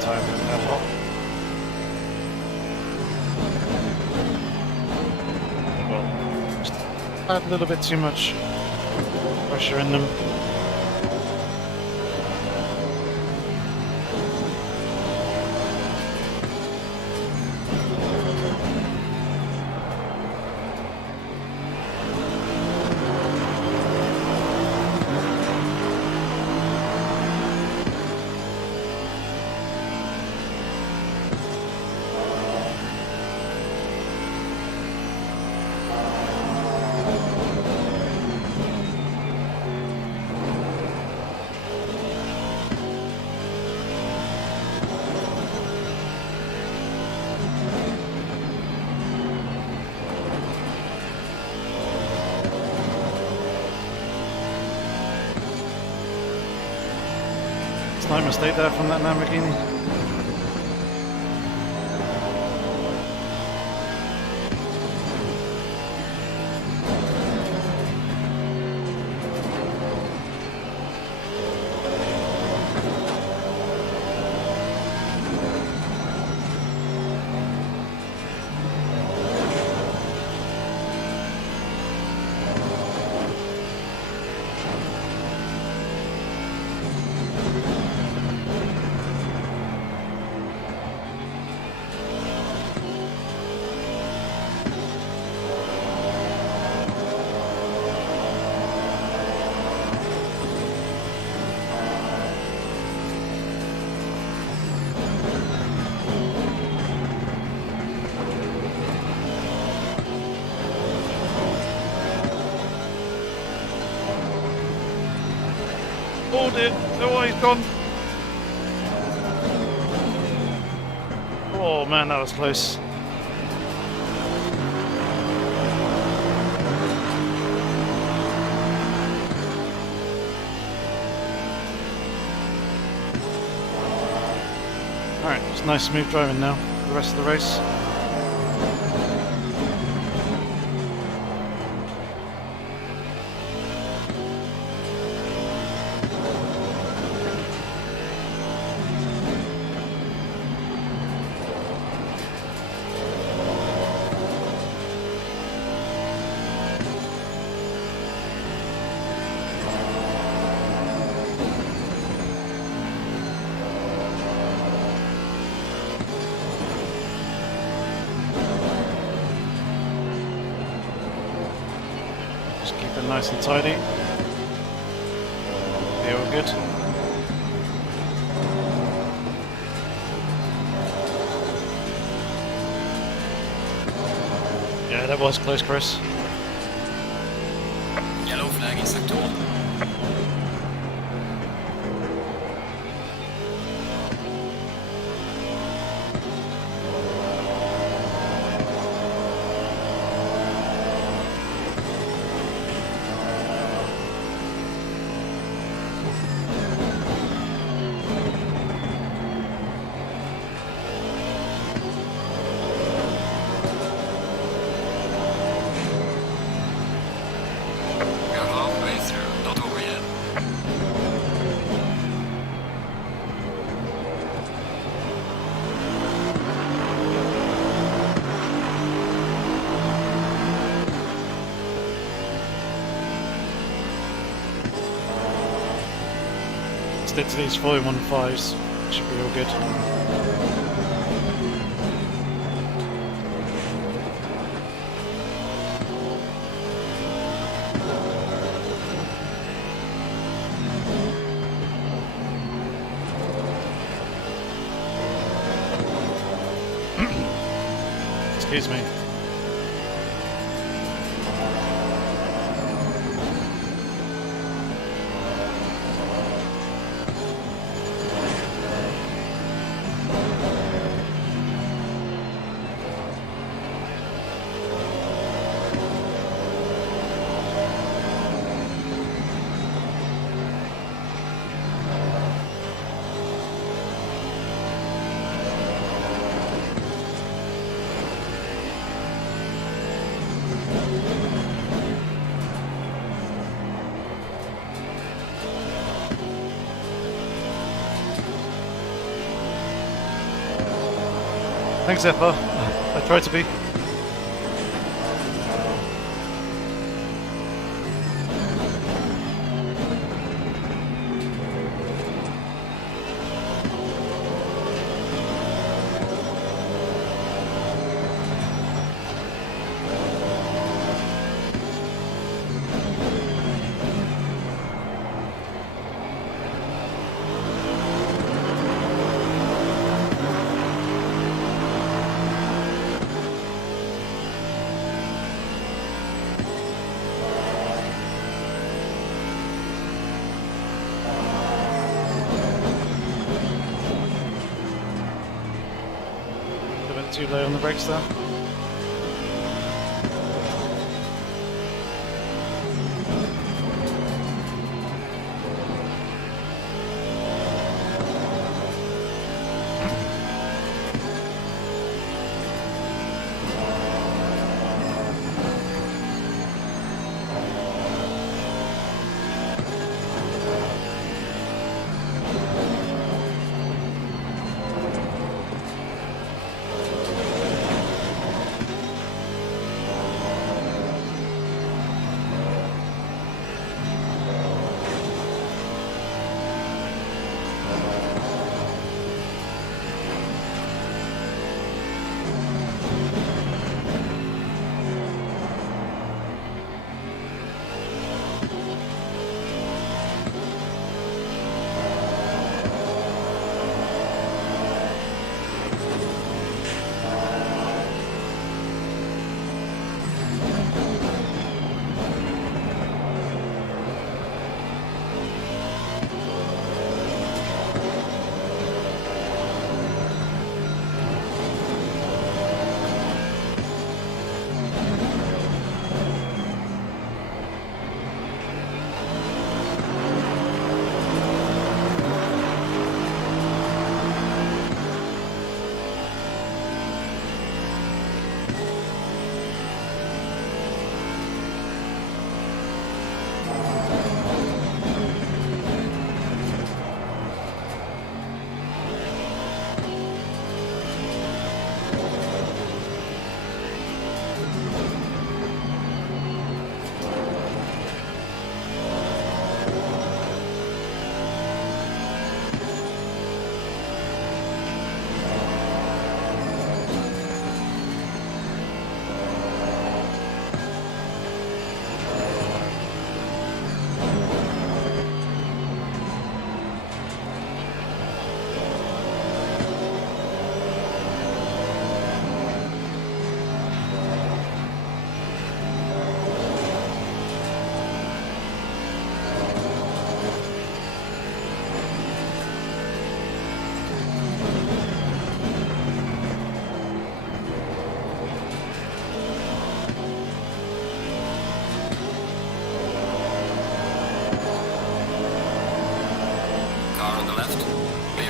Time for that hot. Well, just add a little bit too much pressure in them. Slight mistake there from that Lamborghini. Oh dear, oh he's gone. Oh, Oh man, that was close. Alright, it's nice smooth driving now for the rest of the race. Just keep it nice and tidy. Be all good. Yeah, that was close, Chris. Yellow flag in sector 1. We are halfway through, not over yet. Stick to these 415s. Should be all good. Excuse me. Thanks, Zephyr. I tried to be. A bit too low on the brakes there.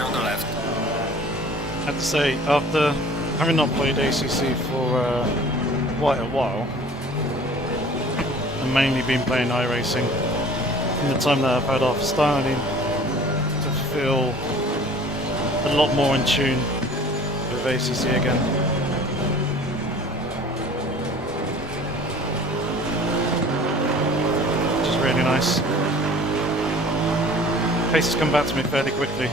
Clear on the left. I have to say, after having not played ACC for quite a while, and mainly been playing iRacing, in the time that I've had off, starting to feel a lot more in tune with ACC again. Which is really nice. Pace has come back to me fairly quickly.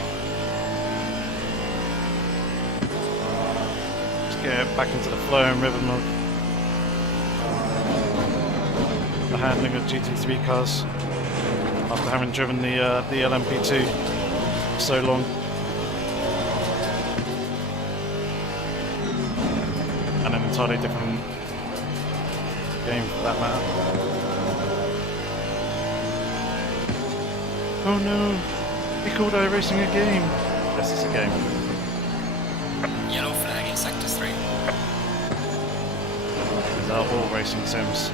Just get back into the flow and rhythm of the handling of GT3 cars after having driven the LMP2 for so long. And an entirely different game for that matter. Oh no, he called iRacing a game. Yes, it's a game. Yellow flag in sector 3. These are all racing sims.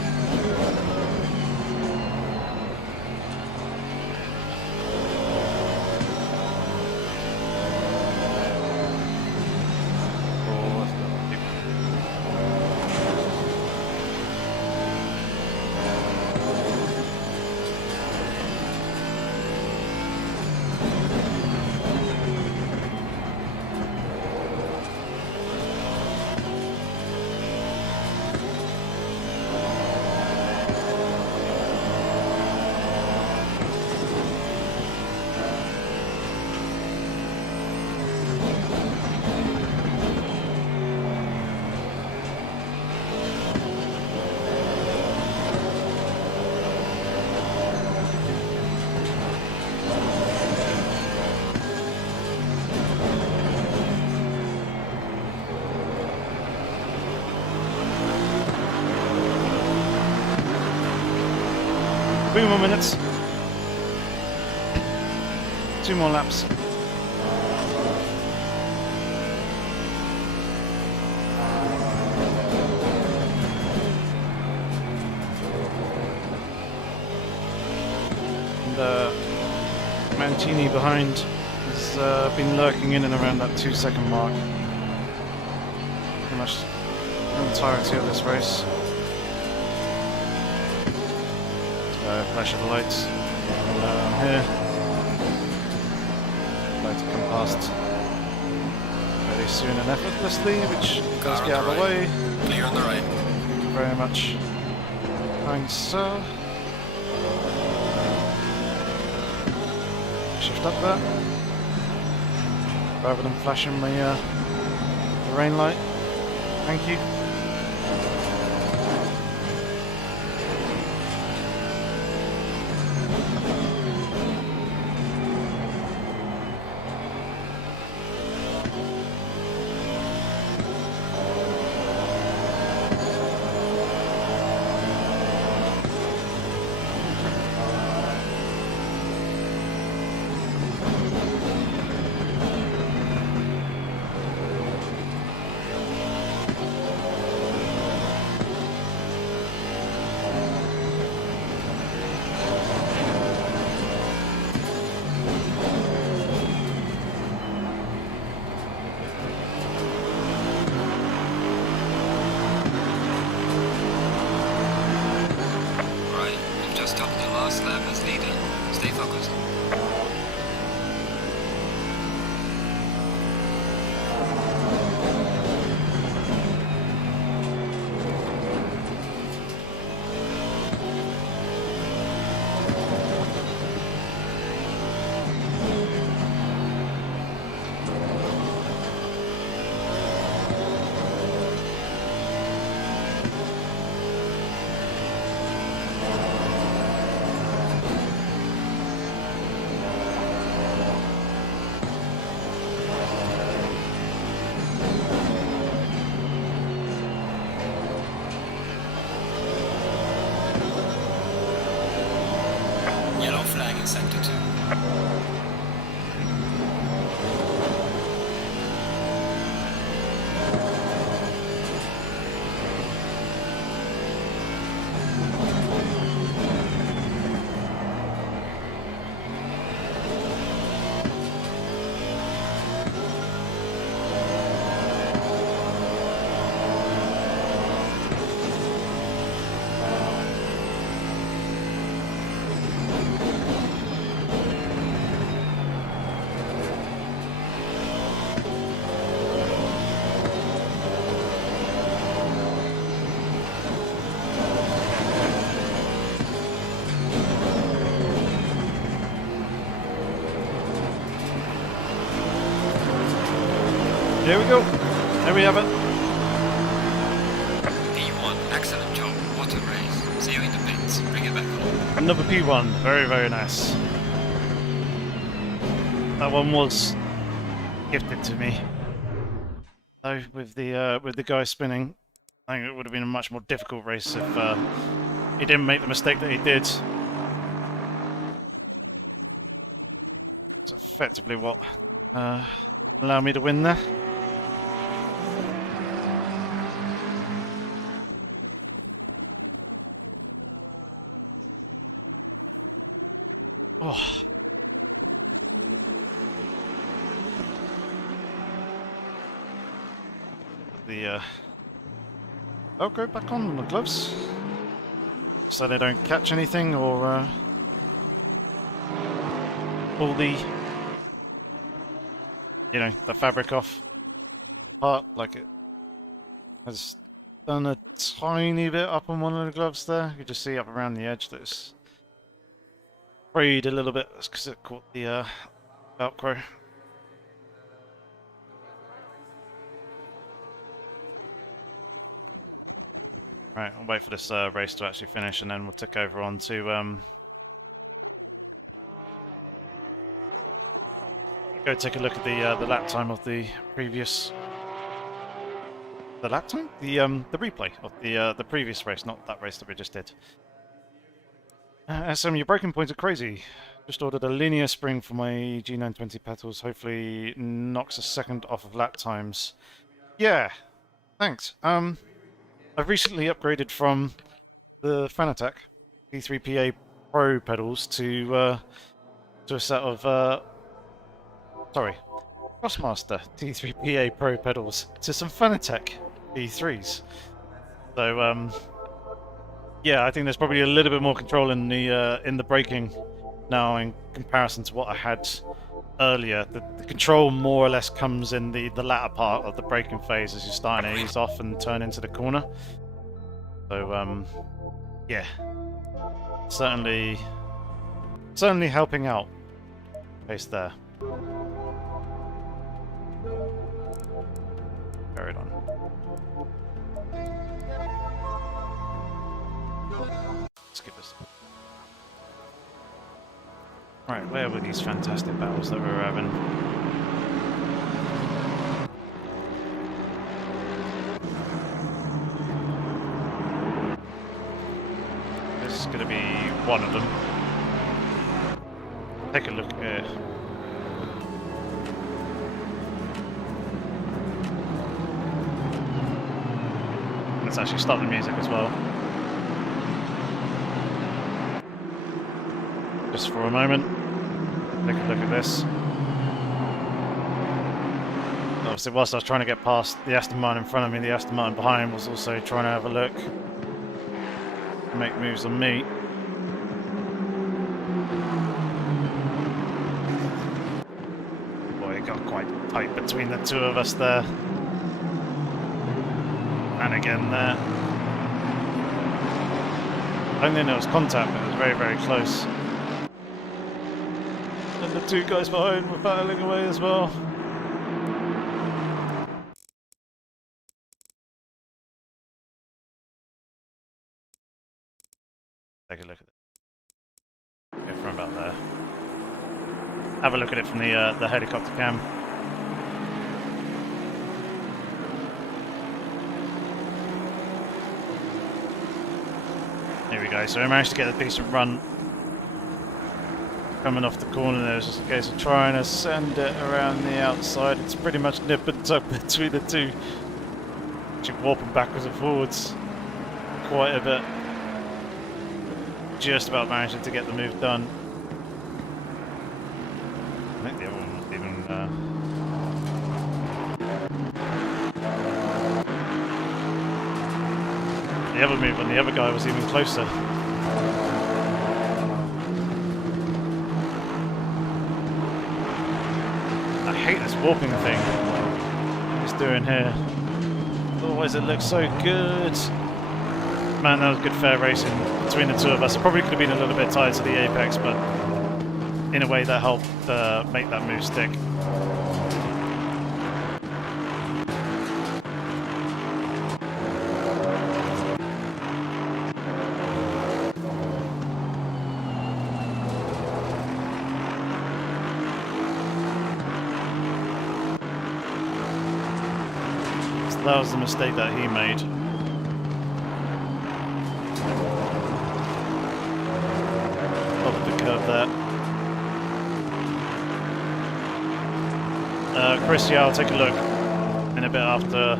Three more minutes. 2 more laps. And Mancini behind has been lurking in and around that 2-second mark pretty much the entirety of this race. Flash of the lights here. Like to come past very soon and effortlessly, which does get out of the way. Clear on the right. Thank you very much, kind sir. Shift up there, rather than flashing the rain light. Thank you. Stay focused. Yellow flag in sector 2. There we go. There we have it. P1, excellent job. What a race. See you in the pits. Bring it back home. Another P1. Very, very nice. That one was gifted to me. Though with the guy spinning, I think it would have been a much more difficult race if he didn't make the mistake that he did. It's effectively what allowed me to win there. Oh. The Velcro back on the gloves so they don't catch anything or pull the the fabric off part, like it has done a tiny bit up on one of the gloves there. You just see up around the edge that it's frayed a little bit because it caught the Velcro. Right, I'll wait for this race to actually finish and then we'll tick over on to go take a look at the lap time of the previous... The lap time? The replay of the previous race, not that race that we just did. SM, your braking points are crazy. Just ordered a linear spring for my G920 pedals. Hopefully knocks a second off of lap times. Yeah, thanks. I've recently upgraded from the Fanatec P3PA Pro pedals to a set of Crossmaster T3PA Pro pedals to some Fanatec P3s. So yeah, I think there's probably a little bit more control in the braking now in comparison to what I had earlier. The control more or less comes in the latter part of the braking phase as you're starting to ease off and turn into the corner. So yeah, certainly helping out. Pace there. Carried on. Skip this. Right, where were these fantastic battles that we were having? This is going to be one of them. Take a look here. Let's actually start the music as well. Just for a moment. Take a look at this. Obviously, whilst I was trying to get past the Aston Martin in front of me, the Aston Martin behind was also trying to have a look. Make moves on me. Boy, it got quite tight between the two of us there. And again there. I don't think there was contact, but it was very, very close. And the two guys behind were battling away as well. Take a look at it. Go from about there. Have a look at it from the helicopter cam. Here we go. So we managed to get a decent run. Coming off the corner there, it's just a case of trying to send it around the outside. It's pretty much nip and tuck between the two. Actually warping backwards and forwards quite a bit. Just about managing to get the move done. I think the other one was even... the other move on the other guy was even closer. I hate this warping thing it's doing here. Otherwise it looks so good. Man, that was good fair racing between the two of us. It probably could have been a little bit tied to the apex, but in a way that helped make that move stick. that was the mistake that he made. Followed the curve there. Chris, yeah, I'll take a look in a bit after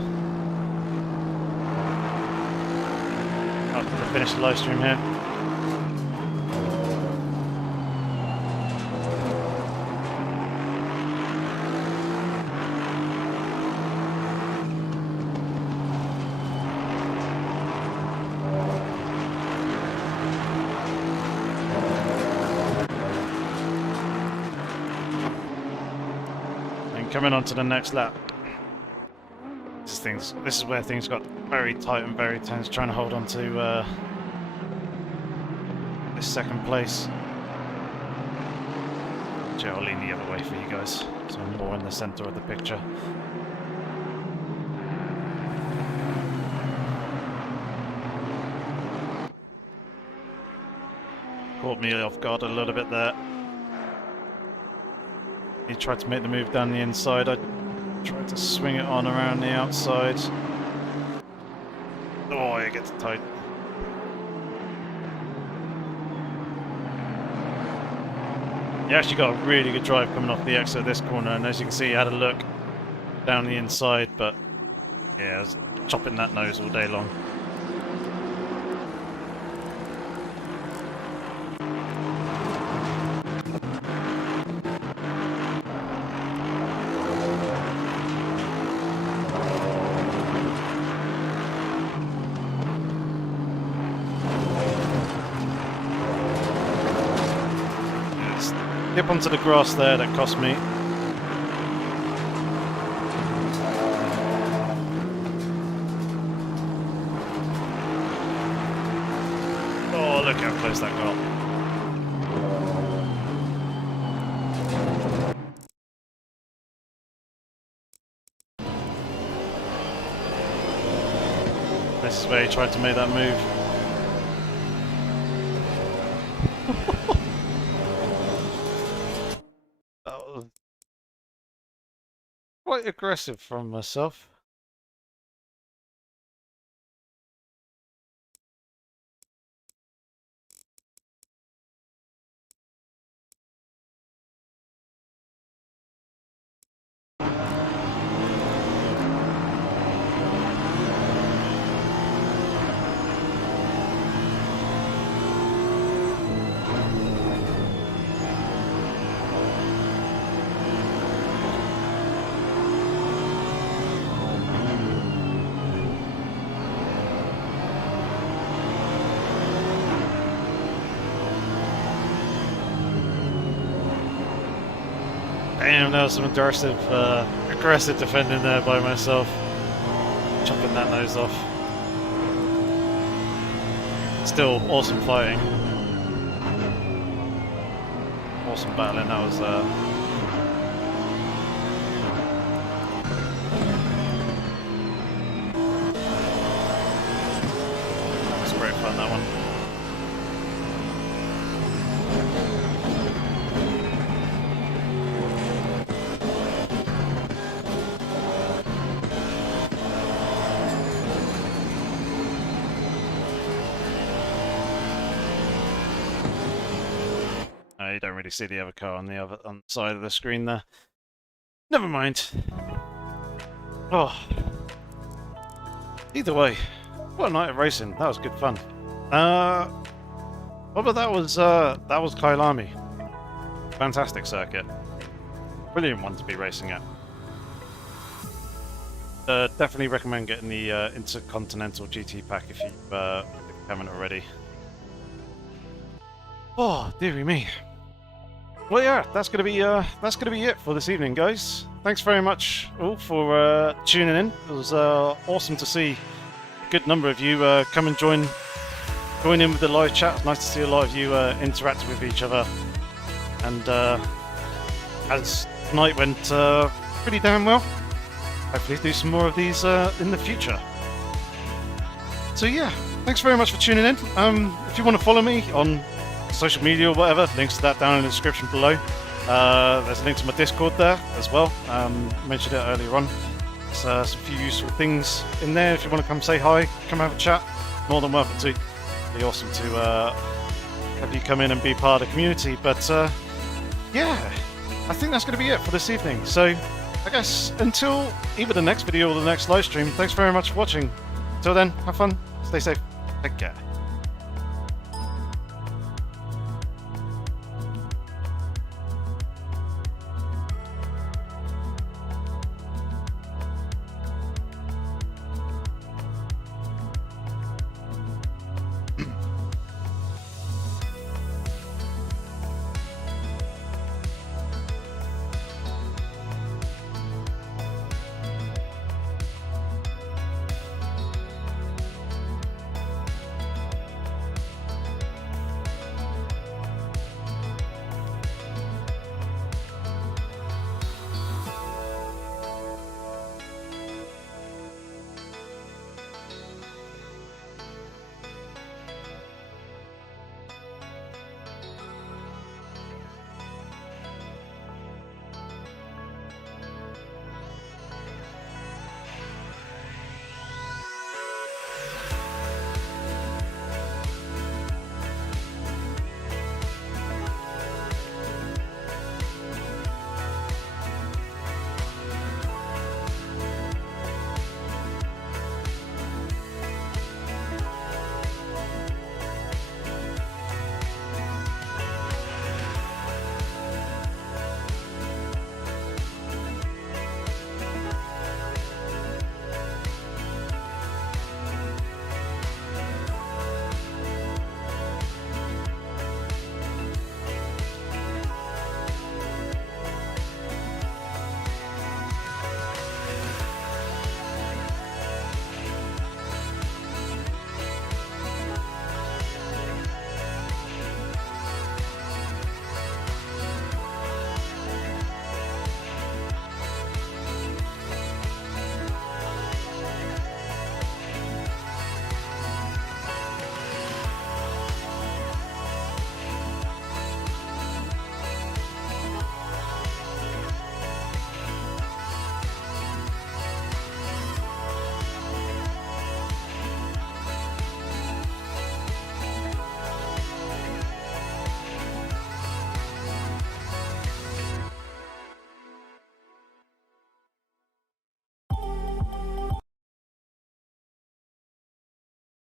I finish the live stream here. Coming on to the next lap. This is where things got very tight and very tense, trying to hold on to this second place. Actually, I'll lean the other way for you guys, so I'm more in the centre of the picture. Caught me off guard a little bit there. He tried to make the move down the inside. I tried to swing it on around the outside. Oh, it gets tight. He actually got a really good drive coming off the exit of this corner, and as you can see, he had a look down the inside, but yeah, I was chopping that nose all day long. Dip onto the grass there, that cost me. Oh, look how close that got. This is where he tried to make that move. Quite aggressive from myself. Damn, that was some aggressive defending there by myself. Chopping that nose off. Still awesome fighting. Awesome battling, that was great fun, that one. You don't really see the other car on the side of the screen there. Never mind. Oh. Either way, what a night of racing. That was good fun. But that was Kailami. Fantastic circuit. Brilliant one to be racing at. Definitely recommend getting the Intercontinental GT pack if you haven't already. Oh, dearie me. Well, yeah, that's gonna be it for this evening, guys. Thanks very much all for tuning in. It was awesome to see a good number of you come and join in with the live chat. Nice to see a lot of you interacting with each other. And as tonight went pretty damn well, hopefully do some more of these in the future. So yeah, thanks very much for tuning in. If you want to follow me on social media or whatever, links to that down in the description below. There's a link to my Discord there as well. Mentioned it earlier on. Some few useful things in there. If you want to come say hi, come have a chat, more than welcome to. It'd be awesome to have you come in and be part of the community. But yeah, I think that's going to be it for this evening. So I guess until either the next video or the next live stream, thanks very much for watching. Till then, have fun, stay safe, take care.